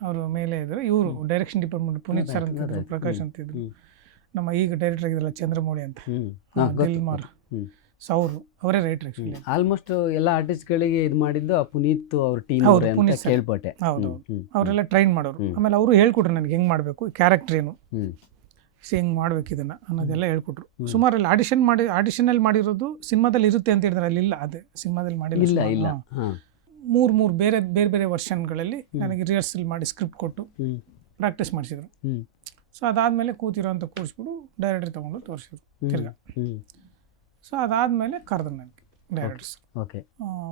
ಅವರು ಮೇಲೆ ಇದ್ದರು. ಇವರು ಡೈರೆಕ್ಷನ್ ಡಿಪಾರ್ಟ್ಮೆಂಟ್ ಪುನೀತ್ ಸರ್ ಅಂತಿದ್ರು, ಪ್ರಕಾಶ್ ಅಂತಿದ್ರು, ನಮ್ಮ ಈಗ ಡೈರೆಕ್ಟರ್ ಆಗಿದ್ರಲ್ಲ ಚಂದ್ರಮೌಳಿ ಅಂತ, ದಿಲ್ಮಾರ್. ಸೊ ಅವರೇ ರೈಟರ್ ಆ್ಯಕ್ಚುಲಿ. ಆಲ್ಮೋಸ್ಟ್ ಎಲ್ಲ ಆರ್ಟಿಸ್ಟ್ಗಳಿಗೆ ಇದು ಮಾಡಿದ್ದು ಆ ಪುನೀತ್ ಅವ್ರ ಟೀಮ್ ಅಂತ ಕೇಳ್ಪಟ್ಟೆ. ಹೌದು, ಅವರೆಲ್ಲ ಟ್ರೈನ್ ಮಾಡೋರು. ಆಮೇಲೆ ಅವರು ಹೇಳ್ಕೊಟ್ರು ನನಗೆ ಹೆಂಗೆ ಮಾಡಬೇಕು, ಕ್ಯಾರೆಕ್ಟರ್ ಏನು, ಹೆಂಗೆ ಮಾಡ್ಬೇಕು ಇದನ್ನು ಅನ್ನೋದೆಲ್ಲ ಹೇಳ್ಕೊಟ್ರು. ಸುಮಾರು ಅಲ್ಲಿ ಆಡಿಷನಲ್ಲಿ ಮಾಡಿರೋದು ಸಿನಿಮಾದಲ್ಲಿ ಇರುತ್ತೆ ಅಂತ ಹೇಳಿದ್ರೆ ಅಲ್ಲಿ ಇಲ್ಲ. ಅದೇ ಸಿನಿಮಾದಲ್ಲಿ ಮಾಡಿಲ್ಲ. 3 ಬೇರೆ ವರ್ಷನ್ಗಳಲ್ಲಿ ನನಗೆ ರಿಹರ್ಸಲ್ ಮಾಡಿ ಸ್ಕ್ರಿಪ್ಟ್ ಕೊಟ್ಟು ಪ್ರಾಕ್ಟೀಸ್ ಮಾಡಿಸಿದ್ರು. ಸೊ ಅದಾದಮೇಲೆ ಕೂತಿರೋಂಥ ಕೂರಿಸ್ಬಿಟ್ಟು ಡೈರೆಕ್ಟರ್ ತೊಗೊಂಡು ತೋರಿಸಿದ್ರು ತಿರ್ಗಾ. ಸೊ ಅದಾದಮೇಲೆ ಕರೆದ್ರು ನನಗೆ ಡೈರೆಕ್ಟರ್ಸ್.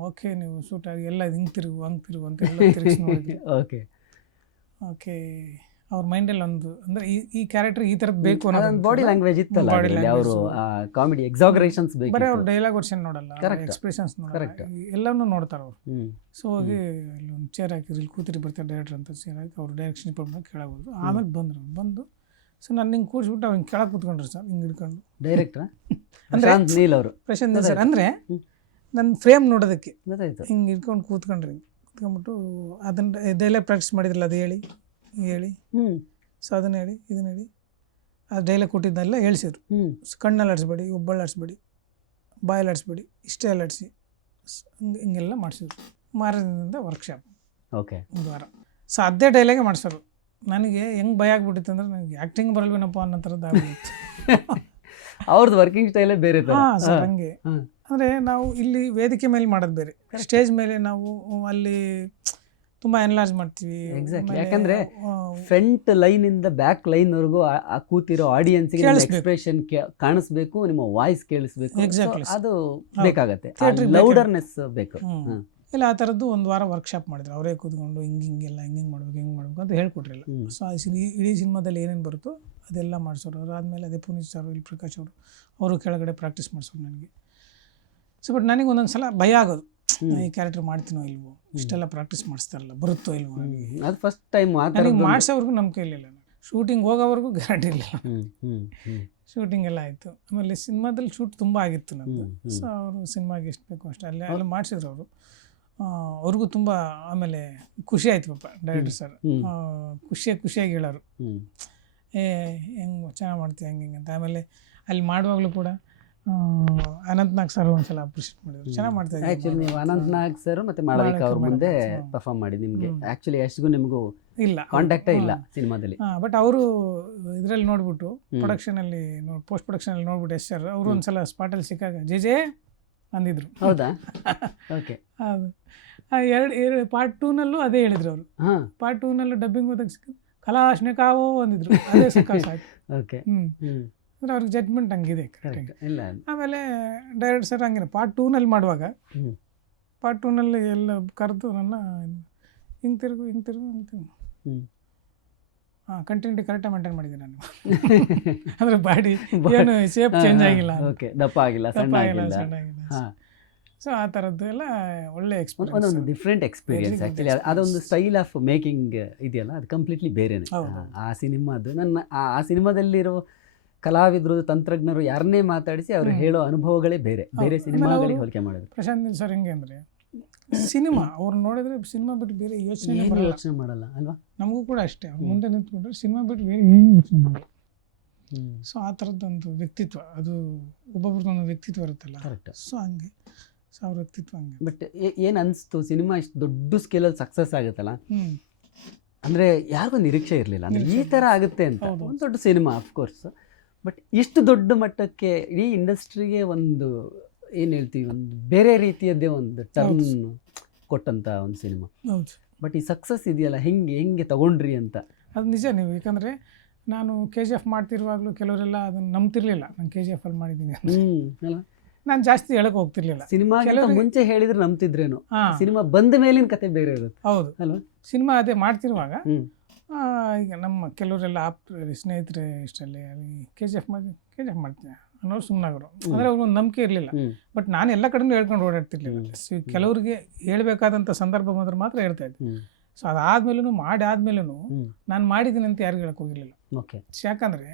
ಓಕೆ ನೀವು ಸೂಟ್ ಆಗಿ ಎಲ್ಲ ಹಿಂಗೆ ತಿರುಗು ಅಂತ ಎಲ್ಲ ತಿರುಗಿಸಿ ನೋಡಿದ್ವಿ. ಓಕೆ ಅವ್ರ ಮೈಂಡಲ್ಲಿ ಒಂದು ಅಂದರೆ ಈ ಕ್ಯಾರೆಕ್ಟರ್ ಈ ಥರದ್ದು ಬೇಕು ಅನ್ನೋ ಬಾಡಿ ಲ್ಯಾಂಗ್ವೇಜ್ ಇತ್ತಲ್ಲ, ಅವರು ಕಾಮಿಡಿ ಎಕ್ಸಾಗರೇಷನ್ಸ್ ಬೇಕು. ಬರೀ ಅವ್ರು ಡೈಲಾಗ್ ವರ್ಷನ್ ನೋಡಲ್ಲ, ಎಕ್ಸ್ಪ್ರೆಷನ್ಸ್ ನೋಡಲ್ಲ, ಎಲ್ಲವನ್ನೂ ನೋಡ್ತಾರೆ ಅವರು. ಸೊ ಹೋಗಿ ಅಲ್ಲಿ ಒಂದು ಚೇರ್ ಹಾಕಿದ್ರು, ಇಲ್ಲಿ ಕೂತಿರಿ ಬರ್ತಾರೆ ಡೈರೆಕ್ಟರ್ ಅಂತ ಚೇರ್ ಹಾಕಿ ಅವ್ರು ಡೈರೆಕ್ಷನ್ ಡಿಪಾರ್ಟ್ಮೆಂಟ್ ಕೆಳಗೆ ಹೋದ್ರು. ಆಮೇಲೆ ಬಂದು ಸೊ ನಾನು ಹಿಂಗೆ ಕೂರಿಸ್ಬಿಟ್ಟು ಅವ್ರು ಹಿಂಗೆ ಕೆಳಗೆ ಕೂತ್ಕೊಂಡ್ರು ಸರ್, ಹಿಂಗೆ ಹಿಡ್ಕೊಂಡು. ಡೈರೆಕ್ಟರ್ ಪ್ರಶಾಂತ್ ನೀಲ್ ಅವರು ಸರ್ ಅಂದರೆ ನನ್ನ ಫ್ರೇಮ್ ನೋಡೋದಕ್ಕೆ ಹಿಂಗೆ ಹಿಡ್ಕೊಂಡು ಕೂತ್ಕೊಂಡ್ರಿ. ಕೂತ್ಕೊಂಡ್ಬಿಟ್ಟು ಅದನ್ನು ಡೈಲಾಗ್ ಪ್ರಾಕ್ಟೀಸ್ ಮಾಡಿದ್ರಲ್ಲ, ಅದು ಹೇಳಿ ಸೊ ಅದನ್ನ ಹೇಳಿ ಇದನ್ನ ಹೇಳಿ ಅದು ಡೈಲಾಗ್ ಕೊಟ್ಟಿದ್ದೆಲ್ಲ ಹೇಳ್ಸಿದ್ರು. ಕಣ್ಣಲ್ಲಿ ಆಡಿಸ್ಬೇಡಿ, ಒಬ್ಬಳು ಆಡಿಸ್ಬೇಡಿ, ಬಾಯಲ್ಲಿ ಆಡಿಸ್ಬೇಡಿ, ಇಷ್ಟೇ ಎಲ್ಲ ಆಡಿಸಿ ಹಿಂಗೆಲ್ಲ ಮಾಡಿಸಿದ್ರು. ಮಾರದಿಂದ ವರ್ಕ್ಶಾಪ್ ಒಂದು ವಾರ. ಸೊ ಅದೇ ಡೈಲಾಗೇ ಮಾಡಿಸೋರು. ನನಗೆ ಹೆಂಗೆ ಭಯ ಆಗ್ಬಿಟ್ಟಿತ್ತು ಅಂದರೆ ನನಗೆ ಆ್ಯಕ್ಟಿಂಗ್ ಬರಲ್ವೇನಪ್ಪ ಅನ್ನೋ ಥರದ್ದು ಆಗ್ಬಿಟ್ಟಿತ್ತು. ಅವ್ರದ್ದು ವರ್ಕಿಂಗ್ ಸ್ಟೈಲೇ ಬೇರೆ. ಸರ್ ಹಂಗೆ ಅಂದರೆ ನಾವು ಇಲ್ಲಿ ವೇದಿಕೆ ಮೇಲೆ ಮಾಡೋದು ಬೇರೆ, ಸ್ಟೇಜ್ ಮೇಲೆ ನಾವು ಅಲ್ಲಿ ತುಂಬ ಎನ್ಲಾರ್ಜ್ ಮಾಡ್ತೀವಿ. ಎಕ್ಸಾಕ್ಟ್ಲಿ, ಆಮೇಲೆ, ಯಾಕಂದ್ರೆ ಆ, ಫ್ರಂಟ್ ಲೈನ್ ಇಂದ ಬ್ಯಾಕ್ ಲೈನ್ ವರೆಗೂ ಆ ಕೂತಿರೋ ಆಡಿಯನ್ಸ್ಗೆ ಕೇಳಿಸ್ಬೇಕು. ಎಕ್ಸ್ಪ್ರೆಷನ್ ಕಾಣಿಸ್ಬೇಕು, ನಿಮ್ಮ ವಾಯ್ಸ್ ಕೇಳಿಸ್ಬೇಕು. Exactly. So, ಅದು ಹೌದು. ಬೇಕಾಗತ್ತೆ, Theatre ಗೆ ಲೌಡರ್ನೆಸ್ ಬೇಕು. ಹ್ಮ್. ಇಲ್ಲ ಆ ಥರದ್ದು ಒಂದು ವಾರ ವರ್ಕ್ಶಾಪ್ ಮಾಡಿದ್ರು. ಅವರೇ ಕೂತ್ಕೊಂಡು ಹಿಂಗೆಲ್ಲ ಹಿಂಗೆ ಮಾಡ್ಬೇಕು ಅಂತ ಹೇಳ್ಕೊಟ್ರಿಲ್ಲ. ಸೊ ಇಡೀ ಸಿನಿಮಾದಲ್ಲಿ ಏನೇನು ಬರುತ್ತೋ ಅದೆಲ್ಲ ಮಾಡಿಸೋರು. ಅವ್ರು ಆದಮೇಲೆ ಅದೇ ಪುನೀತ್ ಸರ್, ಇಲ್ಲಿ ಪ್ರಕಾಶ್ ಅವರು ಕೆಳಗಡೆ ಪ್ರಾಕ್ಟೀಸ್ ಮಾಡಿಸೋರು ನನಗೆ. ಸೊ ಬಟ್ ನನಗೆ ಒಂದೊಂದು ಸಲ ಭಯ ಆಗೋದು, ಈ ಕ್ಯಾರೆಕ್ಟರ್ ಮಾಡ್ತೀನೋ ಇಲ್ವೋ, ಇಷ್ಟೆಲ್ಲ ಪ್ರಾಕ್ಟೀಸ್ ಮಾಡಿಸ್ತಾರಲ್ಲ, ಬರುತ್ತೋ ಇಲ್ವೋ ನನಗೆ. ಅದು ಫಸ್ಟ್ ಟೈಮ್ ನನಗೆ ಮಾಡಿಸೋವರೆಗೂ ನಮ್ಮ ಕೈಲಿಲ್ಲ, ಶೂಟಿಂಗ್ ಹೋಗೋವರೆಗೂ ಗ್ಯಾರಂಟಿ ಇರಲಿಲ್ಲ. ಶೂಟಿಂಗ್ ಎಲ್ಲ ಆಯಿತು. ಆಮೇಲೆ ಸಿನಿಮಾದಲ್ಲಿ ಶೂಟ್ ತುಂಬ ಆಗಿತ್ತು ನಂದು. ಸೊ ಅವರು ಸಿನಿಮಾಗೆ ಎಷ್ಟು ಬೇಕೋ ಅಷ್ಟು ಅಲ್ಲೇ ಮಾಡಿಸಿದ್ರು ಅವರು. ಅವ್ರಿಗೂ ತುಂಬ ಆಮೇಲೆ ಖುಷಿ ಆಯಿತು ಪಾಪ ಡೈರೆಕ್ಟರ್ ಸರ್, ಖುಷಿಯಾಗಿ ಹೇಳೋರು, ಹೆಂಗೆ ಚೆನ್ನಾಗಿ ಮಾಡ್ತೀವಿ ಹಂಗೆ ಹಿಂಗೆ ಅಂತ. ಆಮೇಲೆ ಅಲ್ಲಿ ಮಾಡುವಾಗಲೂ ಕೂಡ ಅನಂತ್ನಾಗ್ ಸರ್ ಒಂದ್ಸಲ ಅಪ್ರಿಷಿಯೇಟ್ ಮಾಡಿದ್ರು, ಚೆನ್ನಾಗಿ ಮಾಡ್ತಾ ಆಕ್ಚುಲಿ ನೀವು ಅನಂತ್ನಾಗ್ ಸರ್ ಮತ್ತೆ ಮಾಳವಿಕಾ ಅವ್ರ ಮುಂದೆ ಪರ್ಫಾರ್ಮ್ ಮಾಡಿ ನಿಮಗೆ ಆಕ್ಚುಲಿ ಎಷ್ಟಿಗೂ ನಿಮಗೂ ಇಲ್ಲ ಕಾಂಟ್ಯಾಕ್ಟೇ ಇಲ್ಲ ಸಿನಿಮಾದಲ್ಲಿ. ಬಟ್ ಅವರು ಇದರಲ್ಲಿ ನೋಡ್ಬಿಟ್ಟು ಪ್ರೊಡಕ್ಷನಲ್ಲಿ ಪೋಸ್ಟ್ ಪ್ರೊಡಕ್ಷನಲ್ಲಿ ನೋಡ್ಬಿಟ್ಟು ಎಸ್ ಸರ್ ಅವರು ಒಂದ್ಸಲ ಸ್ಪಾಟಲ್ಲಿ ಸಿಕ್ಕಾಗ ಜೆ ಅಂದಿದ್ರು. ಹೌದಾ? ಓಕೆ. ಹೌದು. ಎರಡು ಪಾರ್ಟ್ 2ನಲ್ಲೂ ಅದೇ ಹೇಳಿದ್ರು ಅವರು. ಪಾರ್ಟ್ 2ನಲ್ಲೂ ಡಬ್ಬಿಂಗ್ ಹೋದಾಗ ಕಲಾಶ್ನೆ ಕಾವೋ ಅಂದಿದ್ರು, ಅದೇ ಸಾಕು. ಓಕೆ. ಅಂದರೆ ಅವ್ರಿಗೆ ಜಡ್ಜ್ಮೆಂಟ್ ಹಂಗಿದೆ ಕರೆಕ್ಟಾಗಿ. ಇಲ್ಲ ಆಮೇಲೆ ಡೈರೆಕ್ಟ್ ಸರ್ ಹಂಗೆ ಪಾರ್ಟ್ 2ನಲ್ಲಿ ಮಾಡುವಾಗ ಪಾರ್ಟ್ 2ನಲ್ಲಿ ಎಲ್ಲ ಕರೆದು ನನ್ನ ಹಿಂಗೆ ತಿರುಗು ಕಂಟಿನ್ಯೂಟಿ ಕರೆಕ್ಟಾಗಿ ಮೇಂಟೈನ್ ಮಾಡಿದ್ದೀನಿ ನಾನು. ಅಂದರೆ ಬಾಡಿ ಏನು ಶೇಪ್ ಚೇಂಜ್ ಆಗಿಲ್ಲ, ದಪ್ಪ ಆಗಿಲ್ಲ, ಸಣ್ಣ ಆಗಿಲ್ಲ. ಸೊ ಆ ಥರದ್ದು ಎಲ್ಲ ಒಳ್ಳೆ ಎಕ್ಸ್ಪೀರಿಯನ್ಸ್, ಒಂದೊಂದು ಡಿಫ್ರೆಂಟ್ ಎಕ್ಸ್ಪೀರಿಯನ್ಸ್. ಆ್ಯಕ್ಚುಲಿ ಅದೊಂದು ಸ್ಟೈಲ್ ಆಫ್ ಮೇಕಿಂಗ್ ಇದೆಯಲ್ಲ, ಅದು ಕಂಪ್ಲೀಟ್ಲಿ ಬೇರೆನೇ ಆ ಸಿನಿಮಾದು. ನನ್ನ ಆ ಸಿನಿಮಾದಲ್ಲಿರೋ ಕಲಾವಿದರು, ತಂತ್ರಜ್ಞರು ಯಾರನ್ನೇ ಮಾತಾಡಿಸಿ ಅವ್ರು ಹೇಳೋ ಅನುಭವಗಳೇ ಬೇರೆ ಸಿನಿಮಾಗಳಿಗೆ ಹೋಲಿಕೆ ಮಾಡಿದ್ರು. ಪ್ರಶಾಂತ್ ನೀಲ್ ಸರ್ ಹೆಂಗೆ ಅಂದರೆ ಸಿನಿಮಾ ಅವ್ರು ನೋಡಿದ್ರೆ ಸಿನಿಮಾ ಬಿಟ್ಟು ಬೇರೆ ಯೋಚನೆ ಮಾಡಲ್ಲ ಅಲ್ವಾ? ನಮಗೂ ಕೂಡ ಅಷ್ಟೇ, ಅವ್ರು ಮುಂದೆ ನಿಂತ್ಕೊಂಡ್ರೆ ಸಿನಿಮಾ ಬಿಟ್ಟು ಬೇರೆ ಏನು ಯೋಚನೆ ಮಾಡಲ್ಲ. ಸೊ ಆ ಥರದ್ದೊಂದು ವ್ಯಕ್ತಿತ್ವ, ಅದು ಒಬ್ಬೊಬ್ರದ್ದೊಂದು ವ್ಯಕ್ತಿತ್ವ ಇರುತ್ತಲ್ಲ. ಸೊ ಹಂಗೆ ಅವ್ರ ವ್ಯಕ್ತಿತ್ವ ಹಂಗೆ. ಬಟ್ ಏನು ಅನಿಸ್ತು, ಸಿನಿಮಾ ಇಷ್ಟು ದೊಡ್ಡ ಸ್ಕೇಲಲ್ಲಿ ಸಕ್ಸಸ್ ಆಗುತ್ತಲ್ಲ, ಅಂದರೆ ಯಾರಿಗೂ ನಿರೀಕ್ಷೆ ಇರಲಿಲ್ಲ ಅಂದರೆ ಈ ಥರ ಆಗುತ್ತೆ ಅಂತ. ಒಂದು ದೊಡ್ಡ ಸಿನಿಮಾ ಅಫ್ಕೋರ್ಸ್, ಬಟ್ ಇಷ್ಟು ದೊಡ್ಡ ಮಟ್ಟಕ್ಕೆ ಇಡೀ ಇಂಡಸ್ಟ್ರಿಗೆ ಒಂದು ಏನು ಹೇಳ್ತೀವಿ, ಒಂದು ಬೇರೆ ರೀತಿಯದ್ದೇ ಒಂದು ಟರ್ನ್ ಕೊಟ್ಟಂಥ ಒಂದು ಸಿನಿಮಾ. ಹೌದು. ಬಟ್ ಈ ಸಕ್ಸಸ್ ಇದೆಯಲ್ಲ, ಹೆಂಗೆ ತಗೊಂಡ್ರಿ ಅಂತ. ಅದು ನಿಜ. ನೀವು ಯಾಕಂದರೆ ನಾನು KGF ಮಾಡ್ತಿರುವಾಗಲೂ ಕೆಲವರೆಲ್ಲ ಅದನ್ನು ನಂಬ್ತಿರ್ಲಿಲ್ಲ, ನಾನು KGF ಅಲ್ಲಿ ಮಾಡಿದ್ದೀನಿ ಅಲ್ಲ. ನಾನು ಜಾಸ್ತಿ ಹೇಳಕ್ಕೆ ಹೋಗ್ತಿರ್ಲಿಲ್ಲ. ಸಿನಿಮಾ ಮುಂಚೆ ಹೇಳಿದ್ರೆ ನಂಬ್ತಿದ್ರೇನು, ಸಿನಿಮಾ ಬಂದ ಮೇಲಿನ ಕತೆ ಬೇರೆ ಇರುತ್ತೆ. ಹೌದು ಅಲ್ವಾ? ಸಿನಿಮಾ ಅದೇ ಮಾಡ್ತಿರುವಾಗ ಈಗ ನಮ್ಮ ಕೆಲವರೆಲ್ಲ ಸ್ನೇಹಿತರೆ ಇಷ್ಟರಲ್ಲಿ KGF ಮಾಡ್ತೀನಿ ಅನ್ನೋರು ಸುಮ್ಮನಾಗರು. ಅಂದರೆ ಅವ್ರಿಗೊಂದು ನಂಬಿಕೆ ಇರಲಿಲ್ಲ. ಬಟ್ ನಾನು ಎಲ್ಲ ಕಡೆನೂ ಹೇಳ್ಕೊಂಡು ಓಡಾಡ್ತಿರ್ಲಿಲ್ಲ. ಕೆಲವರಿಗೆ ಹೇಳ್ಬೇಕಾದಂಥ ಸಂದರ್ಭ ಬಂದ್ರೆ ಮಾತ್ರ ಹೇಳ್ತಾ ಇದ್ದೆ. ಸೊ ಅದಾದ್ಮೇಲೂ ಆದ್ಮೇಲೂ ನಾನು ಮಾಡಿದ್ದೀನಿ ಅಂತ ಯಾರಿಗೂ ಹೇಳಕ್ಕೆ ಹೋಗಿರಲಿಲ್ಲ. ಯಾಕಂದರೆ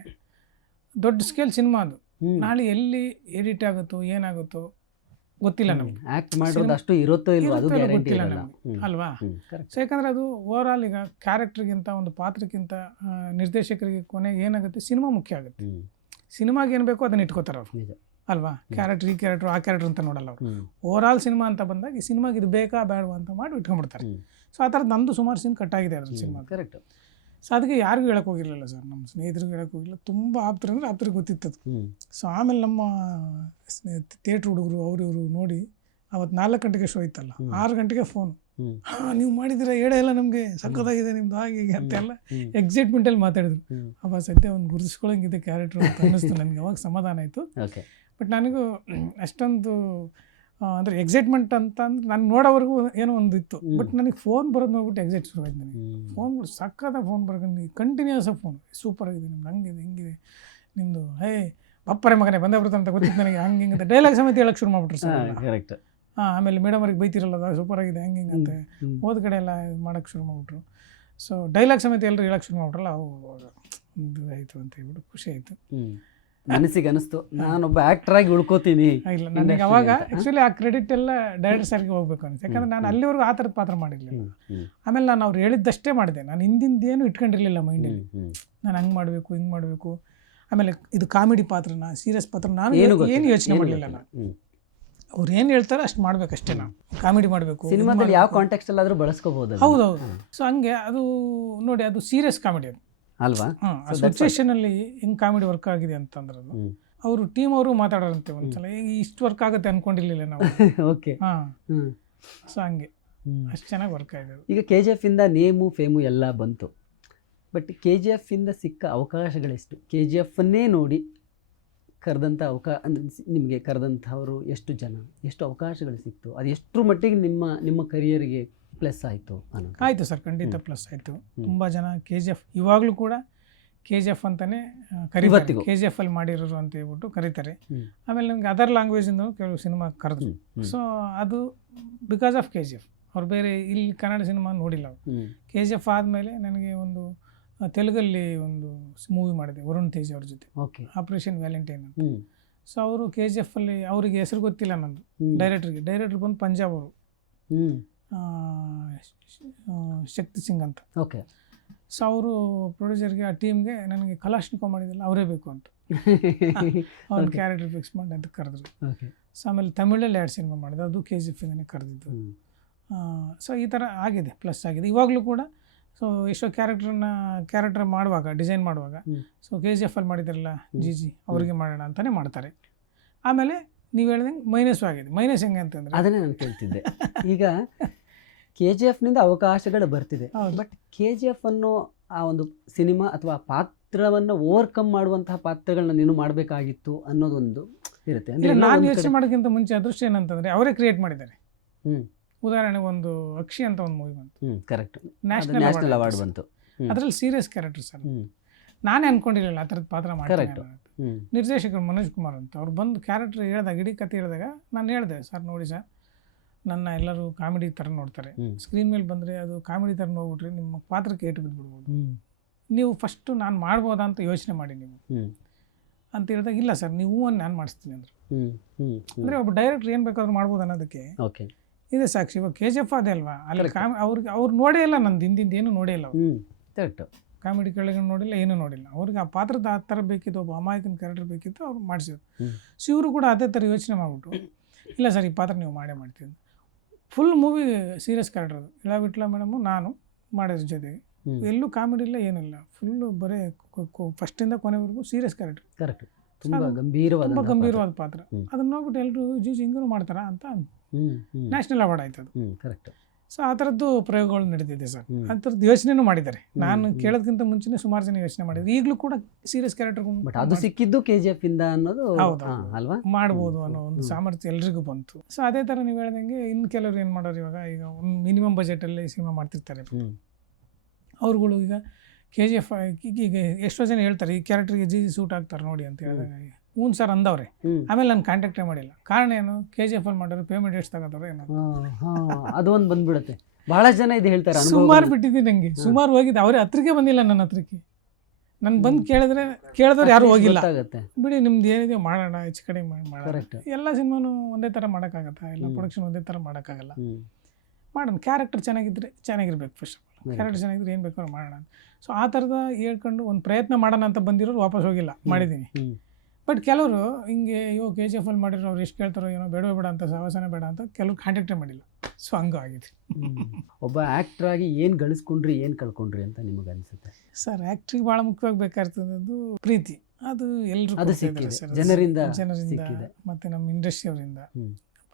ದೊಡ್ಡ ಸ್ಕೇಲ್ ಸಿನಿಮಾ ಅದು, ನಾಳೆ ಎಲ್ಲಿ ಎಡಿಟ್ ಆಗುತ್ತೋ ಏನಾಗುತ್ತೋ ಗೊತ್ತಿಲ್ಲ ನಮ್ಗೆ. ಆಕ್ಟ್ ಮಾಡೋದು ಅಷ್ಟು ಇರುತ್ತೋ ಇಲ್ವೋ ಅದು ಗ್ಯಾರಂಟಿ ಗೊತ್ತಿಲ್ಲ ನಮ್ಗೆ ಅಲ್ವಾ? ಸೊ ಯಾಕಂದರೆ ಅದು ಓವರ್ ಆಲ್ ಈಗ ಕ್ಯಾರೆಕ್ಟರ್ಗಿಂತ ಒಂದು ಪಾತ್ರಕ್ಕಿಂತ ನಿರ್ದೇಶಕರಿಗೆ ಕೊನೆಗೆ ಏನಾಗುತ್ತೆ, ಸಿನಿಮಾ ಮುಖ್ಯ ಆಗುತ್ತೆ. ಸಿನಿಮಾಗೆ ಏನು ಬೇಕೋ ಅದನ್ನ ಇಟ್ಕೋತಾರೆ ಅವರು ಅಲ್ವಾ? ಕ್ಯಾರೆಕ್ಟರ್, ಈ ಕ್ಯಾರೆಕ್ಟರ್, ಆ ಕ್ಯಾರೆಕ್ಟರ್ ಅಂತ ನೋಡಲ್ಲ ಅವರು. ಓವರ್ ಆಲ್ ಸಿನಿಮಾ ಅಂತ ಬಂದಾಗ ಈ ಸಿನಿಮಾಗೆ ಇದು ಬೇಕಾ ಬೇಡವಾ ಅಂತ ಮಾಡಿ ಇಟ್ಕೊಂಡ್ಬಿಡ್ತಾರೆ. ಸೊ ಆ ಥರದ್ದು ನಮ್ಮದು ಸುಮಾರು ಸೀನ್ ಕಟ್ಟಾಗಿದೆ ಅದ್ರಲ್ಲಿ ಸಿನಿಮಾ. ಕರೆಕ್ಟ್. ಸೊ ಅದಕ್ಕೆ ಯಾರಿಗೂ ಹೇಳಕ್ಕೆ ಹೋಗಿರಲಿಲ್ಲ ಸರ್, ನಮ್ಮ ಸ್ನೇಹಿತರಿಗೂ ಹೇಳಕ್ಕೆ ಹೋಗಿಲ್ಲ. ತುಂಬ ಆಪ್ತರಿಗೆ ಗೊತ್ತಿತ್ತು. ಸೊ ಆಮೇಲೆ ನಮ್ಮ ಥಿಯೇಟ್ರ್ ಹುಡುಗರು ಇವರು ನೋಡಿ ಅವತ್ತು 4 ಗಂಟೆಗೆ ಶೋ ಇತ್ತಲ್ಲ, 6 ಗಂಟೆಗೆ ಫೋನ್, ನೀವು ಮಾಡಿದ್ದೀರಾ ಹೇಳೇ ಇಲ್ಲ ನಮಗೆ, ಸಕ್ಕತ್ತಾಗಿದೆ ನಿಮ್ದು ಹಾಗೆ ಹೀಗೆ ಅಂತೆಲ್ಲ ಎಕ್ಸೈಟ್ಮೆಂಟಲ್ಲಿ ಮಾತಾಡಿದ್ರು. ಅವಾಗ ಸದ್ಯ ಒಂದು ಗುರುತಿಸ್ಕೊಳ್ಳೋಂಗಿದೆ ಕ್ಯಾರೆಕ್ಟರ್ ಅಂತ ಅನ್ನಿಸ್ತು ನನಗೆ. ಅವಾಗ ಸಮಾಧಾನ ಆಯಿತು. ಬಟ್ ನನಗೂ ಅಷ್ಟೊಂದು ಅಂದರೆ ಎಕ್ಸೈಟ್ಮೆಂಟ್ ಅಂತ ಅಂದ್ರೆ ನಾನು ನೋಡೋವರೆಗೂ ಏನೋ ಒಂದು ಇತ್ತು. ಬಟ್ ನನಗೆ ಫೋನ್ ಬರೋದು ನೋಡ್ಬಿಟ್ಟು ಎಕ್ಸೈಟ್ ಶುರುವಾಯ್ತು ನನಗೆ. ಫೋನ್ಗಳು ಸಕ್ಕತ್ತಾಗಿ ಫೋನ್ ಬರೋದು, ಕಂಟಿನ್ಯೂಸ್ ಆಗಿ ಫೋನ್, ಸೂಪರ್ ಆಗಿದೆ ನಿಮ್ದು, ಹಂಗಿದೆ ಹಿಂಗಿದೆ ನಿಮ್ಮದು, ಹೇ ಬಪ್ಪರೆ ಮಗನೇ ಬಂದೇ ಬರುತ್ತೆ ಅಂತ ಗೊತ್ತಿತ್ತು ನನಗೆ, ಹಂಗೆ ಹಿಂಗೆ ಡೈಲಾಗ್ ಸಮೇತ ಹೇಳಕ್ಕೆ ಶುರು ಮಾಡ್ಬಿಟ್ರು ಸರ್. ಕರೆಕ್ಟ್. ಆಮೇಲೆ ಮೇಡಮ್ ಅವ್ರಿಗೆ ಬೈತಿರಲ್ಲ, ಸೂಪರ್ ಆಗಿದೆ ಹಂಗೆ ಹಿಂಗೆ ಅಂತ ಹೋದ ಕಡೆ ಎಲ್ಲ ಮಾಡೋಕ್ಕೆ ಶುರು ಮಾಡಿಬಿಟ್ರು. ಸೊ ಡೈಲಾಗ್ ಸಮೇತ ಎಲ್ಲರೂ ಹೇಳಕ್ಕೆ ಶುರು ಮಾಡ್ಬಿಟ್ರಲ್ಲ, ಇದು ಆಯಿತು ಅಂತ ಹೇಳ್ಬಿಟ್ಟು ಖುಷಿ ಆಯಿತು. ಮನಸ್ಸಿಗೆ ಅನಿಸ್ತು ನಾನೊಬ್ಬ ಆ್ಯಕ್ಟರ್ ಆಗಿ ಉಳ್ಕೋತೀನಿ. ಇಲ್ಲ, ನನಗೆ ಅವಾಗ ಆ್ಯಕ್ಚುಲಿ ಆ ಕ್ರೆಡಿಟ್ ಎಲ್ಲ ಡೈರೆಕ್ಟರ್ ಸರ್ಗೆ ಹೋಗ್ಬೇಕು ಅನಿಸ್ತು. ಯಾಕಂದರೆ ನಾನು ಅಲ್ಲಿವರೆಗೂ ಆ ಥರದ ಪಾತ್ರ ಮಾಡಿರಲಿಲ್ಲ. ಆಮೇಲೆ ನಾನು ಅವ್ರು ಹೇಳಿದ್ದಷ್ಟೇ ಮಾಡಿದೆ, ನಾನು ಹಿಂದಿಂದೇನು ಇಟ್ಕೊಂಡಿರಲಿಲ್ಲ ಮೈಂಡಲ್ಲಿ. ನಾನು ಹಂಗೆ ಮಾಡಬೇಕು ಹಿಂಗೆ ಮಾಡಬೇಕು. ಆಮೇಲೆ ಇದು ಕಾಮಿಡಿ ಪಾತ್ರನ ಸೀರಿಯಸ್ ಪಾತ್ರ ನಾನು ಏನು ಯೋಚನೆ ಮಾಡಲಿಲ್ಲ. ನಾನು ಅವ್ರು ಏನು ಹೇಳ್ತಾರೆ ಅಷ್ಟು ಮಾಡ್ಬೇಕಷ್ಟೇ. ನಾವು ಕಾಮಿಡಿ ಮಾಡಬೇಕು, ಸಿನಿಮಾದಲ್ಲಿ ಯಾವ ಕಾಂಟೆಕ್ಸ್ಟ್ ಅಲ್ಲಾದರೂ ಬಳಸ್ಕೋಬಹುದು. ಹೌದೌದು. ಸೊ ಹಂಗೆ ಅದು ನೋಡಿ, ಅದು ಸೀರಿಯಸ್ ಕಾಮಿಡಿ ಅದು ಅಲ್ವಾ? ಆ ಸಿಚುವೇಶನಲ್ಲಿ ಹೆಂಗೆ ಕಾಮಿಡಿ ವರ್ಕ್ ಆಗಿದೆ ಅಂತಂದ್ರೆ ಅವರು ಟೀಮ್ ಅವರು ಮಾತಾಡೋರಂತೆ ಒಂದ್ಸಲ, ಇಷ್ಟು ವರ್ಕ್ ಆಗುತ್ತೆ ಅನ್ಕೊಂಡಿರ್ಲಿಲ್ಲ ನಾವು. ಓಕೆ. ಸೊ ಹಂಗೆ ಅಷ್ಟು ಚೆನ್ನಾಗಿ ವರ್ಕ್ ಆಗಿದೆ. ಈಗ KGF ಇಂದ ನೇಮು ಫೇಮು ಎಲ್ಲ ಬಂತು, ಬಟ್ KGF ಇಂದ ಸಿಕ್ಕ ಅವಕಾಶಗಳೆಷ್ಟು? KGF ಅನ್ನೇ ನೋಡಿ ಕರೆದಂಥ ನಿಮಗೆ ಕರೆದಂಥವರು ಎಷ್ಟು ಜನ, ಎಷ್ಟು ಅವಕಾಶಗಳು ಸಿಕ್ತು, ಅದು ಎಷ್ಟರ ಮಟ್ಟಿಗೆ ನಿಮ್ಮ ಕರಿಯರ್ಗೆ ಪ್ಲಸ್ ಆಯಿತು ಅನ್ನೋದು? ಆಯಿತು ಸರ್, ಖಂಡಿತ ಪ್ಲಸ್ ಆಯಿತು. ತುಂಬ ಜನ KGF ಇವಾಗಲೂ ಕೂಡ KGF ಅಂತಲೇ ಕರೀತಾರೆ, KGF ಅಲ್ಲಿ ಮಾಡಿರೋರು ಅಂತ ಹೇಳ್ಬಿಟ್ಟು ಕರೀತಾರೆ. ಆಮೇಲೆ ನನಗೆ ಅದರ್ ಲ್ಯಾಂಗ್ವೇಜಿಂದ ಕೆಲವು ಸಿನಿಮಾ ಕರೆದ್ರು. ಸೊ ಅದು ಬಿಕಾಸ್ ಆಫ್ KGF. ಅವ್ರು ಬೇರೆ ಇಲ್ಲಿ ಕನ್ನಡ ಸಿನಿಮಾ ನೋಡಿಲ್ಲ ಅವರು. KGF ಆದಮೇಲೆ ನನಗೆ ಒಂದು ತೆಲುಗಲ್ಲಿ ಒಂದು ಮೂವಿ ಮಾಡಿದೆ ವರುಣ್ ತೇಜ್ ಅವ್ರ ಜೊತೆ, ಆಪರೇಷನ್ ವ್ಯಾಲೆಂಟೈನ್ ಅಂತ. ಸೊ ಅವರು KGF ಅಲ್ಲಿ ಅವರಿಗೆ ಹೆಸರು ಗೊತ್ತಿಲ್ಲ ನಂದು, ಡೈರೆಕ್ಟರ್ ಬಂದು ಪಂಜಾಬ್ ಅವರು, ಶಕ್ತಿ ಸಿಂಗ್ ಅಂತ. ಓಕೆ. ಸೊ ಅವರು ಪ್ರೊಡ್ಯೂಸರ್ಗೆ ಆ ಟೀಮ್ಗೆ ನನಗೆ ಕಲಾಶ್ನಿಕೋ ಮಾಡಿದಲ್ಲ ಅವರೇ ಬೇಕು ಅಂತ ಅವ್ರ ಕ್ಯಾರೆಕ್ಟರ್ ಫಿಕ್ಸ್ ಮಾಡಿ ಅಂತ ಕರೆದ್ರು. ಸೊ ಆಮೇಲೆ ತಮಿಳಲ್ಲಿ 2 ಸಿನಿಮಾ ಮಾಡಿದೆ, ಅದು KGF ಇಂದನೇ ಕರೆದಿದ್ದು. ಸೊ ಈ ಥರ ಆಗಿದೆ, ಪ್ಲಸ್ ಆಗಿದೆ. ಇವಾಗಲೂ ಕೂಡ ಸೊ ಎಷ್ಟೋ ಕ್ಯಾರೆಕ್ಟರ್ ಮಾಡುವಾಗ, ಡಿಸೈನ್ ಮಾಡುವಾಗ ಸೊ KGF ಅಲ್ಲಿ ಮಾಡಿದಾರಲ್ಲ ಜಿ ಅವರಿಗೆ ಮಾಡೋಣ ಅಂತಲೇ ಮಾಡ್ತಾರೆ. ಆಮೇಲೆ ನೀವು ಹೇಳ್ದಂಗೆ ಮೈನಸ್ಸು ಆಗಿದೆ. ಮೈನಸ್ ಹೆಂಗೆ ಅಂತಂದರೆ ಅದನ್ನೇ ನಾನು ಕೇಳ್ತಿದ್ದೆ. ಈಗ KGFನಿಂದ ಅವಕಾಶಗಳು ಬರ್ತಿದೆ, ಬಟ್ KGF ಅನ್ನೋ ಆ ಒಂದು ಸಿನಿಮಾ ಅಥವಾ ಪಾತ್ರವನ್ನು ಓವರ್ಕಮ್ ಮಾಡುವಂತಹ ಪಾತ್ರಗಳನ್ನ ನೀನು ಮಾಡಬೇಕಾಗಿತ್ತು ಅನ್ನೋದೊಂದು ಇರುತ್ತೆ. ಅಂದರೆ ನಾನು ಯೋಚನೆ ಮಾಡೋಕ್ಕಿಂತ ಮುಂಚೆ ಅದೃಷ್ಟ ಏನಂತಂದರೆ ಅವರೇ ಕ್ರಿಯೇಟ್ ಮಾಡಿದ್ದಾರೆ. ಉದಾಹರಣೆಗೆ ಒಂದು ಅಕ್ಷಿ ಅಂತ ಒಂದು ಮೂವಿ ಬಂತು, ಕರೆಕ್ಟ್, ನ್ಯಾಷನಲ್ ಅವಾರ್ಡ್ ಬಂತು. ಅದರಲ್ಲಿ ಸೀರಿಯಸ್ ಕ್ಯಾರೆಕ್ಟರ್ ಸರ್, ನಾನೇ ಅನ್ಕೊಂಡಿರಲಿಲ್ಲ ಆ ಥರದ ಪಾತ್ರ ಮಾಡ್ತಾರೆ. ನಿರ್ದೇಶಕರು ಮನೋಜ್ ಕುಮಾರ್ ಅಂತ ಅವ್ರು ಬಂದು ಕ್ಯಾರೆಕ್ಟರ್ ಹೇಳಿದಾಗ, ಇಡೀ ಕತೆ ಹೇಳಿದಾಗ ನಾನು ಹೇಳಿದೆ, ಸರ್ ನೋಡಿ ಸರ್, ನನ್ನ ಎಲ್ಲರೂ ಕಾಮಿಡಿ ಥರ ನೋಡ್ತಾರೆ, ಸ್ಕ್ರೀನ್ ಮೇಲೆ ಬಂದರೆ ಅದು ಕಾಮಿಡಿ ಥರ ನೋಡ್ಬಿಟ್ರೆ ನಿಮ್ಮ ಪಾತ್ರಕ್ಕೆ ಏಟು ಬಿದ್ದುಬಿಡ್ಬೋದು, ನೀವು ಫಸ್ಟು ನಾನು ಮಾಡ್ಬೋದಾ ಅಂತ ಯೋಚನೆ ಮಾಡಿ ನೀವು ಅಂತ ಹೇಳಿದಾಗ, ಇಲ್ಲ ಸರ್ ನೀವು ನಾನು ಮಾಡಿಸ್ತೀನಿ ಅಂದರು. ಅಂದರೆ ಒಬ್ಬ ಡೈರೆಕ್ಟ್ರ್ ಏನು ಬೇಕಾದ್ರೂ ಮಾಡ್ಬೋದು ಅನ್ನೋದಕ್ಕೆ ಇದೆ ಸಾಕ್ಷಿ. ಇವಾಗ KGF ಅದೇ ಅಲ್ವಾ, ಅಲ್ಲಿ ಅವ್ರು ನೋಡೇ ಇಲ್ಲ, ನಂದು ಹಿಂದಿಂದ ಏನು ನೋಡೇ ಇಲ್ಲ, ಕರೆಕ್ಟ್, ಕಾಮಿಡಿ ಕೆಳಗೆ ನೋಡಿಲ್ಲ, ಏನೂ ನೋಡಿಲ್ಲ. ಅವ್ರಿಗೆ ಆ ಪಾತ್ರದ ಆ ಥರ ಬೇಕಿತ್ತು, ಒಬ್ಬ ಅಮಾಯಕನ ಕ್ಯಾರೆಕ್ಟರ್ ಬೇಕಿತ್ತು, ಅವ್ರು ಮಾಡಿಸಿದ್ರು. ಸೊ ಇವರು ಕೂಡ ಅದೇ ಥರ ಯೋಚನೆ ಮಾಡಿಬಿಟ್ಟು, ಇಲ್ಲ ಸರ್ ಈ ಪಾತ್ರ ನೀವು ಮಾಡೇ ಮಾಡ್ತೀನಿ. ಫುಲ್ ಮೂವಿ ಸೀರಿಯಸ್ ಕ್ಯಾರೆಕ್ಟರ್ ಅದು, ಇಳಬಿಟ್ಲ ಮೇಡಮು ನಾನು ಮಾಡೋದ್ರ ಜೊತೆಗೆ ಎಲ್ಲೂ ಕಾಮಿಡಿ ಇಲ್ಲ, ಏನಿಲ್ಲ, ಫುಲ್ಲು ಬರೀ ಫಸ್ಟಿಂದ ಕೊನೆವರೆಗೂ ಸೀರಿಯಸ್ ಕ್ಯಾರೆಕ್ಟರ್. ಕರೆಕ್ಟ್, ತುಂಬ ಗಂಭೀರವಾದ ಪಾತ್ರ. ಅದನ್ನ ನೋಡ್ಬಿಟ್ಟು ಎಲ್ಲರೂ ಹಿಂಗೂ ಮಾಡ್ತಾರಾ ಅಂತ ನ್ಯಾಷನಲ್ ಅವಾರ್ಡ್ ಆಯ್ತು ಅದು. ಕರೆಕ್ಟ್. ಸೊ ಆ ಥರದ್ದು ಪ್ರಯೋಗಗಳು ನಡೆದಿದೆ ಸರ್, ಆ ಥರದ್ದು ಯೋಚನೆನೂ ಮಾಡಿದ್ದಾರೆ. ನಾನು ಕೇಳೋದಕ್ಕಿಂತ ಮುಂಚೆನೇ ಸುಮಾರು ಜನ ಯೋಚನೆ ಮಾಡಿದ್ರು. ಈಗಲೂ ಕೂಡ ಸೀರಿಯಸ್ ಕ್ಯಾರೆಕ್ಟರ್ ಅದು ಸಿಕ್ಕಿದ್ದು KGF ಇಂದ ಅನ್ನೋದು ಅಲ್ವಾ, ಮಾಡ್ಬೋದು ಅನ್ನೋ ಒಂದು ಸಾಮರ್ಥ್ಯ ಎಲ್ರಿಗೂ ಬಂತು. ಸೊ ಅದೇ ಥರ ನೀವು ಹೇಳ್ದಂಗೆ ಇನ್ನು ಕೆಲವರು ಏನು ಮಾಡೋರು, ಈಗ ಒಂದು ಮಿನಿಮಮ್ ಬಜೆಟಲ್ಲಿ ಸಿನಿಮಾ ಮಾಡ್ತಿರ್ತಾರೆ ಅವ್ರುಗಳು. ಈಗ KGF ಈಗ ಎಷ್ಟೋ ಜನ ಹೇಳ್ತಾರೆ ಈ ಕ್ಯಾರೆಕ್ಟರ್ಗೆ ಜಿ ಸೂಟ್ ಆಗ್ತಾರೆ ನೋಡಿ ಅಂತ ಹೇಳಿದಾಗ, ಹ್ಞೂ ಸರ್ ಅಂದವ್ರೆ. ಆಮೇಲೆ ನಾನು ಕಾಂಟ್ಯಾಕ್ಟೇ ಮಾಡಿಲ್ಲ. ಕಾರಣ ಏನು, KGF ಅಲ್ಲಿ ಮಾಡೋರು ಪೇಮೆಂಟ್ ಎಷ್ಟು ತಗೋತಾರೆ ಏನೋ, ಅದೊಂದು ಬಂದ್ಬಿಡುತ್ತೆ. ಬಹಳ ಜನ ಇದು ಹೇಳ್ತಾರೆ. ಸುಮಾರು ಬಿಟ್ಟಿದ್ದೀನಿ ನನಗೆ, ಸುಮಾರು ಹೋಗಿದ್ದೆ, ಅವ್ರ ಹತ್ರಕ್ಕೆ ಬಂದಿಲ್ಲ ನನ್ನ ಹತ್ರಕ್ಕೆ. ನಾನು ಬಂದು ಕೇಳಿದವ್ರು ಯಾರು ಹೋಗಿಲ್ಲ. ಬಿಡಿ ನಿಮ್ದು ಏನಿದೆ ಮಾಡೋಣ, ಹೆಚ್ಚು ಕಡಿಮೆ ಮಾಡೋಣ. ಎಲ್ಲ ಸಿನಿಮಾನು ಒಂದೇ ಥರ ಮಾಡೋಕ್ಕಾಗತ್ತಾ, ಎಲ್ಲ ಪ್ರೊಡಕ್ಷನ್ ಒಂದೇ ಥರ ಮಾಡೋಕ್ಕಾಗಲ್ಲ. ಮಾಡೋಣ, ಕ್ಯಾರೆಕ್ಟರ್ ಚೆನ್ನಾಗಿರ್ಬೇಕು. ಫಸ್ಟ್ ಕ್ಯಾರೆಕ್ಟರ್ ಚೆನ್ನಾಗಿದ್ರೆ ಏನು ಬೇಕಾದ್ರೂ ಮಾಡೋಣ. ಸೊ ಆ ಥರದ ಹೇಳ್ಕೊಂಡು ಒಂದು ಪ್ರಯತ್ನ ಮಾಡೋಣ ಅಂತ ಬಂದಿರೋರು ವಾಪಸ್ ಹೋಗಿಲ್ಲ, ಮಾಡಿದ್ದೀನಿ. ಬಟ್ ಕೆಲವರು ಹಿಂಗೆ KGF ಅಲ್ಲಿ ಮಾಡಿರೋ ಅವ್ರು ಎಷ್ಟು ಕೇಳ್ತಾರೋ ಏನೋ, ಬೇಡ ಅಂತ, ಸಹವಾಸನೆ ಬೇಡ ಅಂತ ಕೆಲವ್ರು ಕಾಂಟ್ಯಾಕ್ಟೇ ಮಾಡಿಲ್ಲ. ಸೊ ಹಂಗೂ ಆಗಿದೆ. ಒಬ್ಬ ಆ್ಯಕ್ಟ್ರ್ ಆಗಿ ಏನು ಗಳಿಸ್ಕೊಂಡ್ರಿ, ಏನು ಕಳ್ಕೊಂಡ್ರಿ ಅಂತ ನಿಮಗೆ ಅನಿಸುತ್ತೆ ಸರ್? ಆ್ಯಕ್ಟ್ರಿಗೆ ಭಾಳ ಮುಖ್ಯವಾಗಿ ಬೇಕಾಗ್ತದ್ದು ಪ್ರೀತಿ. ಅದು ಎಲ್ಲರೂ ಜನರಿಂದ ಮತ್ತು ನಮ್ಮ ಇಂಡಸ್ಟ್ರಿ ಅವರಿಂದ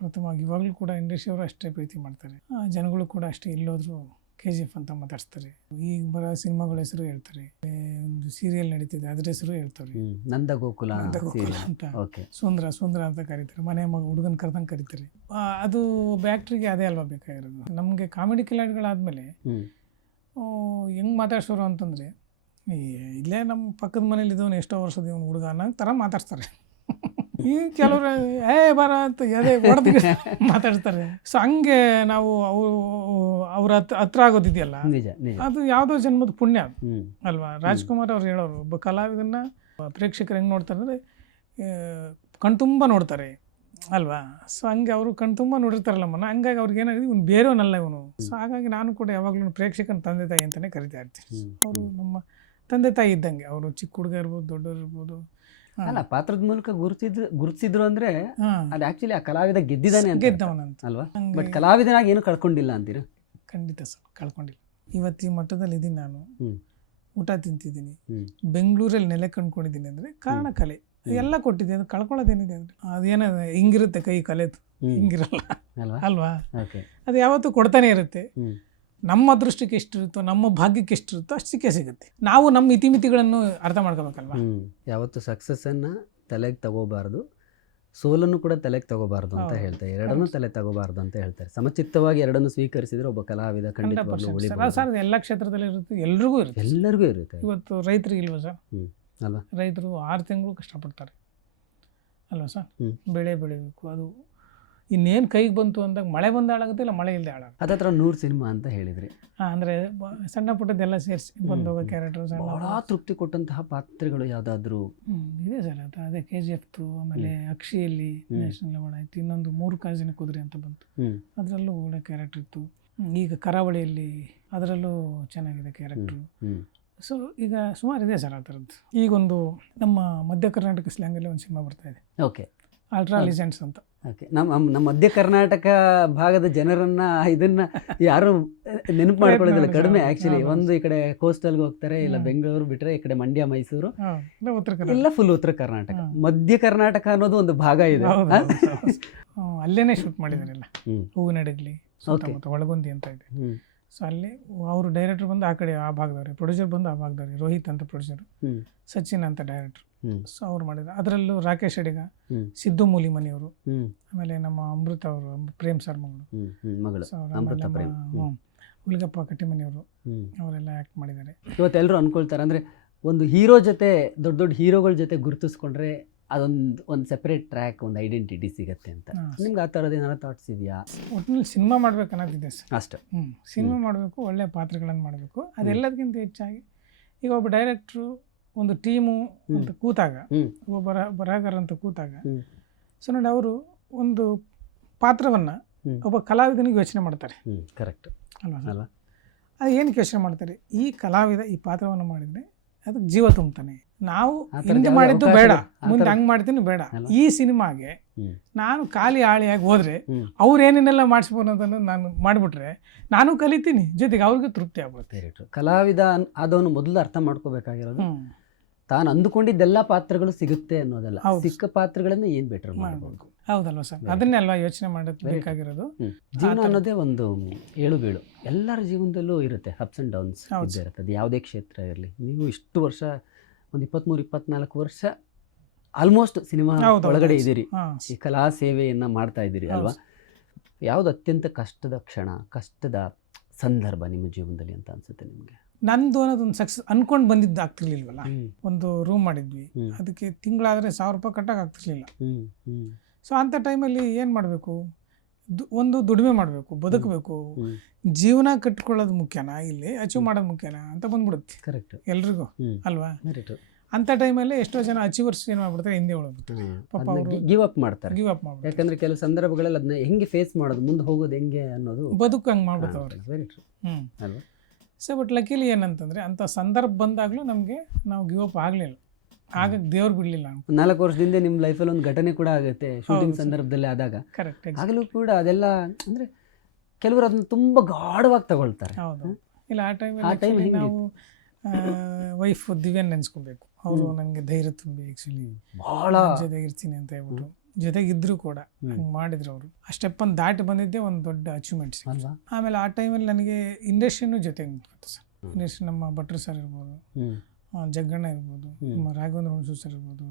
ಪ್ರಥಮವಾಗಿ. ಇವಾಗಲೂ ಕೂಡ ಇಂಡಸ್ಟ್ರಿ ಅವರು ಅಷ್ಟೇ ಪ್ರೀತಿ ಮಾಡ್ತಾರೆ, ಜನಗಳು ಕೂಡ ಅಷ್ಟೇ. ಎಲ್ಲೋದ್ರೂ KGF ಅಂತ ಮಾತಾಡ್ತಾರೆ. ಈಗ ಬರೋ ಸಿನಿಮಾಗಳ ಹೆಸರು ಹೇಳ್ತಾರೆ, ಒಂದು ಸೀರಿಯಲ್ ನಡೀತಿದೆ ಅದ್ರ ಹೆಸರು ಹೇಳ್ತಾರೆ, ನಂದಗೋಕುಲ ಅಂತ, ಸುಂದ್ರ ಅಂತ ಕರೀತಾರೆ, ಮನೆ ಹುಡುಗನ ಕರೆದಂಗೆ ಕರೀತಾರೆ. ಅದು ಬ್ಯಾಕ್ಟ್ರಿಗೆ ಅದೇ ಅಲ್ವಾ ಬೇಕಾಗಿರೋದು. ನಮಗೆ ಕಾಮಿಡಿ ಕಿಲಾಡಿಗಳಾದ್ಮೇಲೆ ಹೆಂಗೆ ಮಾತಾಡ್ಸೋರು ಅಂತಂದರೆ, ಇಲ್ಲೇ ನಮ್ಮ ಪಕ್ಕದ ಮನೇಲಿ ಇದ್ದವನು ಎಷ್ಟೋ ವರ್ಷದ ಇವನು ಹುಡುಗ ಅನ್ನೋ ಥರ ಮಾತಾಡ್ತಾರೆ. ಈ ಕೆಲವರು ಬರ ಅಂತ ಹೊಡೆದು ಮಾತಾಡ್ತಾರೆ. ಸೊ ಹಂಗೆ ನಾವು ಅವ್ರ ಹತ್ರ ಆಗೋದಿದೆಯಲ್ಲ, ಅದು ಯಾವುದೋ ಜನ್ಮದ ಪುಣ್ಯ ಅಲ್ವಾ. ರಾಜ್ಕುಮಾರ್ ಅವ್ರು ಹೇಳೋರು, ಒಬ್ಬ ಕಲಾವಿದನ್ನ ಪ್ರೇಕ್ಷಕರು ಹೆಂಗೆ ನೋಡ್ತಾರೆ ಅಂದರೆ ಕಣ್ತುಂಬ ನೋಡ್ತಾರೆ ಅಲ್ವಾ. ಸೊ ಹಂಗೆ ಅವರು ಕಣ್ತುಂಬ ನೋಡಿರ್ತಾರಲ್ಲ ಮನ, ಹಂಗಾಗಿ ಅವ್ರಿಗೆ ಏನಾಗಿದೆ, ಇವನು ಬೇರೆಯವನಲ್ಲ ಇವನು. ಸೊ ಹಾಗಾಗಿ ನಾನು ಕೂಡ ಯಾವಾಗಲೂ ಪ್ರೇಕ್ಷಕನ ತಂದೆ ತಾಯಿ ಅಂತಲೇ ಕರಿತಾ ಇರ್ತೀನಿ. ಅವರು ನಮ್ಮ ತಂದೆ ತಾಯಿ ಇದ್ದಂಗೆ. ಅವರು ಚಿಕ್ಕ ಹುಡುಗ ಇರ್ಬೋದು, ದೊಡ್ಡವ್ರು ಇರ್ಬೋದು. ಅಲ್ಲ, ಪಾತ್ರದ ಮೂಲಕ ಗುರುತಿಸಿದ್ರು ಅಂದ್ರೆ ಅದು ಆಕ್ಚುಲಿ ಆ ಕಲಾವಿದ ಗೆದ್ದವನಂತ ಅಲ್ವಾ. ಬಟ್ ಕಲಾವಿದನಾಗಿ ಏನು ಕಳ್ಕೊಂಡಿಲ್ಲ ಅಂತೀರಾ? ಖಂಡಿತ ಸರ್, ಕಳ್ಕೊಂಡಿಲ್ಲ. ಇವತ್ತು ಈ ಮಟ್ಟದಲ್ಲಿ ಇದ್ದೀನಿ ನಾನು, ಊಟ ತಿಂತಿದ್ದೀನಿ, ಬೆಂಗಳೂರಲ್ಲಿ ನೆಲೆ ಕಂಡ್ಕೊಂಡಿದ್ದೀನಿ ಅಂದರೆ ಕಾರಣ ಕಲೆ. ಎಲ್ಲ ಕೊಟ್ಟಿದ್ದೀನಿ, ಅದು ಕಳ್ಕೊಳ್ಳೋದೇನಿದೆ ಅಂದರೆ ಅದೇನೋ ಹಿಂಗಿರುತ್ತೆ ಕೈ ಕಲೆದು, ಹಿಂಗಿರಲ್ಲ. ಅಲ್ವಾ? ಅಲ್ವಾ? ಓಕೆ. ಅದು ಯಾವತ್ತೂ ಕೊಡ್ತಾನೆ ಇರುತ್ತೆ. ಹ್ಮ್. ನಮ್ಮ ಅದೃಷ್ಟಕ್ಕೆ ಎಷ್ಟಿರುತ್ತೋ, ನಮ್ಮ ಭಾಗ್ಯಕ್ಕೆ ಎಷ್ಟಿರುತ್ತೋ ಅಷ್ಟು ಸಿಗುತ್ತೆ. ನಾವು ನಮ್ಮ ಇತಿಮಿತಿಗಳನ್ನು ಅರ್ಥ ಮಾಡ್ಕೋಬೇಕಲ್ವಾ? ಯಾವತ್ತು ಸಕ್ಸಸ್ಸನ್ನು ತಲೆಗೆ ತಗೋಬಾರ್ದು, ಸೋಲನ್ನು ಕೂಡ ತಲೆಗೆ ತಗೋಬಾರ್ದು ಅಂತ ಹೇಳ್ತಾರೆ. ಎರಡನ್ನೂ ತಲೆ ತಗೋಬಾರ್ದು ಅಂತ ಹೇಳ್ತಾರೆ. ಸಮಚಿತ್ತವಾಗಿ ಎರಡನ್ನು ಸ್ವೀಕರಿಸಿದ್ರೆ ಒಬ್ಬ ಕಲಾವಿದ ಖಂಡಿತವಾಗ್ಲೂ ಉಳಿಬಹುದು. ಸರ್ ಎಲ್ಲ ಕ್ಷೇತ್ರದಲ್ಲಿ ಇರುತ್ತೆ, ಎಲ್ರಿಗೂ ಇರುತ್ತೆ. ಎಲ್ಲರಿಗೂ ಇರುತ್ತೆ. ಇವತ್ತು ರೈತರಿಗೆ ಇಲ್ವಾ ಸರ್? ಅಲ್ವಾ? ರೈತರು 6 ತಿಂಗಳು ಕಷ್ಟಪಡ್ತಾರೆ ಅಲ್ವಾ ಸರ್? ಬೆಳೆ ಬೆಳಿಬೇಕು. ಅದು ಇನ್ನೇನು ಕೈಗೆ ಬಂತು ಅಂದಾಗ ಮಳೆ ಬಂದು ಹಾಳಾಗುತ್ತೆ, ಇಲ್ಲ ಮಳೆ ಇಲ್ಲದೆ ಹಾಳಾಗುತ್ತೆ. ಅದತ್ರ 100 ಸಿನಿಮಾ ಅಂತ ಹೇಳಿದ್ರಿ. ಅಂದರೆ ಸಣ್ಣ ಪುಟ್ಟದೆಲ್ಲ ಸೇರಿಸಿ ಬಂದೋಗೋ ಕ್ಯಾರೆಕ್ಟರ್ ಬಹಳ ತೃಪ್ತಿ ಕೊಟ್ಟಂತಹ ಪಾತ್ರಗಳು ಯಾವುದಾದ್ರೂ ಇದೆ ಸರ್. ಅದೇ KGF, ಆಮೇಲೆ ಅಕ್ಷಿಯಲ್ಲಿ ನ್ಯಾಷನಲ್ ಅವಾರ್ಡ್ ಆಯ್ತು. ಇನ್ನೊಂದು 3 ಕಾಜಿನ ಕುದುರೆ ಅಂತ ಬಂತು, ಅದರಲ್ಲೂ ಒಳ್ಳೆ ಕ್ಯಾರೆಕ್ಟರ್ ಇತ್ತು. ಈಗ ಕರಾವಳಿಯಲ್ಲಿ ಅದರಲ್ಲೂ ಚೆನ್ನಾಗಿದೆ ಕ್ಯಾರೆಕ್ಟ್ರು. ಸೊ ಈಗ ಸುಮಾರು ಇದೆ ಸರ್ ಆ ಥರದ್ದು. ಈಗೊಂದು ನಮ್ಮ ಮಧ್ಯ ಕರ್ನಾಟಕ ಸ್ಲ್ಯಾಂಗಲ್ಲಿ ಒಂದು ಸಿನಿಮಾ ಬರ್ತಾ ಇದೆ, ಓಕೆ, ಅಲ್ಟ್ರಾ ಲಿಜೆಂಡ್ಸ್ ಅಂತ. ಓಕೆ. ನಮ್ಮ ಮಧ್ಯ ಕರ್ನಾಟಕ ಭಾಗದ ಜನರನ್ನ ಇದನ್ನ ಯಾರು ನೆನಪು ಮಾಡ್ಕೊಳ್ಳೋದಿಲ್ಲ, ಕಡಿಮೆ ಆ್ಯಕ್ಚುಲಿ. ಒಂದು ಈ ಕಡೆ ಕೋಸ್ಟಲ್ಗೆ ಹೋಗ್ತಾರೆ, ಇಲ್ಲ ಬೆಂಗಳೂರು ಬಿಟ್ಟರೆ ಈ ಕಡೆ ಮಂಡ್ಯ, ಮೈಸೂರು, ಇಲ್ಲ ಫುಲ್ ಉತ್ತರ ಕರ್ನಾಟಕ. ಮಧ್ಯ ಕರ್ನಾಟಕ ಅನ್ನೋದು ಒಂದು ಭಾಗ ಇದೆ, ಅಲ್ಲೇನೆ ಶೂಟ್ ಮಾಡಿದಾರೆಲ್ಲ. ಹೂವಿನಡಗಲಿ, ಒಳಗೊಂದಿ ಅಂತ ಇದೆ. ಸೊ ಅಲ್ಲಿ ಅವರು ಡೈರೆಕ್ಟರ್ ಬಂದು ಆ ಕಡೆ ಆ ಭಾಗದವ್ರೆ, ಪ್ರೊಡ್ಯೂಸರ್ ಬಂದು ಆ ಭಾಗದವ್ರೆ. ರೋಹಿತ್ ಅಂತ ಪ್ರೊಡ್ಯೂಸರ್, ಸಚಿನ್ ಅಂತ ಡೈರೆಕ್ಟರ್. ಸೊ ಅವ್ರು ಮಾಡಿದ್ರು. ಅದರಲ್ಲೂ ರಾಕೇಶ್ ಅಡಿಗ, ಸಿದ್ದು ಮೂಲಿಮನಿಯವರು, ಆಮೇಲೆ ನಮ್ಮ ಅಮೃತ ಅವರು, ಪ್ರೇಮ್ ಸರ್ ಮಗಳು, ಹುಲಿಗಪ್ಪ ಕಟ್ಟಿಮನಿಯವರು, ಅವರೆಲ್ಲ ಆ್ಯಕ್ಟ್ ಮಾಡಿದ್ದಾರೆ. ಇವತ್ತೆಲ್ಲರೂ ಅನ್ಕೊಳ್ತಾರೆ ಅಂದರೆ ಒಂದು ಹೀರೋ ಜೊತೆ ದೊಡ್ಡ ದೊಡ್ಡ ಹೀರೋಗಳ ಜೊತೆ ಗುರುತಿಸ್ಕೊಂಡ್ರೆ ಒಂದು ಸೆಪರೇಟ್ ಟ್ರ್ಯಾಕ್, ಒಂದು ಐಡೆಂಟಿಟಿ ಸಿಗತ್ತೆ ಅಂತ. ನಿಮ್ಗೆ ಆ ಥರದ್ದು ಏನಾರ ಥಾಟ್ಸ್ ಇದೆಯಾ? ಒಟ್ಟಿನಲ್ಲಿ ಸಿನಿಮಾ ಮಾಡ್ಬೇಕು ಅನ್ನೋದಿದೆ ಸರ್ ಅಷ್ಟೇ. ಸಿನಿಮಾ ಮಾಡಬೇಕು, ಒಳ್ಳೆ ಪಾತ್ರಗಳನ್ನು ಮಾಡಬೇಕು. ಅದೆಲ್ಲದಕ್ಕಿಂತ ಹೆಚ್ಚಾಗಿ ಈಗ ಒಬ್ಬ ಡೈರೆಕ್ಟ್ರು ಒಂದು ಟೀಮು ಅಂತ ಕೂತಾಗ, ಒಬ್ಬ ಬರಹಗಾರ ಅಂತ ಕೂತಾಗ, ಸೊ ನೋಡಿ ಅವರು ಒಂದು ಪಾತ್ರವನ್ನು ಒಬ್ಬ ಕಲಾವಿದನಿಗೆ ಯೋಚನೆ ಮಾಡ್ತಾರೆ. ಕರೆಕ್ಟ್ ಅಲ್ವಾ? ಅದು ಏನಕ್ಕೆ ಯೋಚನೆ ಮಾಡ್ತಾರೆ? ಈ ಕಲಾವಿದ ಈ ಪಾತ್ರವನ್ನು ಮಾಡಿದರೆ ಅದಕ್ಕೆ ಜೀವ ತುಂಬ್ತಾನೆ. ನಾವು ಹಿಂದೆ ಮಾಡಿದ್ದು ಬೇಡ, ಮುಂದೆ ಹಂಗೆ ಮಾಡ್ತೀನಿ ಬೇಡ. ಈ ಸಿನಿಮಾಗೆ ನಾನು ಖಾಲಿ ಹಾಳಿಯಾಗಿ ಹೋದ್ರೆ ಅವ್ರು ಏನೇನೆಲ್ಲ ಮಾಡಿಸ್ಬೋದು ಅನ್ನೋದನ್ನು ನಾನು ಮಾಡಿಬಿಟ್ರೆ ನಾನು ಕಲಿತೀನಿ, ಜೊತೆಗೆ ಅವ್ರಿಗೆ ತೃಪ್ತಿ ಆಗ್ಬಿಡುತ್ತೆ. ಕಲಾವಿದ ಆದವನು ಮೊದಲು ಅರ್ಥ ಮಾಡ್ಕೋಬೇಕಾಗಿರೋದು ತಾನು ಅಂದುಕೊಂಡಿದ್ದೆಲ್ಲ ಪಾತ್ರಗಳು ಸಿಗುತ್ತೆ ಅನ್ನೋದಲ್ಲ, ಸಿಕ್ಕ ಪಾತ್ರಗಳನ್ನ ಏನ್ ಬೆಟರ್ ಮಾಡಬೇಕು. ಹೌದಲ್ವಾ ಸರ್? ಅದನ್ನೇ ಅಲ್ವಾ ಯೋಚನೆ ಮಾಡೋದು ಬೇಕಾಗಿರೋದು. ಜೀವನ ಅನ್ನೋದೇ ಒಂದು ಏಳು ಬೀಳು, ಎಲ್ಲರ ಜೀವನದಲ್ಲೂ ಇರುತ್ತೆ, ಅಪ್ಸ್ ಅಂಡ್ ಡೌನ್ಸ್ ಇದ್ದೇ ಇರುತ್ತೆ. ಅದು ಯಾವುದೇ ಕ್ಷೇತ್ರ ಇರಲಿ. ನೀವು ಇಷ್ಟು ವರ್ಷ, ಒಂದು 23-24 ವರ್ಷ ಆಲ್ಮೋಸ್ಟ್ ಸಿನಿಮಾ ಒಳಗಡೆ ಇದ್ದೀರಿ, ಈ ಕಲಾ ಸೇವೆಯನ್ನ ಮಾಡ್ತಾ ಇದ್ದೀರಿ ಅಲ್ವಾ? ಯಾವ್ದು ಅತ್ಯಂತ ಕಷ್ಟದ ಕ್ಷಣ, ಕಷ್ಟದ ಸಂದರ್ಭ ನಿಮ್ಮ ಜೀವನದಲ್ಲಿ ಅಂತ ಅನ್ಸುತ್ತೆ ನಿಮಗೆ? ನಂದು ಅನ್ನೋದೊಂದು ಸಕ್ಸಸ್ ಅನ್ಕೊಂಡು ಬಂದಿದ್ದು ಆಗ್ತಿರ್ಲಿಲ್ವಲ್ಲ. ಒಂದು ರೂಮ್ ಮಾಡಿದ್ವಿ, ಅದಕ್ಕೆ ತಿಂಗಳಾದರೆ 1000 ರೂಪಾಯಿ ಕಟ್ಟಕ್ಕೆ ಆಗ್ತಿರ್ಲಿಲ್ಲ. ಸೊ ಅಂಥ ಟೈಮಲ್ಲಿ ಏನು ಮಾಡಬೇಕು? ಒಂದು ದುಡಿಮೆ ಮಾಡಬೇಕು, ಬದುಕಬೇಕು, ಜೀವನ ಕಟ್ಕೊಳ್ಳೋದು ಮುಖ್ಯನಾ ಇಲ್ಲಿ ಅಚೀವ್ ಮಾಡೋದು ಮುಖ್ಯನಾ ಅಂತ ಬಂದ್ಬಿಡುತ್ತೆ. ಕರೆಕ್ಟ್, ಎಲ್ರಿಗೂ ಅಲ್ವಾ? ಅಂಥ ಟೈಮಲ್ಲಿ ಎಷ್ಟೋ ಜನ ಅಚೀವರ್ಸ್ ಏನು ಮಾಡ್ಬಿಡ್ತಾರೆ, ಹಿಂದೆ ಉಳ್ಬಿಡ್ತಾರೆ. ಪಾಪ ಅವರು ಗಿವ್ ಅಪ್ ಮಾಡ್ತಾರೆ. ಮಾಡ್ತಾರೆ. ಯಾಕಂದ್ರೆ ಕೆಲವು ಸಂದರ್ಭಗಳಲ್ಲಿ ಅದನ್ನ ಹೆಂಗೆ ಫೇಸ್ ಮಾಡೋದು, ಮುಂದೆ ಹೋಗೋದು ಹೆಂಗೆ ಅನ್ನೋದು ಬದುಕು ಹಂಗೆ ಮಾಡ್ಬಿಡ್ತಾರೆ ಅವ್ರಿಗೆ. ವೆರಿ ಟ್ರೂ ಅಲ್ವಾ? ಸೊ ಬಟ್ ಲಕಿಲಿ ಏನಂತಂದರೆ ಅಂಥ ಸಂದರ್ಭ ಬಂದಾಗಲೂ ನಮಗೆ ನಾವು ಗಿವ್ ಅಪ್ ಆಗಲಿಲ್ಲ, ಆಗ ದೇವ್ರು ಬಿಡಲಿಲ್ಲ. 4 ವರ್ಷದಿಂದ ನಿಮ್ಮ ಲೈಫಲ್ಲಿ ಒಂದು ಘಟನೆ ಕೂಡ ಆಗುತ್ತೆ ಶೂಟಿಂಗ್ ಸಂದರ್ಭದಲ್ಲಿ ಆದಾಗ. ಕರೆಕ್ಟ್. ಆಗಲೂ ಕೂಡ ಅದೆಲ್ಲ ಅಂದರೆ ಕೆಲವರು ಅದನ್ನ ತುಂಬ ಗಾಢವಾಗಿ ತಗೊಳ್ತಾರೆ. ಹೌದು. ಇಲ್ಲ ಆ ಟೈಮಲ್ಲಿ ನಾವು ವೈಫ್ ದಿವ್ಯನ್ ನೆನೆಸ್ಕೊಬೇಕು. ಅವರು ನನಗೆ ಧೈರ್ಯ ತುಂಬಿ ಆ್ಯಕ್ಚುಲಿ ಭಾಳ ಜೊತೆಗಿರ್ತೀನಿ ಅಂತ ಹೇಳ್ಬಿಟ್ಟು ಜೊತೆಗಿದ್ರು ಕೂಡ ಹಂಗೆ ಮಾಡಿದ್ರು ಅವರು. ಆ ಸ್ಟೆಪ್ಪನ್ನು ದಾಟಿ ಬಂದಿದ್ದೇ ಒಂದು ದೊಡ್ಡ ಅಚೀವ್ಮೆಂಟ್ಸ್ ಅಲ್ವಾ? ಆಮೇಲೆ ಆ ಟೈಮಲ್ಲಿ ನನಗೆ ಇಂಡಸ್ಟ್ರಿನೂ ಜೊತೆಗೆ ನಿಂತ್ಕೊತು ಸರ್. ಇಂಡಸ್ಟ್ರಿ ನಮ್ಮ ಭಟ್ರು ಸರ್ ಇರ್ಬೋದು, ಜಗ್ಗಣ್ಣ ಇರ್ಬೋದು, ನಮ್ಮ ರಾಘವೇಂದ್ರ ಹುಣಸೂರು ಸರ್ ಇರ್ಬೋದು,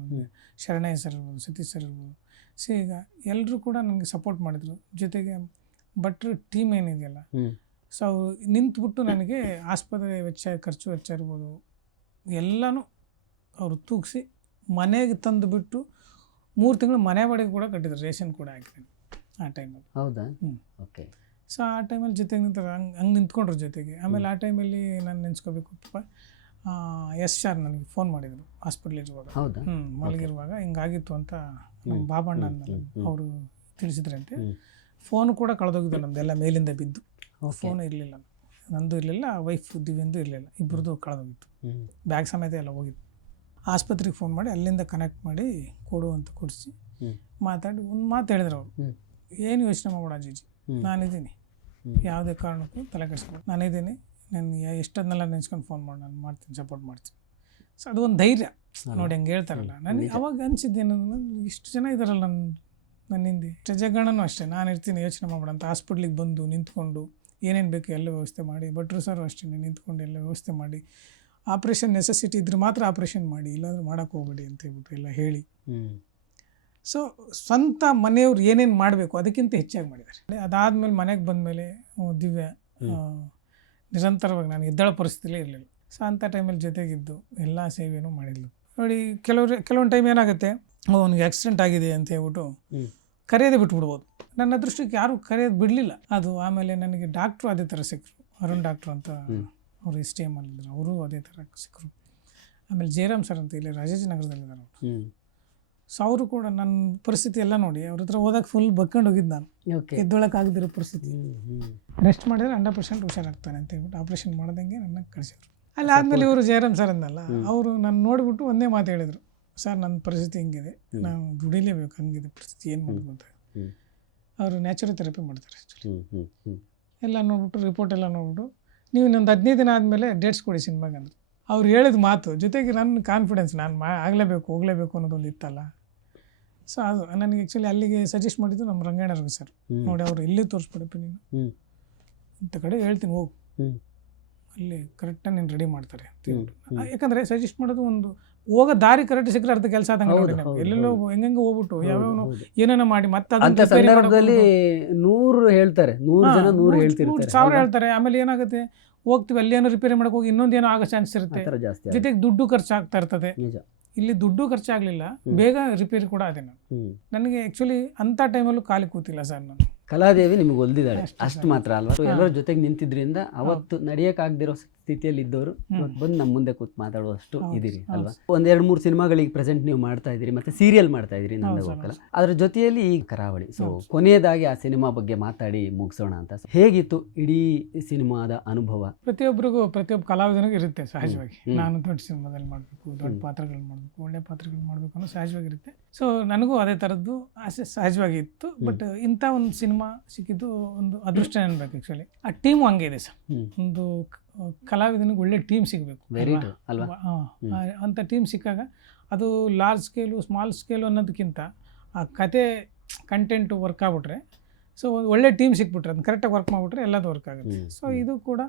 ಶರಣಯ್ಯ ಸರ್ ಇರ್ಬೋದು, ಸತೀಶ್ ಸರ್ ಇರ್ಬೋದು. ಸೊ ಈಗ ಎಲ್ಲರೂ ಕೂಡ ನನಗೆ ಸಪೋರ್ಟ್ ಮಾಡಿದರು. ಜೊತೆಗೆ ಭಟ್ರು ಟೀಮ್ ಏನಿದೆಯಲ್ಲ, ಸೊ ಅವರು ನಿಂತ್ಬಿಟ್ಟು ನನಗೆ ಆಸ್ಪತ್ರೆ ವೆಚ್ಚ, ಖರ್ಚು ವೆಚ್ಚ ಇರ್ಬೋದು ಎಲ್ಲನೂ ಅವರು ತೂಗಿಸಿ ಮನೆಗೆ ತಂದು ಬಿಟ್ಟು 3 ತಿಂಗಳು ಮನೆ ಬಾಡಿಗೆ ಕೂಡ ಕಟ್ಟಿದ್ರು, ರೇಷನ್ ಕೂಡ ಹಾಕಿದ್ದೀನಿ ಆ ಟೈಮಲ್ಲಿ. ಹೌದಾ? ಓಕೆ. ಸೊ ಆ ಟೈಮಲ್ಲಿ ಜೊತೆಗೆ ನಿಂತಾರೆ, ಹಂಗೆ ನಿಂತ್ಕೊಂಡ್ರು ಜೊತೆಗೆ. ಆಮೇಲೆ ಆ ಟೈಮಲ್ಲಿ ನಾನು ನೆನೆಸ್ಕೋಬೇಕು, ಎಸ್ ಆರ್ ನನಗೆ ಫೋನ್ ಮಾಡಿದರು ಹಾಸ್ಪಿಟ್ಲಿರುವಾಗ, ಮಲಗಿರುವಾಗ ಹಿಂಗಾಗಿತ್ತು ಅಂತ ನಮ್ಮ ಬಾಬಣ್ಣ ಅವರು ತಿಳಿಸಿದ್ರಂತೆ. ಫೋನು ಕೂಡ ಕಳೆದೋಗಿದ್ದು ನಮ್ಮದೆಲ್ಲ ಮೇಲಿಂದ ಬಿದ್ದು. ಫೋನು ಇರಲಿಲ್ಲ, ನಂದು ಇರಲಿಲ್ಲ, ವೈಫ್ ದಿವ್ಯಂದು ಇರಲಿಲ್ಲ, ಇಬ್ಬರದು ಕಳೆದೋಗಿತ್ತು. ಬ್ಯಾಗ್ ಸಮೇತ ಎಲ್ಲ ಹೋಗಿತ್ತು. ಆಸ್ಪತ್ರೆಗೆ ಫೋನ್ ಮಾಡಿ ಅಲ್ಲಿಂದ ಕನೆಕ್ಟ್ ಮಾಡಿ ಕೊಡು ಅಂತ ಕೊಡಿಸಿ ಮಾತಾಡಿ ಒಂದು ಮಾತು ಹೇಳಿದ್ರು ಅವರು, ಏನು ಯೋಚನೆ ಮಾಡ್ಬೇಡ ಜೀಜಿ, ನಾನಿದ್ದೀನಿ, ಯಾವುದೇ ಕಾರಣಕ್ಕೂ ತಲೆ ಕೆಡಿಸ್ಕೊಬೇಡ, ನಾನಿದ್ದೀನಿ, ನಾನು ಎಷ್ಟೊಂದೆಲ್ಲ ನೆನೆಸ್ಕೊಂಡು ಫೋನ್ ಮಾಡಿ ನಾನು ಮಾಡ್ತೀನಿ, ಸಪೋರ್ಟ್ ಮಾಡ್ತೀನಿ. ಸೊ ಅದು ಒಂದು ಧೈರ್ಯ ನೋಡಿ, ಹಂಗೆ ಹೇಳ್ತಾರಲ್ಲ. ನನಗೆ ಅವಾಗ ಅನಿಸಿದ್ದೇನು, ಇಷ್ಟು ಜನ ಇದ್ದಾರಲ್ಲ ನನ್ನ ನನ್ನ ಹಿಂದೆ ಜಗಣ್ಣನೂ ಅಷ್ಟೇ, ನಾನು ಇರ್ತೀನಿ ಯೋಚನೆ ಮಾಡ್ಬೇಡ ಅಂತ ಹಾಸ್ಪಿಟ್ಲಿಗೆ ಬಂದು ನಿಂತ್ಕೊಂಡು ಏನೇನು ಬೇಕು ಎಲ್ಲ ವ್ಯವಸ್ಥೆ ಮಾಡಿ, ಭಟ್ರು ಸರ್ ಅಷ್ಟೇ ನಿಂತ್ಕೊಂಡು ಎಲ್ಲ ವ್ಯವಸ್ಥೆ ಮಾಡಿ, ಆಪ್ರೇಷನ್ ನೆಸೆಸಿಟಿ ಇದ್ರೆ ಮಾತ್ರ ಆಪ್ರೇಷನ್ ಮಾಡಿ, ಇಲ್ಲಾಂದ್ರೆ ಮಾಡೋಕ್ಕೆ ಹೋಗಬೇಡಿ ಅಂತ ಹೇಳ್ಬಿಟ್ಟು ಎಲ್ಲ ಹೇಳಿ. ಸೊ ಸ್ವಂತ ಮನೆಯವ್ರು ಏನೇನು ಮಾಡಬೇಕು ಅದಕ್ಕಿಂತ ಹೆಚ್ಚಾಗಿ ಮಾಡಿದ್ದಾರೆ. ಅದಾದಮೇಲೆ ಮನೆಗೆ ಬಂದಮೇಲೆ ದಿವ್ಯ ನಿರಂತರವಾಗಿ ನಾನು ಎದ್ದೇಳೋ ಪರಿಸ್ಥಿತಿಲೇ ಇರಲಿಲ್ಲ. ಸೊ ಅಂಥ ಟೈಮಲ್ಲಿ ಜೊತೆಗಿದ್ದು ಎಲ್ಲ ಸೇವೆಯೂ ಮಾಡಿದ್ಲು ನೋಡಿ. ಕೆಲವೊಂದು ಟೈಮ್ ಏನಾಗುತ್ತೆ, ಅವನಿಗೆ ಆಕ್ಸಿಡೆಂಟ್ ಆಗಿದೆ ಅಂತ ಹೇಳ್ಬಿಟ್ಟು ಕರೆಯೋದೇ ಬಿಟ್ಬಿಡ್ಬೋದು. ನನ್ನ ಅದೃಷ್ಟಕ್ಕೆ ಯಾರೂ ಕರೆಯೋದು ಬಿಡಲಿಲ್ಲ ಅದು. ಆಮೇಲೆ ನನಗೆ ಡಾಕ್ಟ್ರು ಅದೇ ಥರ ಸಿಕ್ಕರು, ಅರುಣ್ ಡಾಕ್ಟ್ರು ಅಂತ ಅವರು STM ಅಲ್ಲಿದ್ದರು, ಅವರು ಅದೇ ಥರ ಸಿಕ್ಕರು. ಆಮೇಲೆ ಜಯರಾಮ್ ಸರ್ ಅಂತ ಇಲ್ಲಿ ರಾಜಾಜಿನಗರದಲ್ಲಿದ್ದಾರೆ ಅವರು. ಸೊ ಅವರು ಕೂಡ ನನ್ನ ಪರಿಸ್ಥಿತಿ ಎಲ್ಲ ನೋಡಿ ಅವ್ರ ಹತ್ರ ಹೋದಾಗ ಫುಲ್ ಬಕ್ಕೊಂಡು ಹೋಗಿದ್ದು ನಾನು, ಎದ್ದೊಳಕ್ಕಾಗದಿರೋ ಪರಿಸ್ಥಿತಿ. ರೆಸ್ಟ್ ಮಾಡಿದರೆ 100% ಹುಷಾರಾಗ್ತಾನೆ ಅಂತ ಹೇಳ್ಬಿಟ್ಟು ಆಪ್ರೇಷನ್ ಮಾಡ್ದಂಗೆ ನನ್ನ ಕಳಿಸಿದ್ರು. ಅಲ್ಲಿ ಆದಮೇಲೆ ಇವರು ಜಯರಾಮ್ ಸರ್ ಅಂದಲ್ಲ, ಅವರು ನಾನು ನೋಡಿಬಿಟ್ಟು ಒಂದೇ ಮಾತು ಹೇಳಿದರು, ಸರ್ ನನ್ನ ಪರಿಸ್ಥಿತಿ ಹಿಂಗಿದೆ, ನಾವು ದುಡಿಲೇಬೇಕು, ಹಂಗಿದೆ ಪರಿಸ್ಥಿತಿ, ಏನು ಮಾಡಬೇಕು ಅಂತ. ಅವರು ನ್ಯಾಚುರಲ್ ಥೆರಪಿ ಮಾಡ್ತಾರೆ ಆ್ಯಕ್ಚುಲಿ. ಎಲ್ಲ ನೋಡ್ಬಿಟ್ಟು ರಿಪೋರ್ಟ್ ಎಲ್ಲ ನೋಡ್ಬಿಟ್ಟು ನೀವು ಇನ್ನೊಂದು 15 ದಿನ ಆದಮೇಲೆ ಡೇಟ್ಸ್ ಕೊಡಿ ಸಿನಿಮಾಗೆ ಅಂದರು. ಅವ್ರು ಹೇಳಿದ ಮಾತು ಜೊತೆಗೆ ನನ್ನ ಕಾನ್ಫಿಡೆನ್ಸ್, ನಾನು ಆಗಲೇಬೇಕು ಹೋಗಲೇಬೇಕು ಅನ್ನೋದೊಂದು ಇತ್ತಲ್ಲ. ಸೊ ಅದು ನನಗೆ ಆ್ಯಕ್ಚುಲಿ ಅಲ್ಲಿಗೆ ಸಜೆಸ್ಟ್ ಮಾಡಿದ್ದು ನಮ್ಮ ರಂಗಣ್ಣವ್ರಿಗೆ ಸರ್. ನೋಡಿ ಅವರು ಎಲ್ಲಿ ತೋರಿಸ್ಬಿಡಪ್ಪ ನೀನು ಇಂಥ ಕಡೆ ಹೇಳ್ತೀನಿ ಹೋಗು, ಅಲ್ಲಿ ಕರೆಕ್ಟಾಗಿ ನೀನು ರೆಡಿ ಮಾಡ್ತಾರೆ ಅಂತ ಹೇಳ್ಬಿಟ್ಟು. ಯಾಕಂದರೆ ಸಜೆಸ್ಟ್ ಮಾಡೋದು ಒಂದು ಹೋಗೋ ದಾರಿ ಕರೆಕ್ಟ್ ಸಿಕ್ಕರೆ ಅರ್ಧ ಕೆಲಸ ಆದಂಗೆ ನೋಡಿ. ನಾವು ಎಲ್ಲೆಲ್ಲೋ ಹೆಂಗೆ ಹೋಗ್ಬಿಟ್ಟು ಯಾವ್ಯಾವ ಏನೇನೋ ಮಾಡಿ ಮತ್ತೆ ಸಂದರ್ಭದಲ್ಲಿ 100 ಹೇಳ್ತಾರೆ, 100 ಜನ 100 ಹೇಳ್ತಿರ್ತಾರೆ, 1000 ಹೇಳ್ತಾರೆ. ಆಮೇಲೆ ಏನಾಗುತ್ತೆ, ಹೋಗ್ತೀವಿ ಅಲ್ಲಿ ಏನೋ ರಿಪೇರಿ ಮಾಡೋಕೆ ಹೋಗಿ ಇನ್ನೊಂದೇನೋ ಆಗೋ ಚಾನ್ಸ್ ಇರುತ್ತೆ, ಜೊತೆಗೆ ದುಡ್ಡು ಖರ್ಚಾಗ್ತಾ ಇರ್ತದೆ. ಇಲ್ಲಿ ದುಡ್ಡು ಖರ್ಚಾಗಲಿಲ್ಲ, ಬೇಗ ರಿಪೇರಿ ಕೂಡ ಅದೇ. ನನಗೆ ಆ್ಯಕ್ಚುಲಿ ಅಂಥ ಟೈಮಲ್ಲೂ ಖಾಲಿ ಕೂತಿಲ್ಲ ಸರ್ ನಾನು. ಕಲಾದೇವಿ ನಿಮಗೆ ಒಲ್ದಿದ್ದಾಳೆ ಅಷ್ಟು ಮಾತ್ರ ಅಲ್ವಾ. ಎಲ್ಲರ ಜೊತೆಗೆ ನಿಂತಿದ್ರಿಂದ ಅವತ್ತು ನಡೆಯೋಕ್ಕಾಗದಿರೋ ಸ್ಥಿತಿಯಲ್ಲಿ ಇದ್ದವರು ಬಂದು ನಮ್ಮ ಮುಂದೆ ಕೂತ್ ಮಾತಾಡುವಷ್ಟು ಇದೀರಿ ಅಲ್ವಾ. 1-2-3 ಸಿನಿಮಾಗಳಿಗೆ ಪ್ರೆಸೆಂಟ್ ನೀವು ಮಾಡ್ತಾ ಇದ್ದೀರಿ, ಮತ್ತೆ ಸೀರಿಯಲ್ ಮಾಡ್ತಾ ಇದ್ದೀರಿ ನಂದಗೋಕಲ. ಅದ್ರ ಜೊತೆಯಲ್ಲಿ ಈ ಕರಾವಳಿ. ಸೊ ಕೊನೆಯದಾಗಿ ಆ ಸಿನಿಮಾ ಬಗ್ಗೆ ಮಾತಾಡಿ ಮುಗಿಸೋಣ ಅಂತ. ಹೇಗಿತ್ತು ಇಡೀ ಸಿನಿಮಾದ ಅನುಭವ? ಪ್ರತಿಯೊಬ್ಬ ಕಲಾವಿದನಿಗೂ ಇರುತ್ತೆ ಸಹಜವಾಗಿ. ನಾನು ದೊಡ್ಡ ಸಿನಿಮಾದಲ್ಲಿ ಮಾಡಬೇಕು, ದೊಡ್ಡ ಪಾತ್ರಗಳು ಮಾಡಬೇಕು, ಒಳ್ಳೆ ಪಾತ್ರಗಳು ಮಾಡಬೇಕು ಅನ್ನೋ ಸಹಜವಾಗಿರುತ್ತೆ. ಸೊ ನನಗೂ ಅದೇ ಥರದ್ದು ಆಸೆ ಸಹಜವಾಗಿ ಇತ್ತು. ಬಟ್ ಇಂಥ ಒಂದು ಸಿನಿಮಾ ಸಿಕ್ಕಿದ್ದು ಒಂದು ಅದೃಷ್ಟ ಅನ್ಬೇಕು ಆ್ಯಕ್ಚುಲಿ. ಆ ಟೀಮು ಹಂಗೆ ಇದೆ ಸರ್. ಒಂದು ಕಲಾವಿದನಿಗೆ ಒಳ್ಳೆ ಟೀಮ್ ಸಿಗಬೇಕು ಅಂಥ ಟೀಮ್ ಸಿಕ್ಕಾಗ ಅದು ಲಾರ್ಜ್ ಸ್ಕೇಲು ಸ್ಮಾಲ್ ಸ್ಕೇಲು ಅನ್ನೋದಕ್ಕಿಂತ ಆ ಕತೆ ಕಂಟೆಂಟು ವರ್ಕ್ ಆಗ್ಬಿಟ್ರೆ, ಸೊ ಒಂದು ಒಳ್ಳೆ ಟೀಮ್ ಸಿಕ್ಬಿಟ್ರೆ ಅದನ್ನ ಕರೆಕ್ಟಾಗಿ ವರ್ಕ್ ಮಾಡಿಬಿಟ್ರೆ ಎಲ್ಲದು ವರ್ಕ್ ಆಗುತ್ತೆ. ಸೊ ಇದು ಕೂಡ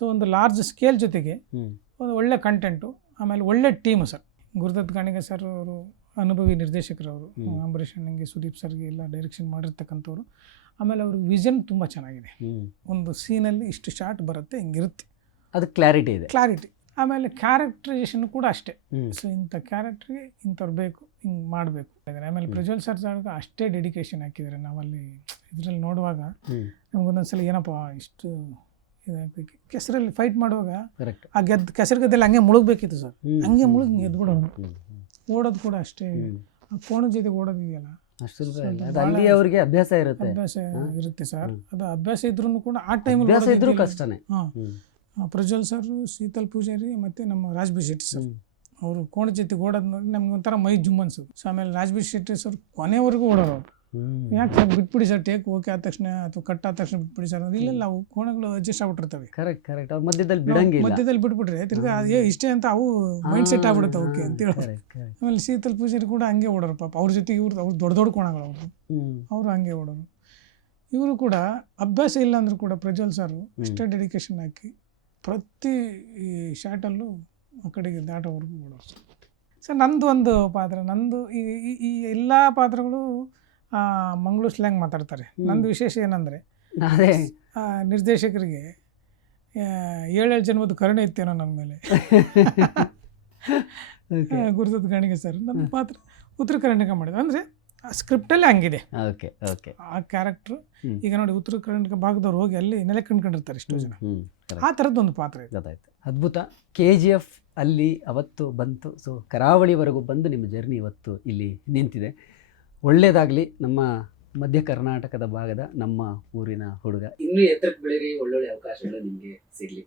ಸೊ ಒಂದು ಲಾರ್ಜ್ ಸ್ಕೇಲ್ ಜೊತೆಗೆ ಒಂದು ಒಳ್ಳೆ ಕಂಟೆಂಟು, ಆಮೇಲೆ ಒಳ್ಳೆ team sir. Gurudatt Ganiga sir ಅವರು ಅನುಭವಿ ನಿರ್ದೇಶಕರು, ಅವರು ಅಂಬರೀಷ್ ಅಣ್ಣಂಗೆ, ಸುದೀಪ್ ಸರ್ಗೆ ಎಲ್ಲ ಡೈರೆಕ್ಷನ್ ಮಾಡಿರ್ತಕ್ಕಂಥವ್ರು. ಆಮೇಲೆ ಅವ್ರಿಗೆ ವಿಷನ್ ತುಂಬ ಚೆನ್ನಾಗಿದೆ. ಒಂದು ಸೀನಲ್ಲಿ ಇಷ್ಟು ಶಾರ್ಟ್ ಬರುತ್ತೆ, ಹಿಂಗಿರುತ್ತೆ, ಅದು ಕ್ಲಾರಿಟಿ ಇದೆ, ಕ್ಲಾರಿಟಿ. ಆಮೇಲೆ ಕ್ಯಾರೆಕ್ಟರೈಸೇಷನ್ ಕೂಡ ಅಷ್ಟೇ. ಸೊ ಇಂಥ ಕ್ಯಾರೆಕ್ಟ್ರಿಗೆ ಇಂಥವ್ರು ಬೇಕು, ಹಿಂಗೆ ಮಾಡಬೇಕು. ಆಮೇಲೆ ಪ್ರಜ್ವಲ್ ಸರ್ ಅಷ್ಟೇ ಡೆಡಿಕೇಶನ್ ಹಾಕಿದ್ದಾರೆ. ನಾವಲ್ಲಿ ಇದರಲ್ಲಿ ನೋಡುವಾಗ ನಮ್ಗೊಂದೊಂದ್ಸಲ ಏನಪ್ಪ ಇಷ್ಟು ಕೆಸರಲ್ಲಿ ಫೈಟ್ ಮಾಡುವಾಗ ಆ ಕೆಸರು ಗದ್ದೆಲ್ಲ ಹಂಗೆ ಮುಳುಗಬೇಕಿತ್ತು ಸರ್. ಹಂಗೆ ಮುಳುಗಿ ಎದ್ಬಿಡೋದು, ಓಡೋದು ಕೂಡ ಅಷ್ಟೇ. ಆ ಕೋಣದ ಜೊತೆಗೆ ಓಡೋದಿದೆಯಲ್ಲ, ಅವ್ರಿಗೆ ಅಭ್ಯಾಸ ಇರುತ್ತೆ ಸರ್. ಅದು ಅಭ್ಯಾಸ ಇದ್ರೂ ಕೂಡ ಆ ಟೈಮಲ್ಲಿ ಕಷ್ಟನೇ. ಪ್ರಜ್ವಲ್ ಸರ್, ಶೀತಲ್ ಪೂಜಾರಿ ಮತ್ತು ನಮ್ಮ ರಾಜ್ಬೀರ್ ಶೆಟ್ಟಿ ಸರ್, ಅವರು ಕೋಣದ ಜೊತೆಗೆ ಓಡೋದು ನೋಡಿ ನಮ್ಗೆ ಒಂಥರ ಮೈ ಜುಮ್ ಅನ್ಸೋದು. ಸೊ ಆಮೇಲೆ ರಾಜ್ಬೀರ್ ಶೆಟ್ಟಿ ಸರ್ ಕೊನೆವರೆಗೂ ಓಡೋರು. ಯಾಕೆ ಸರ್ ಬಿಟ್ಬಿಡಿ ಸರ್, ಟೇಕ್ ಓಕೆ ಆದ ತಕ್ಷಣ ಅಥವಾ ಕಟ್ ಆದ ತಕ್ಷಣ ಬಿಟ್ಬಿಡಿ ಸರ್. ಇಲ್ಲ, ಅವು ಕೋಣಗಳು ಅಡ್ಜಸ್ಟ್ ಆಗ್ಬಿಟ್ಟಿರ್ತವೆ. ಕರೆಕ್ಟ್ ಮಧ್ಯದಲ್ಲಿ ಬಿಟ್ಬಿಟ್ರೆ ತಿರ್ಗಾ ಇಷ್ಟೇ ಅಂತ ಅವು ಮೈಂಡ್ ಸೆಟ್ ಆಗ್ಬಿಡುತ್ತೆ ಓಕೆ ಅಂತ ಹೇಳೋದು. ಆಮೇಲೆ ಶೀತಲ್ ಪೂಜಾರಿ ಕೂಡ ಹಂಗೆ ಓಡೋರು ಪಾಪ. ಅವ್ರ ಜೊತೆಗೆ ಅವ್ರು ದೊಡ್ಡ ಕೋಣಗಳು ಅವರು ಹಂಗೆ ಓಡೋರು. ಇವರು ಕೂಡ ಅಭ್ಯಾಸ ಇಲ್ಲ ಅಂದರೂ ಕೂಡ ಪ್ರಜ್ವಲ್ ಸರ್ ಅಷ್ಟೇ ಡೆಡಿಕೇಶನ್ ಹಾಕಿ ಪ್ರತಿ ಶಾರ್ಟಲ್ಲೂ ಆ ಕಡೆಗೆ ದಾಟೋವರೆಗೂ ಓಡೋರು ಸರ್. ನಂದು ಒಂದು ಪಾತ್ರ, ನಂದು ಈ ಎಲ್ಲ ಪಾತ್ರಗಳು ಮಂಗಳೂರು ಸ್ಲ್ಯಾಂಗ್ ಮಾತಾಡ್ತಾರೆ. ನಂದು ವಿಶೇಷ ಏನಂದರೆ ನಿರ್ದೇಶಕರಿಗೆ 7 ಜನ್ಮದ ಕರುಣೆ ಇತ್ತೇನೋ ನನ್ನ ಮೇಲೆ. ಗುರುದತ್ ಗಾಣಿಗೆ ಸರ್ ನನ್ನ ಪಾತ್ರ ಉತ್ತರ ಕರ್ನಾಟಕ ಮಾಡಿದ್ರು. ಅಂದರೆ ಆ ಸ್ಕ್ರಿಪ್ಟಲ್ಲೇ ಹಂಗಿದೆ ಆ ಕ್ಯಾರೆಕ್ಟ್ರು. ಈಗ ನೋಡಿ, ಉತ್ತರ ಕರ್ನಾಟಕ ಭಾಗದವ್ರು ಹೋಗಿ ಅಲ್ಲಿ ನೆಲೆ ಕಂಡ್ಕೊಂಡಿರ್ತಾರೆ ಎಷ್ಟೋ ಜನ. ಆ ಥರದ್ದೊಂದು ಪಾತ್ರ ಇದೆ. ಅದ್ಭುತ. KGF ಅಲ್ಲಿ ಅವತ್ತು ಬಂತು. ಸೊ ಕರಾವಳಿವರೆಗೂ ಬಂದು ನಿಮ್ಮ ಜರ್ನಿ ಇವತ್ತು ಇಲ್ಲಿ ನಿಂತಿದೆ. ಒಳ್ಳೆಯದಾಗಲಿ. ನಮ್ಮ ಮಧ್ಯ ಕರ್ನಾಟಕದ ಭಾಗದ ನಮ್ಮ ಊರಿನ ಹುಡುಗ ಇನ್ನೂ ಎತ್ತರಕ್ಕೆ ಬೆಳೀರಿ, ಒಳ್ಳೊಳ್ಳೆ ಅವಕಾಶಗಳು ನಿಮಗೆ ಸಿಗಲಿ.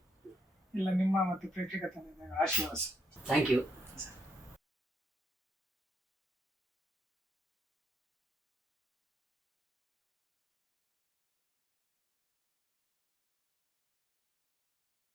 ಇಲ್ಲ, ನಿಮ್ಮ ಮತ್ತು ಪ್ರೇಕ್ಷಕ ತಂಡದ ಆಶೀರ್ವಾದ. Thank you.